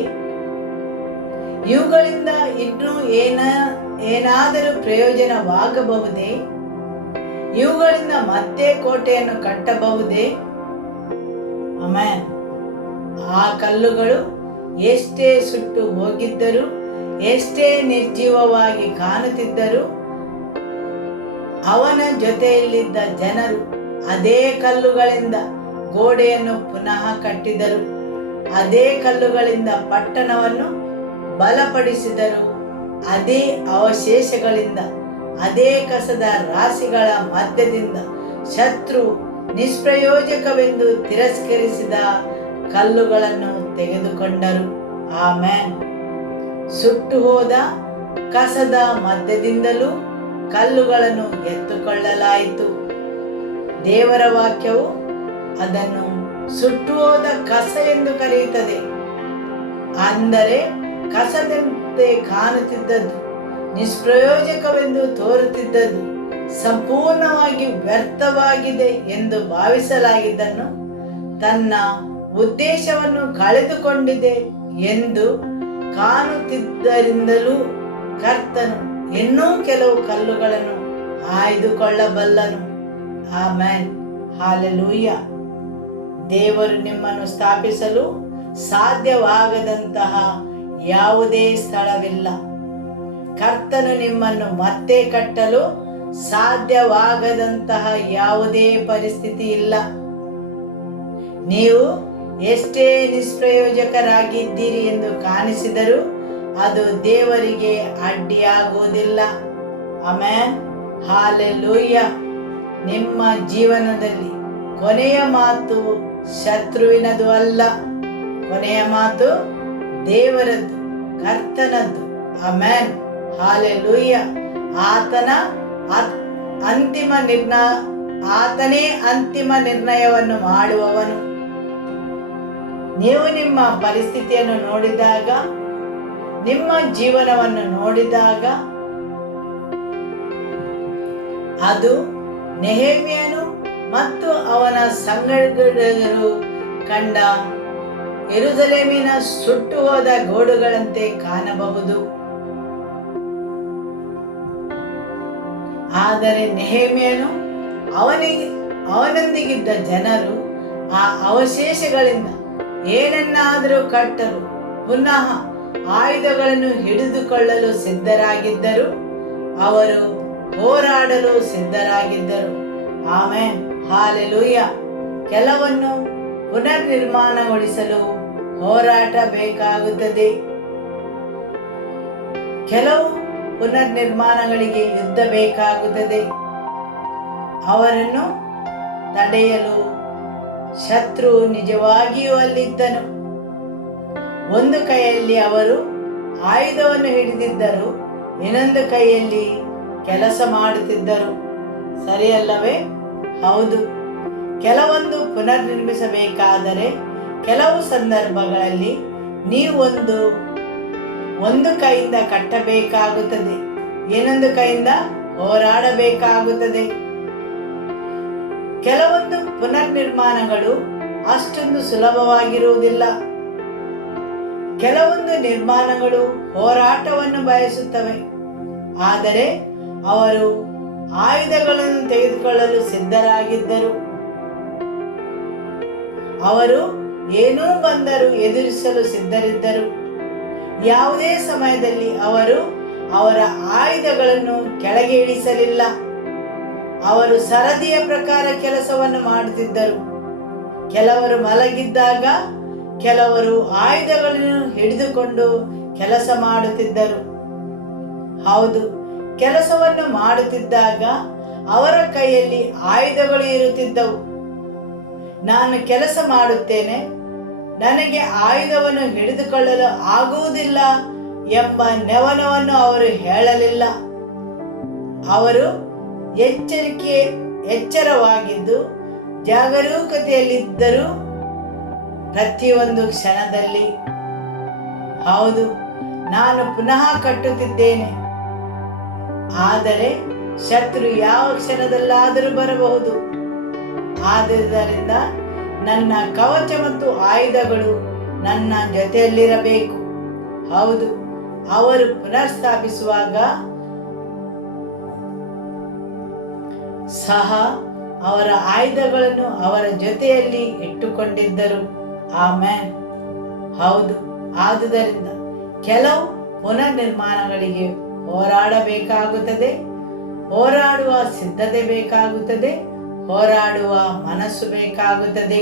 ಇವುಗಳಿಂದ ಇನ್ನೂ ಏನಾದರೂ ಪ್ರಯೋಜನವಾಗಬಹುದೇ? ಇವುಗಳಿಂದ ಮತ್ತೆ ಕೋಟೆಯನ್ನು ಕಟ್ಟಬಹುದೇ? ಆಮೆನ್. ಆ ಕಲ್ಲುಗಳು ಎಷ್ಟೇ ಸುಟ್ಟು ಹೋಗಿದ್ದರು, ಎಷ್ಟೇ ನಿರ್ಜೀವವಾಗಿ ಕಾಣುತ್ತಿದ್ದರು, ಅವನ ಜೊತೆಯಲ್ಲಿದ್ದ ಜನರು ಅದೇ ಕಲ್ಲುಗಳಿಂದ ಗೋಡೆಯನ್ನು ಪುನಃ ಕಟ್ಟಿದರು, ಅದೇ ಕಲ್ಲುಗಳಿಂದ ಪಟ್ಟಣವನ್ನು ಬಲಪಡಿಸಿದರು. ಅದೇ ಅವಶೇಷಗಳಿಂದ, ಅದೇ ಕಸದ ರಾಶಿಗಳ ಮಧ್ಯದಿಂದ ಶತ್ರು ನಿಷ್ಪ್ರಯೋಜಕವೆಂದು ತಿರಸ್ಕರಿಸಿದ ಕಲ್ಲುಗಳನ್ನು ತೆಗೆದುಕೊಂಡರು. ಆಮೆನ್. ಸುಟ್ಟು ಹೋದ ಕಸದ ಮಧ್ಯದಿಂದಲೂ ಕಲ್ಲುಗಳನ್ನು ಎತ್ತುಕೊಳ್ಳಲಾಯಿತು. ದೇವರ ವಾಕ್ಯವು ಅದನ್ನು ಸುಟ್ಟು ಹೋದ ಕಸ ಎಂದು ಕರೆಯುತ್ತದೆ. ಅಂದರೆ ಕಸದಂತೆ ಕಾಣುತ್ತಿದ್ದದ್ದು, ನಿಷ್ಪ್ರಯೋಜಕವೆಂದು ತೋರುತ್ತಿದ್ದದ್ದು, ಸಂಪೂರ್ಣವಾಗಿ ವ್ಯರ್ಥವಾಗಿದೆ ಎಂದು ಭಾವಿಸಲಾಗಿದ್ದನ್ನು, ತನ್ನ ಉದ್ದೇಶವನ್ನು ಕಳೆದುಕೊಂಡಿದೆ ಎಂದು ಕಾಣುತ್ತಿದ್ದರಿಂದಲೂ ಕರ್ತನು ಇನ್ನೂ ಕೆಲವು ಕಲ್ಲುಗಳನ್ನು ಆಯ್ದುಕೊಳ್ಳಬಲ್ಲನು. ಆಮೆನ್. ಹಾಲೆಲೂಯ. ದೇವರು ನಿಮ್ಮನ್ನು ಸ್ಥಾಪಿಸಲು ಸಾಧ್ಯವಾಗದಂತಹ ಯಾವುದೇ ಸ್ಥಳವಿಲ್ಲ. ಕರ್ತನು ನಿಮ್ಮನ್ನು ಮತ್ತೆ ಕಟ್ಟಲು ಸಾಧ್ಯವಾಗದಂತಹ ಯಾವುದೇ ಪರಿಸ್ಥಿತಿ ಇಲ್ಲ. ನೀವು ಎಷ್ಟೇ ನಿಷ್ಪ್ರಯೋಜಕರಾಗಿದ್ದೀರಿ ಎಂದು ಕಾಣಿಸಿದರೂ ಅದು ದೇವರಿಗೆ ಅಡ್ಡಿಯಾಗುವುದಿಲ್ಲ. ಆಮೆನ್. ಹಾಲೆಲೂಯ. ನಿಮ್ಮ ಜೀವನದಲ್ಲಿ ಕೊನೆಯ ಮಾತು ಶತ್ರುವಿನದು ಅಲ್ಲ, ಕೊನೆಯ ಮಾತು ದೇವರದ್ದು, ಕರ್ತನದ್ದು. ಆಮೆನ್. ಹಾಲೆಲೂಯ. ಆತನೇ ಅಂತಿಮ ನಿರ್ಣಯವನ್ನು ಮಾಡುವವನು. ನೀವು ನಿಮ್ಮ ಪರಿಸ್ಥಿತಿಯನ್ನು ನೋಡಿದಾಗ, ನಿಮ್ಮ ಜೀವನವನ್ನು ನೋಡಿದಾಗ, ಅದು ನೆಹೆಮ್ಯನು ಮತ್ತು ಅವನ ಸಂಗಡಿಗರು ಕಂಡ ಯೆರೂಸಲೇಮಿನ ಸುಟ್ಟು ಹೋದ ಗೋಡುಗಳಂತೆ ಕಾಣಬಹುದು. ಆದರೆ ನೆಹೆಮ್ಯನು ಅವನೊಂದಿಗಿದ್ದ ಜನರು ಆ ಅವಶೇಷಗಳಿಂದ ಏನನ್ನಾದರೂ ಕಟ್ಟಲು ಪುನಃ ಆಯುಧಗಳನ್ನು ಹಿಡಿದುಕೊಳ್ಳಲು ಸಿದ್ಧರಾಗಿದ್ದರು. ಅವರು ಹೋರಾಡಲು ಸಿದ್ಧರಾಗಿದ್ದರು. Amen, hallelujah. ಕೆಲವನ್ನು ಪುನರ್ನಿರ್ಮಾಣಗೊಳಿಸಲು ಹೋರಾಟ ಬೇಕಾಗುತ್ತದೆ. ಕೆಲವು ಪುನರ್ನಿರ್ಮಾಣಗಳಿಗೆ ಯುದ್ಧ ಬೇಕಾಗುತ್ತದೆ. ಅವರನ್ನು ತಡೆಯಲು ಶತ್ರು ನಿಜವಾಗಿಯೂ ಅಲ್ಲಿದ್ದನು. ಒಂದು ಕೈಯಲ್ಲಿ ಅವರು ಆಯುಧವನ್ನು ಹಿಡಿದಿದ್ದರು, ಇನ್ನೊಂದು ಕೈಯಲ್ಲಿ ಕೆಲಸ ಮಾಡುತ್ತಿದ್ದರು. ಸರಿಯಲ್ಲವೇ? ಹೌದು. ಕೆಲವೊಂದು ಪುನರ್ನಿರ್ಮಿಸಬೇಕಾದರೆ ಕೆಲವು ಸಂದರ್ಭಗಳಲ್ಲಿ ನೀವು ಒಂದು ಕೈಯಿಂದ ಕಟ್ಟಬೇಕಾಗುತ್ತದೆ, ಇನ್ನೊಂದು ಕೈಯಿಂದ ಹೋರಾಡಬೇಕಾಗುತ್ತದೆ. ಕೆಲವೊಂದು ಪುನರ್ನಿರ್ಮಾಣಗಳು ಅಷ್ಟೊಂದು ಸುಲಭವಾಗಿರುವುದಿಲ್ಲ. ಕೆಲವೊಂದು ನಿರ್ಮಾಣಗಳು ಹೋರಾಟವನ್ನು ಬಯಸುತ್ತವೆ. ಆದರೆ ಅವರು ಆಯುಧಗಳನ್ನು ತೆಗೆದುಕೊಳ್ಳಲು ಸಿದ್ಧರಾಗಿದ್ದರು. ಅವರು ಏನೂ ಬಂದರೂ ಎದುರಿಸಲು ಸಿದ್ಧರಿದ್ದರು. ಯಾವುದೇ ಸಮಯದಲ್ಲಿ ಅವರು ಅವರ ಆಯುಧಗಳನ್ನು ಕೆಳಗೆ ಇಳಿಸಲಿಲ್ಲ. ಅವರು ಸರದಿಯ ಪ್ರಕಾರ ಕೆಲಸವನ್ನು ಮಾಡುತ್ತಿದ್ದರು. ಕೆಲವರು ಮಲಗಿದ್ದಾಗ ಕೆಲವರು ಆಯುಧಗಳನ್ನು ಹಿಡಿದುಕೊಂಡು ಕೆಲಸ ಮಾಡುತ್ತಿದ್ದರು. ಹೌದು, ಕೆಲಸವನ್ನು ಮಾಡುತ್ತಿದ್ದಾಗ ಅವರ ಕೈಯಲ್ಲಿ ಆಯುಧಗಳು ಇರುತ್ತಿದ್ದವು. ನಾನು ಕೆಲಸ ಮಾಡುತ್ತೇನೆ, ನನಗೆ ಆಯುಧವನ್ನು ಹಿಡಿದುಕೊಳ್ಳಲು ಆಗುವುದಿಲ್ಲ ಎಂಬ ನೆವನವನ್ನು ಅವರು ಹೇಳಲಿಲ್ಲ. ಅವರು ಎಚ್ಚರವಾಗಿದ್ದು ಜಾಗರೂಕತೆಯಲ್ಲಿದ್ದರು ಪ್ರತಿಯೊಂದು ಕ್ಷಣದಲ್ಲಿ. ಹೌದು, ನಾನು ಪುನಃ ಕಟ್ಟುತ್ತಿದ್ದೇನೆ, ಆದರೆ ಶತ್ರು ಯಾವ ಕ್ಷಣದಲ್ಲಾದರೂ ಬರಬಹುದು. ಆದ್ದರಿಂದ ನನ್ನ ಕವಚ ಮತ್ತು ಆಯುಧಗಳು ನನ್ನ ಜೊತೆಯಲ್ಲಿರಬೇಕು. ಹೌದು, ಅವರು ಪುನರ್ಸ್ಥಾಪಿಸುವಾಗ ಸಹ ಅವರ ಆಯುಧಗಳನ್ನು ಅವರ ಜೊತೆಯಲ್ಲಿ ಇಟ್ಟುಕೊಂಡಿದ್ದರು. ಆಮೆನ್. ಹೌದು, ಆದುದರಿಂದ ಕೆಲವು ಪುನರ್ನಿರ್ಮಾಣಗಳಿಗೆ ಹೋರಾಡಬೇಕಾಗುತ್ತದೆ, ಹೋರಾಡುವ ಸಿದ್ಧತೆ ಬೇಕಾಗುತ್ತದೆ, ಹೋರಾಡುವ ಮನಸ್ಸು ಬೇಕಾಗುತ್ತದೆ.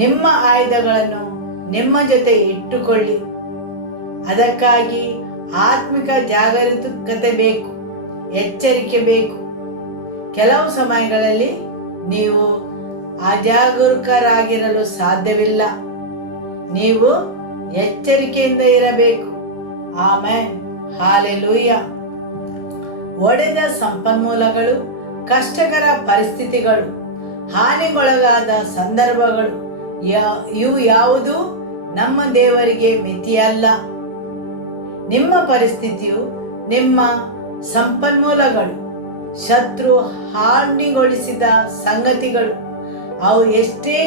ನಿಮ್ಮ ಆಯುಧಗಳನ್ನು ನಿಮ್ಮ ಜೊತೆ ಇಟ್ಟುಕೊಳ್ಳಿ. ಅದಕ್ಕಾಗಿ ಆತ್ಮಿಕ ಜಾಗರೂಕತೆ ಬೇಕು, ಎಚ್ಚರಿಕೆ ಬೇಕು. ಕೆಲವು ಸಮಯಗಳಲ್ಲಿ ನೀವು ಅಜಾಗರೂಕರಾಗಿರಲು ಸಾಧ್ಯವಿಲ್ಲ. ನೀವು ಎಚ್ಚರಿಕೆಯಿಂದ ಇರಬೇಕು. Amen, hallelujah. ಒಡೆದ ಸಂಪನ್ಮೂಲಗಳು, ಕಷ್ಟಕರ ಪರಿಸ್ಥಿತಿಗಳು, ಹಾನಿಗೊಳಗಾದ ಸಂದರ್ಭಗಳು, ಇವು ಯಾವುದು ನಮ್ಮ ದೇವರಿಗೆ ಮಿತಿಯಲ್ಲ. ನಿಮ್ಮ ಪರಿಸ್ಥಿತಿಯು ನಿಮ್ಮ ಸಂಪನ್ಮೂಲಗಳು, ಶತ್ರು ಹಾನಿಗೊಳಿಸಿದ ಸಂಗತಿಗಳು, ಅವು ಎಷ್ಟೇ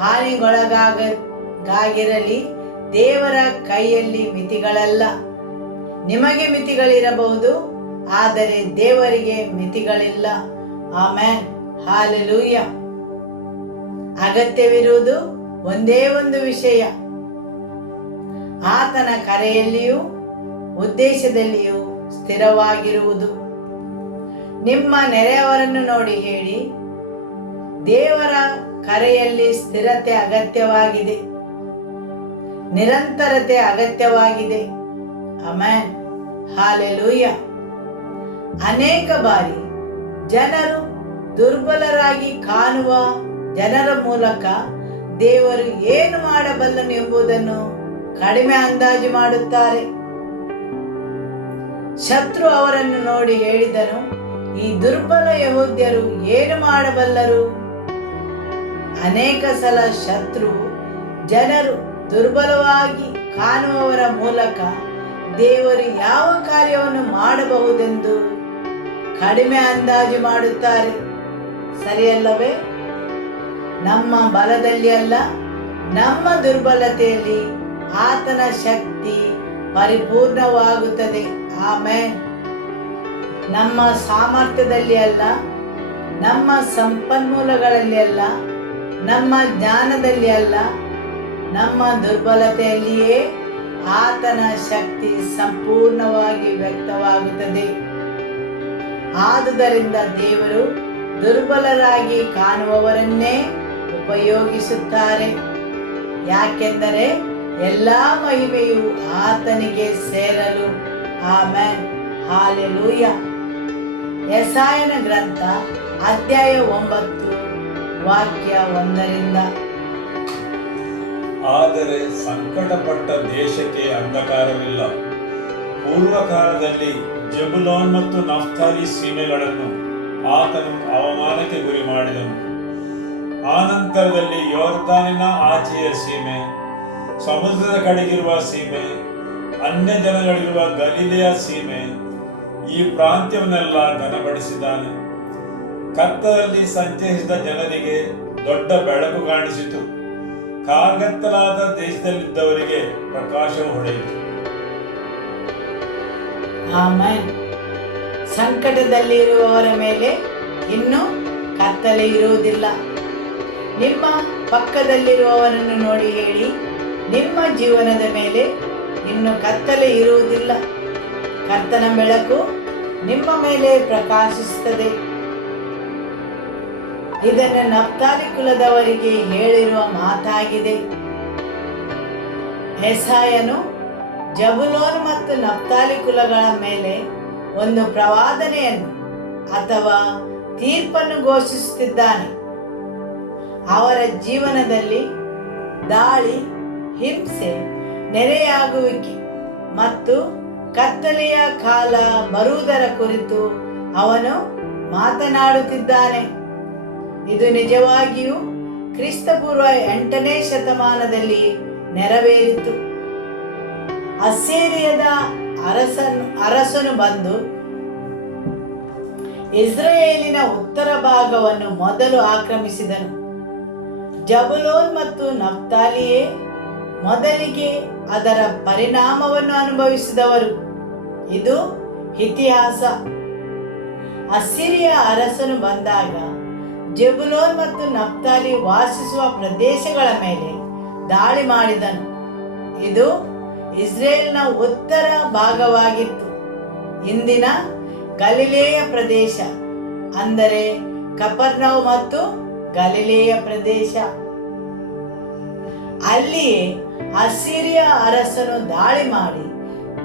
ಹಾನಿಗೊಳಗಾಗಿರಲಿ ದೇವರ ಕೈಯಲ್ಲಿ ಮಿತಿಗಳಲ್ಲ. ನಿಮಗೆ ಮಿತಿಗಳಿರಬಹುದು, ಆದರೆ ದೇವರಿಗೆ ಮಿತಿಗಳಿಲ್ಲ. Amen, hallelujah. ಅಗತ್ಯವಿರುವುದು ಒಂದೇ ಒಂದು ವಿಷಯ, ಆತನ ಕರೆಯಲ್ಲಿಯೂ ಉದ್ದೇಶದಲ್ಲಿಯೂ ಸ್ಥಿರವಾಗಿರುವುದು. ನಿಮ್ಮ ನೆರೆಯವರನ್ನು ನೋಡಿ ಹೇಳಿ, ದೇವರ ಕರೆಯಲ್ಲಿ ಸ್ಥಿರತೆ ಅಗತ್ಯವಾಗಿದೆ, ನಿರಂತರತೆ ಅಗತ್ಯವಾಗಿದೆ. Amen, hallelujah. ಅನೇಕ ಬಾರಿ ಜನರು ದುರ್ಬಲರಾಗಿ ಕಾಣುವ ಜನರ ಮೂಲಕ ದೇವರು ಏನು ಮಾಡಬಲ್ಲನು ಎಂಬುದನ್ನು ಕಡಿಮೆ ಅಂದಾಜು ಮಾಡುತ್ತಾರೆ. ಶತ್ರು ಅವರನ್ನು ನೋಡಿ ಹೇಳಿದನು, ಈ ದುರ್ಬಲ ಯೆಹೂದ್ಯರು ಏನು ಮಾಡಬಲ್ಲರು? ಅನೇಕ ಸಲ ಶತ್ರು ಜನರು ದುರ್ಬಲವಾಗಿ ಕಾಣುವವರ ಮೂಲಕ ದೇವರು ಯಾವ ಕಾರ್ಯವನ್ನು ಮಾಡಬಹುದೆಂದು ಕಡಿಮೆ ಅಂದಾಜು ಮಾಡುತ್ತಾರೆ. ಸರಿಯಲ್ಲವೇ? ನಮ್ಮ ಬಲದಲ್ಲಿ ಅಲ್ಲ, ನಮ್ಮ ದುರ್ಬಲತೆಯಲ್ಲಿ ಆತನ ಶಕ್ತಿ ಪರಿಪೂರ್ಣವಾಗುತ್ತದೆ. ಆಮೆನ್. ನಮ್ಮ ಸಾಮರ್ಥ್ಯದಲ್ಲಿ ಅಲ್ಲ, ನಮ್ಮ ಸಂಪನ್ಮೂಲಗಳಲ್ಲಿ ಅಲ್ಲ, ನಮ್ಮ ಜ್ಞಾನದಲ್ಲಿ ಅಲ್ಲ, ನಮ್ಮ ದುರ್ಬಲತೆಯಲ್ಲಿಯೇ ಆತನ ಶಕ್ತಿ ಸಂಪೂರ್ಣವಾಗಿ ವ್ಯಕ್ತವಾಗುತ್ತದೆ. ಆದುದರಿಂದ ದೇವರು ದುರ್ಬಲರಾಗಿ ಕಾಣುವವರನ್ನೇ ಉಪಯೋಗಿಸುತ್ತಾರೆ. ಯಾಕೆಂದರೆ ಎಲ್ಲ ಮಹಿಮೆಯು ಆತನಿಗೆ ಸೇರಲು. ಆಮೆನ್. ಹಾಲೆಲೂಯ. ಯೆಶಾಯನ ಗ್ರಂಥ ಅಧ್ಯಾಯ 9 ವಾಕ್ಯ 1. ಆದರೆ ಸಂಕಟಪಟ್ಟ ದೇಶಕ್ಕೆ ಅಂಧಕಾರವಿಲ್ಲ. ಪೂರ್ವಕಾಲದಲ್ಲಿ ಜೆಬುಲೋನ್ ಮತ್ತು ನಫ್ತಾಲಿ ಸೀಮೆಗಳನ್ನು ಆತನು ಅವಮಾನಕ್ಕೆ ಗುರಿ ಮಾಡಿದನು. ಆನಂತರದಲ್ಲಿ ಯೋರ್ದಾನಿನ ಆಚೆಯ ಸೀಮೆ, ಸಮುದ್ರದ ಕಡೆಗಿರುವ ಸೀಮೆ, ಅನ್ಯ ಜನಗಳಿರುವ ಗಲಿಲೆಯ ಸೀಮೆ, ಈ ಪ್ರಾಂತ್ಯವನ್ನೆಲ್ಲ ಘನಪಡಿಸಿದ್ದಾನೆ. ಕತ್ತಲಲ್ಲಿ ಸಂಚರಿಸಿದ ಜನರಿಗೆ ದೊಡ್ಡ ಬೆಳಕು ಕಾಣಿಸಿತು. ಕಾರ್ಗತ್ತಲಾದ ದೇಶದಲ್ಲಿದ್ದವರಿಗೆ ಪ್ರಕಾಶವು ಹೊಳೆಯಿತು. ಆಮೆನ್. ಸಂಕಟದಲ್ಲಿರುವವರ ಮೇಲೆ ಇನ್ನು ಕತ್ತಲೆ ಇರುವುದಿಲ್ಲ. ನಿಮ್ಮ ಪಕ್ಕದಲ್ಲಿರುವವರನ್ನು ನೋಡಿ ಹೇಳಿ, ನಿಮ್ಮ ಜೀವನದ ಮೇಲೆ ಇನ್ನು ಕತ್ತಲೆ ಇರುವುದಿಲ್ಲ. ಕರ್ತನ ಬೆಳಕು ನಿಮ್ಮ ಮೇಲೆ ಪ್ರಕಾಶಿಸುತ್ತದೆ. ಇದನ್ನು ನಫ್ತಾಲಿ ಕುಲದವರಿಗೆ ಹೇಳಿರುವ ಮಾತಾಗಿದೆ. ಯೆಶಾಯನು ಜಬುಲೋನ್ ಮತ್ತು ನಫ್ತಾಲಿ ಕುಲಗಳ ಮೇಲೆ ಒಂದು ಪ್ರವಾದನೆಯನ್ನು ಅಥವಾ ತೀರ್ಪನ್ನು ಘೋಷಿಸುತ್ತಿದ್ದಾನೆ. ಅವರ ಜೀವನದಲ್ಲಿ ದಾಳಿ, ಹಿಂಸೆ, ನೆರೆಯಾಗುವಿಕೆ ಮತ್ತು ಕತ್ತಲೆಯ ಕಾಲ ಬರುವುದರ ಕುರಿತು ಅವನು ಮಾತನಾಡುತ್ತಿದ್ದಾನೆ. ಇದು ನಿಜವಾಗಿಯೂ ಕ್ರಿಸ್ತಪೂರ್ವ 8ನೇ ಶತಮಾನದಲ್ಲಿ ನೆರವೇರಿತು. ಅಸ್ಸೀರಿಯದ ಅರಸನು ಬಂದು ಇಸ್ರಾಯೇಲಿನ ಉತ್ತರ ಭಾಗವನ್ನು ಮೊದಲು ಆಕ್ರಮಿಸಿದನು. ಜಬುಲೋನ್ ಮತ್ತು ನಫ್ತಾಲಿಯೇ ಮೊದಲಿಗೆ ಅದರ ಪರಿಣಾಮವನ್ನು ಅನುಭವಿಸಿದವರು. ಇದು ಇತಿಹಾಸ. ಅಸ್ಸೀರಿಯ ಅರಸನು ಬಂದಾಗ ಜೆಬುಲೋನ್ ಮತ್ತು ನಫ್ತಾಲಿ ವಾಸಿಸುವ ಪ್ರದೇಶಗಳ ಮೇಲೆ ದಾಳಿ ಮಾಡಿದನು. ಇದು ಇಸ್ರೇಲ್ನ ಉತ್ತರ ಭಾಗವಾಗಿತ್ತು. ಇಂದಿನ ಗಲಿಲೇಯ ಪ್ರದೇಶ, ಅಂದರೆ ಕಪರ್ನೌ ಮತ್ತು ಗಲಿಲೇಯ ಪ್ರದೇಶ. ಅಲ್ಲಿಯೇ ಅಸ್ಸೀರಿಯ ಅರಸನು ದಾಳಿ ಮಾಡಿ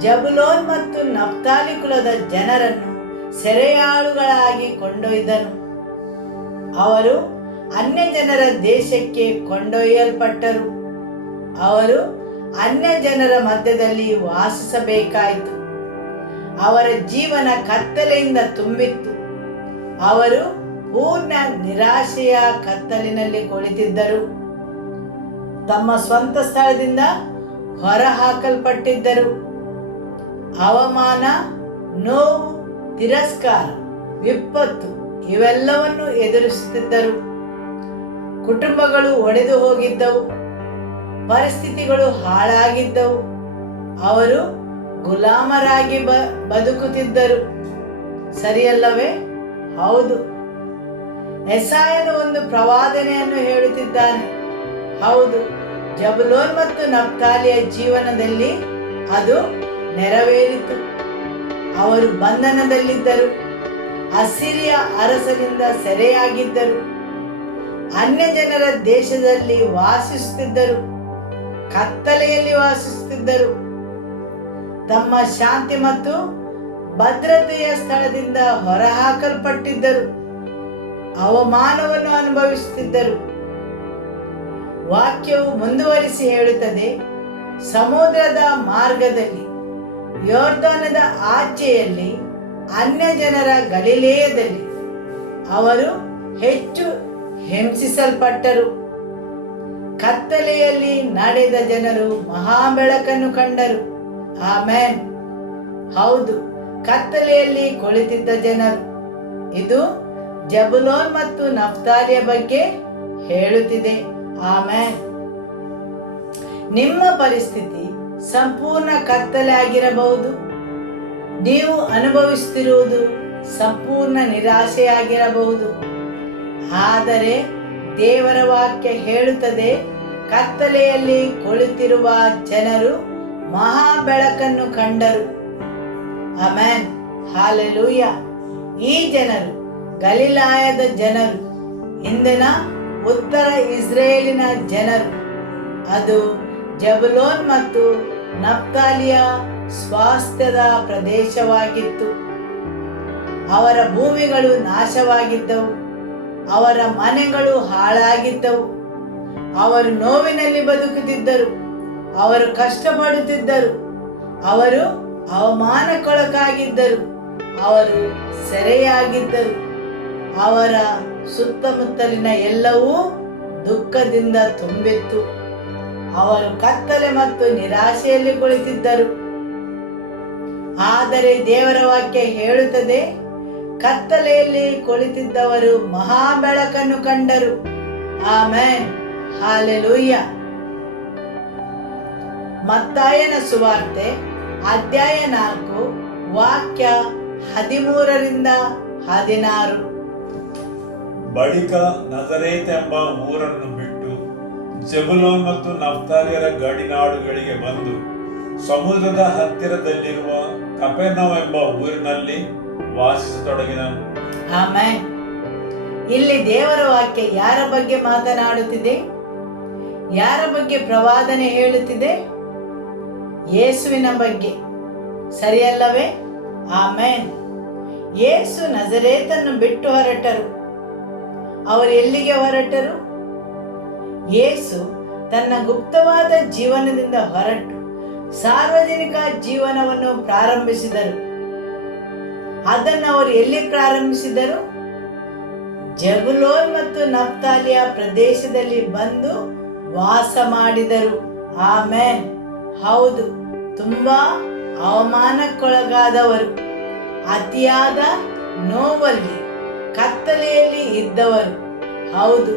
ಜಬುಲೋನ್ ಮತ್ತು ನಫ್ತಾಲಿ ಕುಲದ ಜನರನ್ನು ಸೆರೆಯಾಳುಗಳಾಗಿ ಕೊಂಡೊಯ್ದನು. ಅವರು ಅನ್ಯ ಜನರ ದೇಶಕ್ಕೆ ಕೊಂಡೊಯ್ಯಲ್ಪಟ್ಟರು. ಅವರು ಅನ್ಯ ಜನರ ಮಧ್ಯದಲ್ಲಿ ವಾಸಿಸಬೇಕಾಯಿತು. ಅವರ ಜೀವನ ಕತ್ತಲೆಯಿಂದ ತುಂಬಿತ್ತು. ಅವರು ಪೂರ್ಣ ನಿರಾಶೆಯ ಕತ್ತಲಿನಲ್ಲಿ ಕುಳಿತಿದ್ದರು. ತಮ್ಮ ಸ್ವಂತ ಸ್ಥಳದಿಂದ ಹೊರಹಾಕಲ್ಪಟ್ಟಿದ್ದರು. ಅವಮಾನ, ನೋವು, ತಿರಸ್ಕಾರ, ವಿಪತ್ತು ಇವೆಲ್ಲವನ್ನು ಎದುರಿಸುತ್ತಿದ್ದರು. ಕುಟುಂಬಗಳು ಒಡೆದು ಹೋಗಿದ್ದವು. ಪರಿಸ್ಥಿತಿಗಳು ಹಾಳಾಗಿದ್ದವು. ಅವರು ಗುಲಾಮರಾಗಿ ಬದುಕುತ್ತಿದ್ದರು. ಸರಿಯಲ್ಲವೇ? ಹೌದು. ಯೆಶಾಯನು ಒಂದು ಪ್ರವಾದನೆಯನ್ನು ಹೇಳುತ್ತಿದ್ದಾನೆ. ಹೌದು, ಜಬುಲೋನ್ ಮತ್ತು ನಫ್ತಾಲಿಯ ಜೀವನದಲ್ಲಿ ಅದು ನೆರವೇರಿತು. ಅವರು ಬಂಧನದಲ್ಲಿದ್ದರು. ಅಸ್ಸೀರಿಯ ಅರಸನಿಂದ ಸೆರೆಯಾಗಿದ್ದರು. ಅನ್ಯ ಜನರ ದೇಶದಲ್ಲಿ ವಾಸಿಸುತ್ತಿದ್ದರು. ಕತ್ತಲೆಯಲ್ಲಿ ವಾಸಿಸುತ್ತಿದ್ದರು. ತಮ್ಮ ಶಾಂತಿ ಮತ್ತು ಭದ್ರತೆಯ ಸ್ಥಳದಿಂದ ಹೊರಹಾಕಲ್ಪಟ್ಟಿದ್ದರು. ಅವಮಾನವನ್ನು ಅನುಭವಿಸುತ್ತಿದ್ದರು. ವಾಕ್ಯವು ಮುಂದುವರಿಸಿ ಹೇಳುತ್ತದೆ, ಸಮುದ್ರದ ಮಾರ್ಗದಲ್ಲಿ, ಯೋರ್ದಾನದ ಆಚೆಯಲ್ಲಿ, ಅನ್ಯ ಜನರ ಗಲಿಲೇಯದಲ್ಲಿ ಅವರು ಹೆಚ್ಚು ಹಿಂಸಿಸಲ್ಪಟ್ಟರು. ಕತ್ತಲೆಯಲ್ಲಿ ನಡೆದ ಜನರು ಮಹಾಬೆಳಕನ್ನು ಕಂಡರು. ಆಮೆನ್. ಹೌದು, ಕತ್ತಲೆಯಲ್ಲಿ ಕುಳಿತಿದ್ದ ಜನರು. ಇದು ಜಬುಲೋನ್ ಮತ್ತು ನಫ್ತಾಲಿಯ ಬಗ್ಗೆ ಹೇಳುತ್ತಿದೆ. ಆಮೆನ್. ನಿಮ್ಮ ಪರಿಸ್ಥಿತಿ ಸಂಪೂರ್ಣ ಕತ್ತಲೆ ಆಗಿರಬಹುದು. ನೀವು ಅನುಭವಿಸುತ್ತಿರುವುದು ಸಂಪೂರ್ಣ ನಿರಾಶೆಯಾಗಿರಬಹುದು. ಆದರೆ ದೇವರ ವಾಕ್ಯ ಹೇಳುತ್ತದೆ, ಕತ್ತಲೆಯಲ್ಲಿ ಕುಳಿತಿರುವ ಜನರು ಮಹಾ ಬೆಳಕನ್ನು ಕಂಡರು. ಆಮೆನ್. ಹಾಲೆಲೂಯ. ಈ ಜನರು ಗಲಿಲಾಯದ ಜನರು, ಇಂದಿನ ಉತ್ತರ ಇಸ್ರೇಲಿನ ಜನರು. ಅದು ಜಬುಲೋನ್ ಮತ್ತು ನಫ್ತಾಲಿಯ ಸ್ವಾಸ್ಥ್ಯದ ಪ್ರದೇಶವಾಗಿತ್ತು. ಅವರ ಭೂಮಿಗಳು ನಾಶವಾಗಿದ್ದವು, ಅವರ ಮನೆಗಳು ಹಾಳಾಗಿದ್ದವು. ಅವರು ನೋವಿನಲ್ಲಿ ಬದುಕುತ್ತಿದ್ದರು, ಅವರು ಕಷ್ಟಪಡುತ್ತಿದ್ದರು, ಅವರು ಅವಮಾನಕ್ಕೊಳಗಾಗಿದ್ದರು, ಅವರು ಸೆರೆಯಾಗಿದ್ದರು. ಅವರ ಸುತ್ತಮುತ್ತಲಿನ ಎಲ್ಲವೂ ದುಃಖದಿಂದ ತುಂಬಿತ್ತು. ಅವರು ಕತ್ತಲೆ ಮತ್ತು ನಿರಾಶೆಯಲ್ಲಿ ಕುಳಿತಿದ್ದರು. ಆದರೆ ದೇವರ ವಾಕ್ಯ ಹೇಳುತ್ತದೆ, ಕತ್ತಲೆಯಲ್ಲಿ ಕುಳಿತಿದ್ದವರು ಮಹಾ ಬೆಳಕನ್ನು ಕಂಡರು. ಆಮೆನ್. ಹಾಲೆಲೂಯ. ಮತ್ತಾಯನ ಸುವಾರ್ತೆ ಅಧ್ಯಾಯ 4 ವಾಕ್ಯ 13-16. ಬಳಿಕ ನಜರೇತ್ ಎಂಬ ಊರನ್ನು ಬಿಟ್ಟು ಜಬುಲೋನ್ ಮತ್ತು ನಫ್ತಾಲಿಯರ ಗಡಿನಾಡುಗಳಿಗೆ ಬಂದು ಸಮುದ್ರದ ಹತ್ತಿರದಲ್ಲಿರುವ ಕಪೆರ್ನೌಮ್ ಎಂಬ ಊರಿನಲ್ಲಿ ವಾಸಿಸತೊಡಗಿದನು. ಆಮೆನ್. ಇಲ್ಲಿ ದೇವರ ವಾಕ್ಯ ಯಾರ ಬಗ್ಗೆ ಮಾತನಾಡುತ್ತಿದೆ? ಯಾರ ಬಗ್ಗೆ ಪ್ರವಾದನೆ ಹೇಳುತ್ತಿದೆ? ಯೇಸುವಿನ ಬಗ್ಗೆ, ಸರಿಯಲ್ಲವೇ? ಆಮೆನ್. ಯೇಸು ನಜರೇತನ್ನು ಬಿಟ್ಟು ಹೊರಟರು. ಅವರು ಎಲ್ಲಿಗೆ ಹೊರಟರು? ಯೇಸು ತನ್ನ ಗುಪ್ತವಾದ ಜೀವನದಿಂದ ಹೊರಟು ಸಾರ್ವಜನಿಕ ಜೀವನವನ್ನು ಪ್ರಾರಂಭಿಸಿದರು. ಅದನ್ನು ಅವರು ಎಲ್ಲಿ ಪ್ರಾರಂಭಿಸಿದರು? ಜಬುಲೋನ್ ಮತ್ತು ನಫ್ತಾಲಿಯ ಪ್ರದೇಶದಲ್ಲಿ ಬಂದು ವಾಸ ಮಾಡಿದರು. ಆಮೆನ್. ಹೌದು, ತುಂಬಾ ಅವಮಾನಕ್ಕೊಳಗಾದವರು, ಅತಿಯಾದ ನೋವಲ್ಲಿ, ಕತ್ತಲೆಯಲ್ಲಿ ಇದ್ದವರು. ಹೌದು,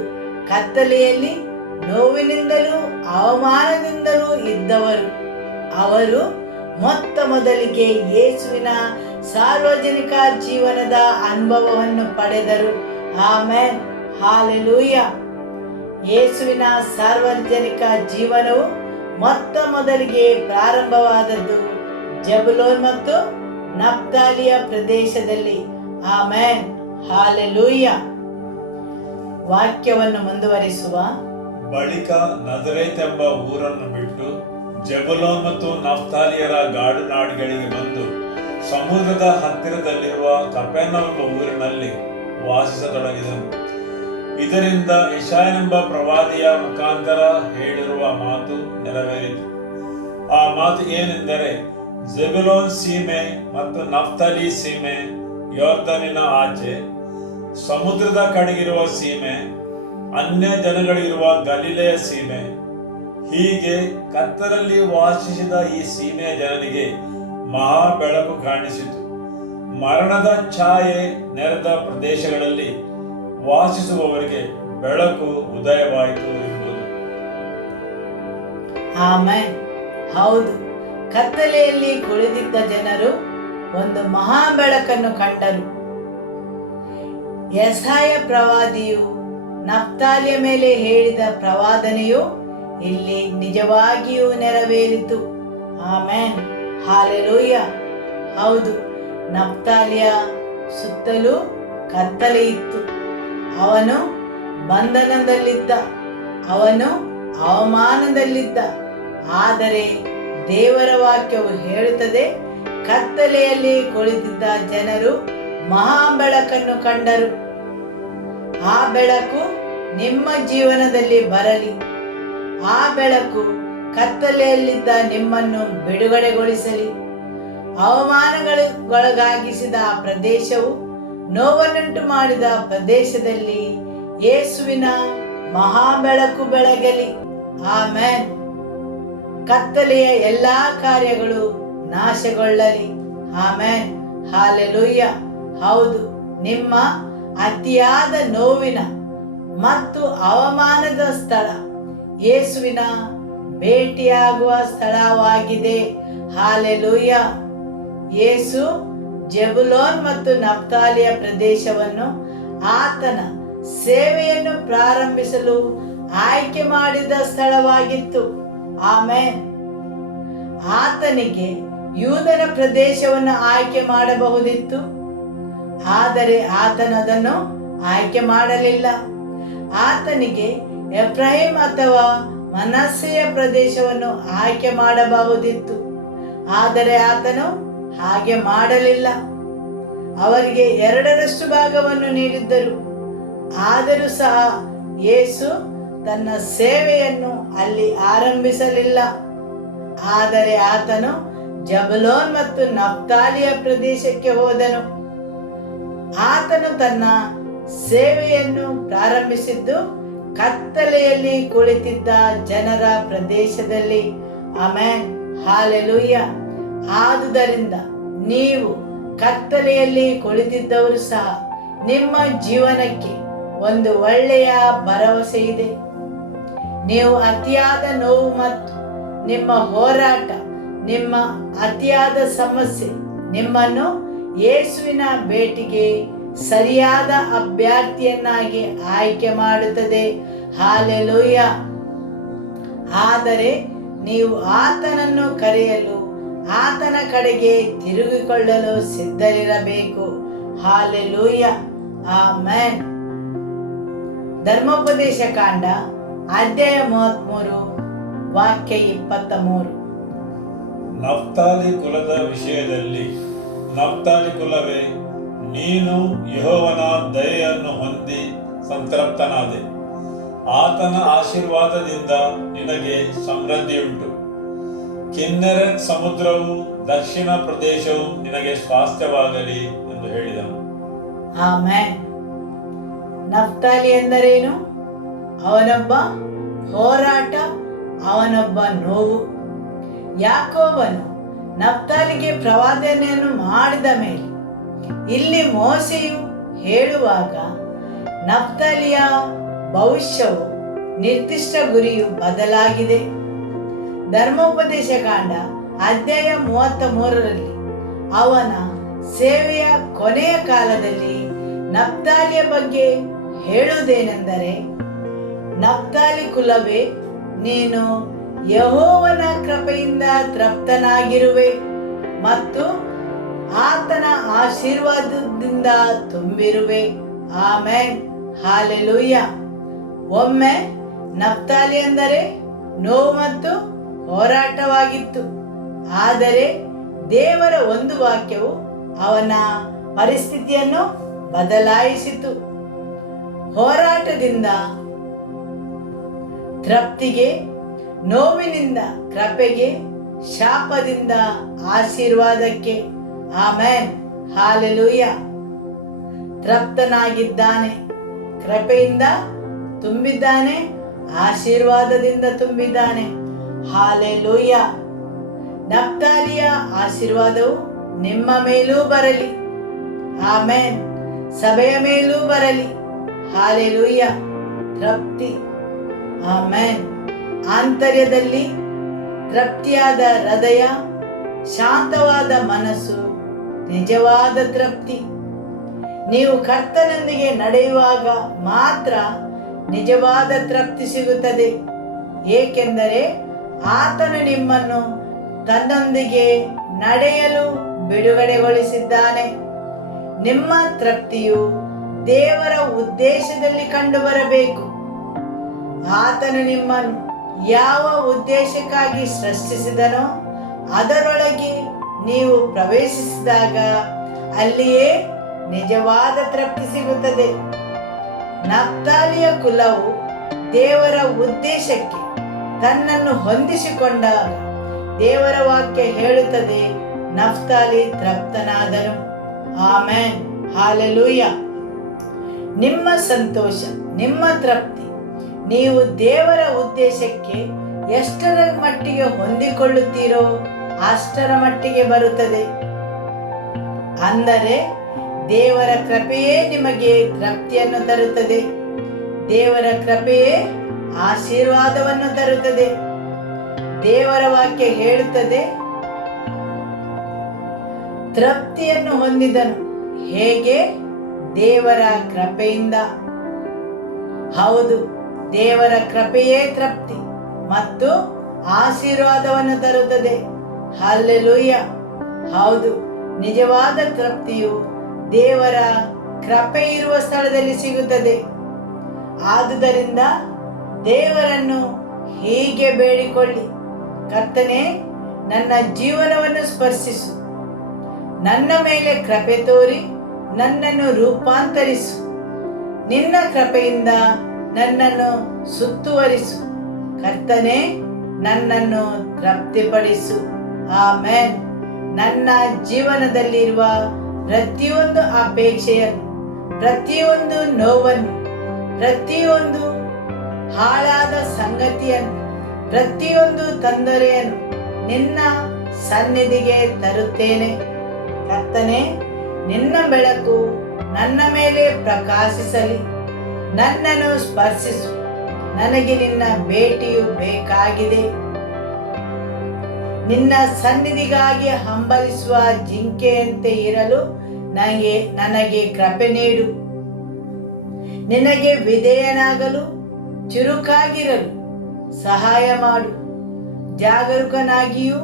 ಕತ್ತಲೆಯಲ್ಲಿ ನೋವಿನಿಂದಲೂ ಅವಮಾನದಿಂದಲೂ ಇದ್ದವರು. ಅವರು ಮೊತ್ತ ಮೊದಲಿಗೆ ಯೇಸುವಿನ ಸಾರ್ವಜನಿಕ ಜೀವನದ ಅನುಭವವನ್ನು ಪಡೆದರು. ಆಮೆನ್. ಹಾಲೆಲೂಯ. ಯೇಸುವಿನ ಸಾರ್ವಜನಿಕ ಜೀವನವು ಮೊತ್ತ ಮೊದಲಿಗೆ ಪ್ರಾರಂಭವಾದದ್ದು ಜಬುಲೋನ್ ಮತ್ತು ನಫ್ತಾಲಿಯ ಪ್ರದೇಶದಲ್ಲಿ. ಆಮೆನ್. ಹಾಲೆಲೂಯ. ವಾಕ್ಯವನ್ನು ಮುಂದುವರಿಸುವ. ಬಳಿಕ ನಜರೇತ್ ಎಂಬ ಊರನ್ನು ಬಿಟ್ಟು ಜಬುಲೋನ್ ಮತ್ತು ನಫ್ತಾಲಿಯರ ಗಾಡುನಾಡುಗಳಿಗೆ ಬಂದು ಸಮುದ್ರದ ಹತ್ತಿರದಲ್ಲಿರುವ ಕಪೆರ್ನೌಮ್ ಎಂಬ ಊರಿನಲ್ಲಿ ವಾಸಿಸತೊಡಗಿದನು. ಇದರಿಂದ ಯೆಶಾಯನೆಂಬ ಪ್ರವಾದಿಯ ಮುಖಾಂತರ ಹೇಳಿರುವ ಮಾತು ನೆರವೇರಿತು. ಆ ಮಾತು ಏನೆಂದರೆ, ಜೆಬುಲೋನ್ ಸೀಮೆ ಮತ್ತು ನಫ್ತಾಲಿ ಸೀಮೆ ಯೋರ್ದನಿನ ಆಚೆ, ಸಮುದ್ರದ ಕಡೆಗಿರುವ ಸೀಮೆ, ಅನ್ಯ ಜನಗಳಿರುವ ಗಲಿಲೆಯ ಸೀಮೆ, ಹೀಗೆ ಕತ್ತಲಲ್ಲಿ ವಾಸಿಸಿದ ಈ ಸೀಮೆಯ ಜನರಿಗೆ ಮಹಾ ಬೆಳಕು ಕಾಣಿಸಿತು. ಮರಣದ ಛಾಯೆ ನೆರೆದ ಪ್ರದೇಶಗಳಲ್ಲಿ ವಾಸಿಸುವವರಿಗೆ ಬೆಳಕು ಉದಯವಾಯಿತು ಎಂಬುದು. ಆಮೆನ್. ಹೌದು, ಕತ್ತಲೆಯಲ್ಲಿ ಕುಳಿತಿದ್ದ ಜನರು ಒಂದು ಮಹಾ ಬೆಳಕನ್ನು ಕಂಡರು. ಯೆಶಾಯ ಪ್ರವಾದಿಯು ನಫ್ತಾಲಿಯ ಮೇಲೆ ಹೇಳಿದ ಪ್ರವಾದನೆಯು ಇಲ್ಲಿ ನಿಜವಾಗಿಯೂ ನೆರವೇರಿತು. ಆಮೆನ್. ಹಾಲೆಲೂಯ. ಹೌದು, ನಫ್ತಾಲಿಯ ಸುತ್ತಲೂ ಕತ್ತಲೆ ಇತ್ತು. ಅವನು ಬಂಧನದಲ್ಲಿದ್ದ, ಅವನು ಅವಮಾನದಲ್ಲಿದ್ದ. ಆದರೆ ದೇವರ ವಾಕ್ಯವು ಹೇಳುತ್ತದೆ, ಕತ್ತಲೆಯಲ್ಲಿ ಕುಳಿತಿದ್ದ ಜನರು ಮಹಾ ಬೆಳಕನ್ನು ಕಂಡರು. ಆ ಬೆಳಕು ನಿಮ್ಮ ಜೀವನದಲ್ಲಿ ಬರಲಿ. ಆ ಬೆಳಕು ಕತ್ತಲೆಯಲ್ಲಿದ್ದ ನಿಮ್ಮನ್ನು ಬಿಡುಗಡೆಗೊಳಿಸಲಿ. ಅವಮಾನಗಳಿಗೊಳಗಾಗಿಸಿದ ಆ ಪ್ರದೇಶವು, ನೋವನ್ನುಂಟು ಮಾಡಿದ ಪ್ರದೇಶದಲ್ಲಿ ಯೇಸುವಿನ ಮಹಾ ಬೆಳಕು ಬೆಳಗಲಿ. ಆಮೆನ್. ಕತ್ತಲೆಯ ಎಲ್ಲಾ ಕಾರ್ಯಗಳು ನಾಶಗೊಳ್ಳಲಿ. ಆಮೆನ್. ಹಾಲೆಲೂಯ. ಹೌದು, ನಿಮ್ಮ ಅತಿಯಾದ ನೋವಿನ ಮತ್ತು ಅವಮಾನದ ಸ್ಥಳ ಯೇಸುವಿನ ಭೇಟಿಯಾಗುವ ಸ್ಥಳವಾಗಿದೆ. ಹಾಲೆಲೂಯ. ಯೇಸು ಜೆಬುಲೋನ್ ಮತ್ತು ನಫ್ತಾಲಿಯ ಪ್ರದೇಶವನ್ನು ಆತನ ಸೇವೆಯನ್ನು ಪ್ರಾರಂಭಿಸಲು ಆಯ್ಕೆ ಮಾಡಿದ ಸ್ಥಳವಾಗಿತ್ತು. ಆಮೆನ್. ಆತನಿಗೆ ಯೂದನ ಪ್ರದೇಶವನ್ನು ಆಯ್ಕೆ ಮಾಡಬಹುದಿತ್ತು, ಆದರೆ ಆತನು ಅದನ್ನು ಆಯ್ಕೆ ಮಾಡಲಿಲ್ಲ. ಆತನಿಗೆ ಎಫ್ರಾಯಿಮ್ ಅಥವಾ ಮನಸ್ಸೆಯ ಪ್ರದೇಶವನ್ನು ಆಯ್ಕೆ ಮಾಡಬಹುದಿತ್ತು, ಆದರೆ ಆತನು ಹಾಗೆ ಮಾಡಲಿಲ್ಲ. ಅವರಿಗೆ 2 ಭಾಗವನ್ನು ನೀಡಿದ್ದರು. ಆದರೂ ಸಹ ಯೇಸು ತನ್ನ ಸೇವೆಯನ್ನು ಅಲ್ಲಿ ಆರಂಭಿಸಲಿಲ್ಲ, ಆದರೆ ಆತನು ಜಬುಲೋನ್ ಮತ್ತು ನಫ್ತಾಲಿಯ ಪ್ರದೇಶಕ್ಕೆ ಹೋದನು. ಆತನು ತನ್ನ ಸೇವೆಯನ್ನು ಪ್ರಾರಂಭಿಸಿದ್ದು ಕತ್ತಲೆಯಲ್ಲಿ ಕುಳಿತಿದ್ದ ಜನರ ಪ್ರದೇಶದಲ್ಲಿ. ಆಮೆನ್. ಹಾಲೆಲೂಯ. ಆದುದರಿಂದ ನೀವು ಕತ್ತಲೆಯಲ್ಲಿ ಕುಳಿತಿದ್ದವರು ಸಹ ನಿಮ್ಮ ಜೀವನಕ್ಕೆ ಒಂದು ಒಳ್ಳೆಯ ಭರವಸೆ ಇದೆ. ನೀವು ಅತಿಯಾದ ನೋವು ಮತ್ತು ನಿಮ್ಮ ಹೋರಾಟ, ನಿಮ್ಮ ಅತಿಯಾದ ಸಮಸ್ಯೆ ನಿಮ್ಮನ್ನು ಯೇಸುವಿನ ಭೇಟಿಗೆ ಸರಿಯಾದ ಅಭ್ಯರ್ಥಿಯನ್ನಾಗಿ ಆಯ್ಕೆ ಮಾಡುತ್ತದೆ. ಹಾಲೆಲೂಯ. ಆದರೆ ನೀವು ಆತನನ್ನು ಕರೆಯಲು, ಆತನ ಕಡೆಗೆ ತಿರುಗಿಕೊಳ್ಳಲು ಸಿದ್ಧರಿರಬೇಕು. ಹಾಲೆಲೂಯ. ಆಮೆನ್. ಧರ್ಮೋಪದೇಶ ಕಾಂಡ ಅಧ್ಯಾಯ 33 ವಾಕ್ಯ 23. ನಫ್ತಾಲಿ ಕುಲದ ವಿಷಯದಲ್ಲಿ, ನಫ್ತಾಲಿ ಕುಲವೇ, ನೀನು ಯೆಹೋವನ ದಯೆಯನ್ನು ಹೊಂದಿ ಸಂತೃಪ್ತನಾದೆ. ಆತನ ಆಶೀರ್ವಾದದಿಂದ ನಿನಗೆ ಸಮೃದ್ಧಿಯುಂಟು. ಕಿನ್ನೆರೆತ್ ಸಮುದ್ರವು, ದಕ್ಷಿಣ ಪ್ರದೇಶವು ನಿನಗೆ ಸ್ವಾಸ್ಥ್ಯವಾಗಲಿ ಎಂದು ಹೇಳಿದನು. ಆಮೆನ್. ನಫ್ತಾಲಿ ಎಂದರೇನು? ಅವನೊಬ್ಬ ಹೋರಾಟ, ಅವನೊಬ್ಬ ನೋವು. ಯಾಕೋಬನು ನಫ್ತಾಲಿಗೆ ಪ್ರವಾದನೆಯನ್ನು ಮಾಡಿದ ಮೇಲೆ ಇಲ್ಲಿ ಮೋಶೆಯು ಹೇಳುವಾಗ ನಫ್ತಾಲಿಯ ಭವಿಷ್ಯವು ನಿರ್ದಿಷ್ಟ ಗುರಿಯು ಬದಲಾಗಿದೆ. ಧರ್ಮೋಪದೇಶ ಕಾಂಡ ಅಧ್ಯಾಯ 33ರಲ್ಲಿ ಅವನ ಸೇವೆಯ ಕೊನೆಯ ಕಾಲದಲ್ಲಿ ನಫ್ತಾಲಿಯ ಬಗ್ಗೆ ಹೇಳುವುದೇನೆಂದರೆ, ನಫ್ತಾಲಿ ಕುಲವೇ, ನೀನು ಯೆಹೋವನ ಕೃಪೆಯಿಂದ ತೃಪ್ತನಾಗಿರುವೆ ಮತ್ತು ಆತನ ಆಶೀರ್ವಾದದಿಂದ ತುಂಬಿರುವೆ. ಆಮೆನ್. ಹಾಲೆಲೂಯ. ಒಮ್ಮೆ ನಫ್ತಾಲಿ ಎಂದರೆ ನೋವು ಮತ್ತು ಹೋರಾಟವಾಗಿತ್ತು, ಆದರೆ ದೇವರ ಒಂದು ವಾಕ್ಯವು ಅವನ ಪರಿಸ್ಥಿತಿಯನ್ನು ಬದಲಾಯಿಸಿತು. ಹೋರಾಟದಿಂದ ತೃಪ್ತಿಗೆ, ನೋವಿನಿಂದ ಕೃಪೆಗೆ, ಶಾಪದಿಂದ ಆಶೀರ್ವಾದಕ್ಕೆ. ಆಮೆನ್. ಹಾಲೆಲೂಯ. ತೃಪ್ತನಾಗಿದ್ದಾನೆ, ಕೃಪೆಯಿಂದ ತುಂಬಿದ್ದಾನೆ, ಆಶೀರ್ವಾದದಿಂದ ತುಂಬಿದ್ದಾನೆ. ಹಾಲೆಲೂಯ. ನಫ್ತಾಲಿಯ ಆಶೀರ್ವಾದವು ನಿಮ್ಮ ಮೇಲೂ ಬರಲಿ. ಆಮೆನ್. ಸಭೆಯ ಮೇಲೂ ಬರಲಿ. ಹಾಲೆಲೂಯ. ತೃಪ್ತಿ. ಆಮೆನ್. ಆಂತರ್ಯದಲ್ಲಿ ತೃಪ್ತಿಯಾದ ಹೃದಯ, ಶಾಂತವಾದ ಮನಸ್ಸು ನಿಜವಾದ ತೃಪ್ತಿ. ನೀವು ಕರ್ತನೊಂದಿಗೆ ನಡೆಯುವಾಗ ಮಾತ್ರ ನಿಜವಾದ ತೃಪ್ತಿ ಸಿಗುತ್ತದೆ, ಏಕೆಂದರೆ ಆತನು ನಿಮ್ಮನ್ನು ತನ್ನೊಂದಿಗೆ ನಡೆಯಲು ಬಿಡುಗಡೆಗೊಳಿಸಿದ್ದಾನೆ. ನಿಮ್ಮ ತೃಪ್ತಿಯು ದೇವರ ಉದ್ದೇಶದಲ್ಲಿ ಕಂಡುಬರಬೇಕು. ಆತನು ನಿಮ್ಮನ್ನು ಯಾವ ಉದ್ದೇಶಕ್ಕಾಗಿ ಸೃಷ್ಟಿಸಿದನೋ ಅದರೊಳಗೆ ನೀವು ಪ್ರವೇಶಿಸಿದಾಗ ಅಲ್ಲಿಯೇ ನಿಜವಾದ ತೃಪ್ತಿ ಸಿಗುತ್ತದೆ. ನಫ್ತಾಲಿಯ ಕುಲವು ದೇವರ ಉದ್ದೇಶಕ್ಕೆ ತನ್ನನ್ನು ಹೊಂದಿಸಿಕೊಂಡಾಗ ದೇವರ ವಾಕ್ಯ ಹೇಳುತ್ತದೆ, ನಫ್ತಾಲಿ ತೃಪ್ತನಾದನು. ಆಮೆನ್. ಹಾಲೆಲೂಯ. ನಿಮ್ಮ ಸಂತೋಷ, ನಿಮ್ಮ ತೃಪ್ತಿ ನೀವು ದೇವರ ಉದ್ದೇಶಕ್ಕೆ ಎಷ್ಟರ ಮಟ್ಟಿಗೆ ಹೊಂದಿಕೊಳ್ಳುತ್ತೀರೋ ಅಷ್ಟರ ಮಟ್ಟಿಗೆ ಬರುತ್ತದೆ. ಅಂದರೆ ದೇವರ ಕೃಪೆಯೇ ನಿಮಗೆ ತೃಪ್ತಿಯನ್ನು ತರುತ್ತದೆ. ದೇವರ ಕೃಪೆಯೇ ಆಶೀರ್ವಾದವನ್ನು ತರುತ್ತದೆ. ದೇವರ ವಾಕ್ಯ ಹೇಳುತ್ತದೆ, ತೃಪ್ತಿಯನ್ನು ಹೊಂದಿದನು. ಹೇಗೆ? ದೇವರ ಕೃಪೆಯಿಂದ. ಹೌದು, ದೇವರ ಕೃಪೆಯೇ ತೃಪ್ತಿ ಮತ್ತು ಆಶೀರ್ವಾದವನ್ನು ತರುತ್ತದೆ. ಹಲ್ಲೆಲೂಯ. ಹೌದು, ನಿಜವಾದ ತೃಪ್ತಿಯು ದೇವರ ಕೃಪೆ ಇರುವ ಸ್ಥಳದಲ್ಲಿ ಸಿಗುತ್ತದೆ. ಆದುದರಿಂದ ದೇವರನ್ನು ಹೀಗೆ ಬೇಡಿಕೊಳ್ಳಿ, ಕರ್ತನೇ, ನನ್ನ ಜೀವನವನ್ನು ಸ್ಪರ್ಶಿಸು, ನನ್ನ ಮೇಲೆ ಕೃಪೆ ತೋರಿ ನನ್ನನ್ನು ರೂಪಾಂತರಿಸು, ನಿನ್ನ ಕೃಪೆಯಿಂದ ನನ್ನನ್ನು ಸುತ್ತುವರಿಸು, ಕರ್ತನೇ, ನನ್ನನ್ನು ತೃಪ್ತಿಪಡಿಸು. ಆಮೆನ್. ನನ್ನ ಜೀವನದಲ್ಲಿರುವ ಪ್ರತಿಯೊಂದು ಅಪೇಕ್ಷೆಯನ್ನು, ಪ್ರತಿಯೊಂದು ನೋವನ್ನು, ಪ್ರತಿಯೊಂದು ಹಾಳಾದ ಸಂಗತಿಯನ್ನು, ಪ್ರತಿಯೊಂದು ತೊಂದರೆಯನ್ನು ನಿನ್ನ ಸನ್ನಿಧಿಗೆ ತರುತ್ತೇನೆ. ಕರ್ತನೇ, ನಿನ್ನ ಬೆಳಕು ನನ್ನ ಮೇಲೆ ಪ್ರಕಾಶಿಸಲಿ, ನನ್ನನ್ನು ಸ್ಪರ್ಶಿಸು. ನನಗೆ ನಿನ್ನ ಭೇಟಿಯು ಬೇಕಾಗಿದೆ. ನಿನ್ನ ಸನ್ನಿಧಿಗಾಗಿ ಹಂಬಲಿಸುವ ಜಿಂಕೆಯಂತೆ ಇರಲು ನನಗೆ ಕೃಪೆ ನೀಡು. ನಿನಗೆ ವಿಧೇಯನಾಗಲು, ಚುರುಕಾಗಿರಲು ಸಹಾಯ ಮಾಡು. ಜಾಗರೂಕನಾಗಿಯೂ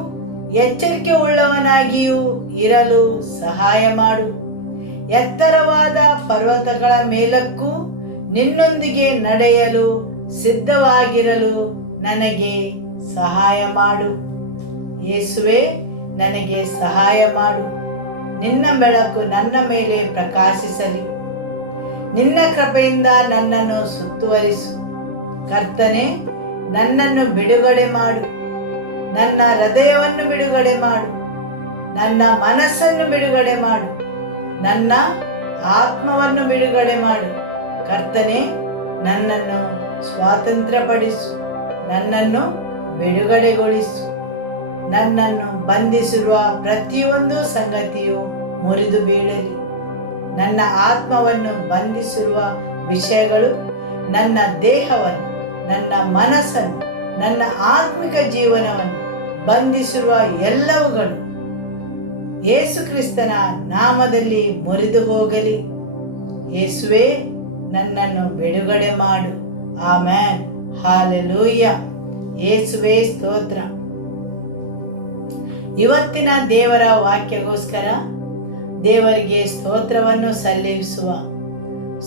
ಎಚ್ಚರಿಕೆ ಉಳ್ಳವನಾಗಿಯೂ ಇರಲು ಸಹಾಯ ಮಾಡು. ಎತ್ತರವಾದ ಪರ್ವತಗಳ ಮೇಲಕ್ಕೂ ನಿನ್ನೊಂದಿಗೆ ನಡೆಯಲು ಸಿದ್ಧವಾಗಿರಲು ನನಗೆ ಸಹಾಯ ಮಾಡು. ಯೇಸುವೆ, ನನಗೆ ಸಹಾಯ ಮಾಡು. ನಿನ್ನ ಬೆಳಕು ನನ್ನ ಮೇಲೆ ಪ್ರಕಾಶಿಸಲಿ. ನಿನ್ನ ಕೃಪೆಯಿಂದ ನನ್ನನ್ನು ಸುತ್ತುವರಿಸು. ಕರ್ತನೇ, ನನ್ನನ್ನು ಬಿಡುಗಡೆ ಮಾಡು. ನನ್ನ ಹೃದಯವನ್ನು ಬಿಡುಗಡೆ ಮಾಡು. ನನ್ನ ಮನಸ್ಸನ್ನು ಬಿಡುಗಡೆ ಮಾಡು. ನನ್ನ ಆತ್ಮವನ್ನು ಬಿಡುಗಡೆ ಮಾಡು. ಕರ್ತನೇ, ನನ್ನನ್ನು ಸ್ವಾತಂತ್ರ್ಯಪಡಿಸು. ನನ್ನನ್ನು ಬಿಡುಗಡೆಗೊಳಿಸು. ನನ್ನನ್ನು ಬಂಧಿಸಿರುವ ಪ್ರತಿಯೊಂದು ಸಂಗತಿಯು ಮುರಿದು ಬೀಳಲಿ. ನನ್ನ ಆತ್ಮವನ್ನು ಬಂಧಿಸಿರುವ ವಿಷಯಗಳು, ನನ್ನ ದೇಹವನ್ನು, ನನ್ನ ಮನಸ್ಸನ್ನು, ನನ್ನ ಆತ್ಮಿಕ ಜೀವನವನ್ನು ಬಂಧಿಸಿರುವ ಎಲ್ಲವುಗಳು ಯೇಸು ಕ್ರಿಸ್ತನ ನಾಮದಲ್ಲಿ ಮುರಿದು ಹೋಗಲಿ. ಯೇಸುವೆ, ನನ್ನನ್ನು ಬಿಡುಗಡೆ ಮಾಡು. ಆಮೆನ್. ಹಾಲೆಲೂಯ. ಯೇಸುವೇ ಸ್ತೋತ್ರ. ಇವತ್ತಿನ ದೇವರ ವಾಕ್ಯಗೋಸ್ಕರ ದೇವರಿಗೆ ಸ್ತೋತ್ರವನ್ನು ಸಲ್ಲಿಸುವ.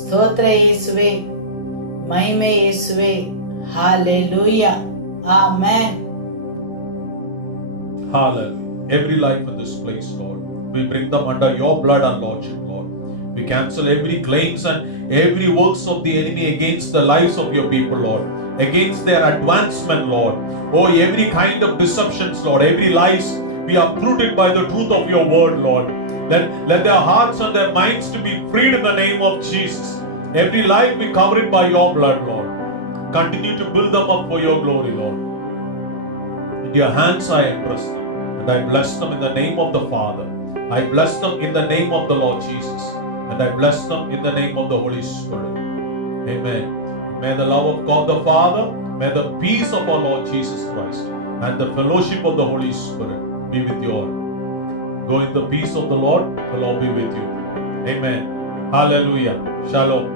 ಸ್ತೋತ್ರ ಯೇಸುವೆ, ಮಹಿಮೆ ಯೇಸುವೆ. Hallelujah. Amen. Hallelujah. Every life in this place, Lord, we bring them under your blood and lordship, Lord. We cancel every claims and every works of the enemy against the lives of your people, Lord, against their advancement, Lord. Oh, every kind of deceptions, Lord, every lies be uprooted by the truth of your word, Lord. Let their hearts and their minds to be freed in the name of Jesus. Every life be covered by your blood, Lord. Continue to build them up for your glory, Lord. In your hands I entrust them, and I bless them in the name of the Father. I bless them in the name of the Lord Jesus, and I bless them in the name of the Holy Spirit. Amen. May the love of God the Father, may the peace of our Lord Jesus Christ, and the fellowship of the Holy Spirit be with you all. Go in the peace of the Lord. The Lord be with you. Amen. Hallelujah. Shalom.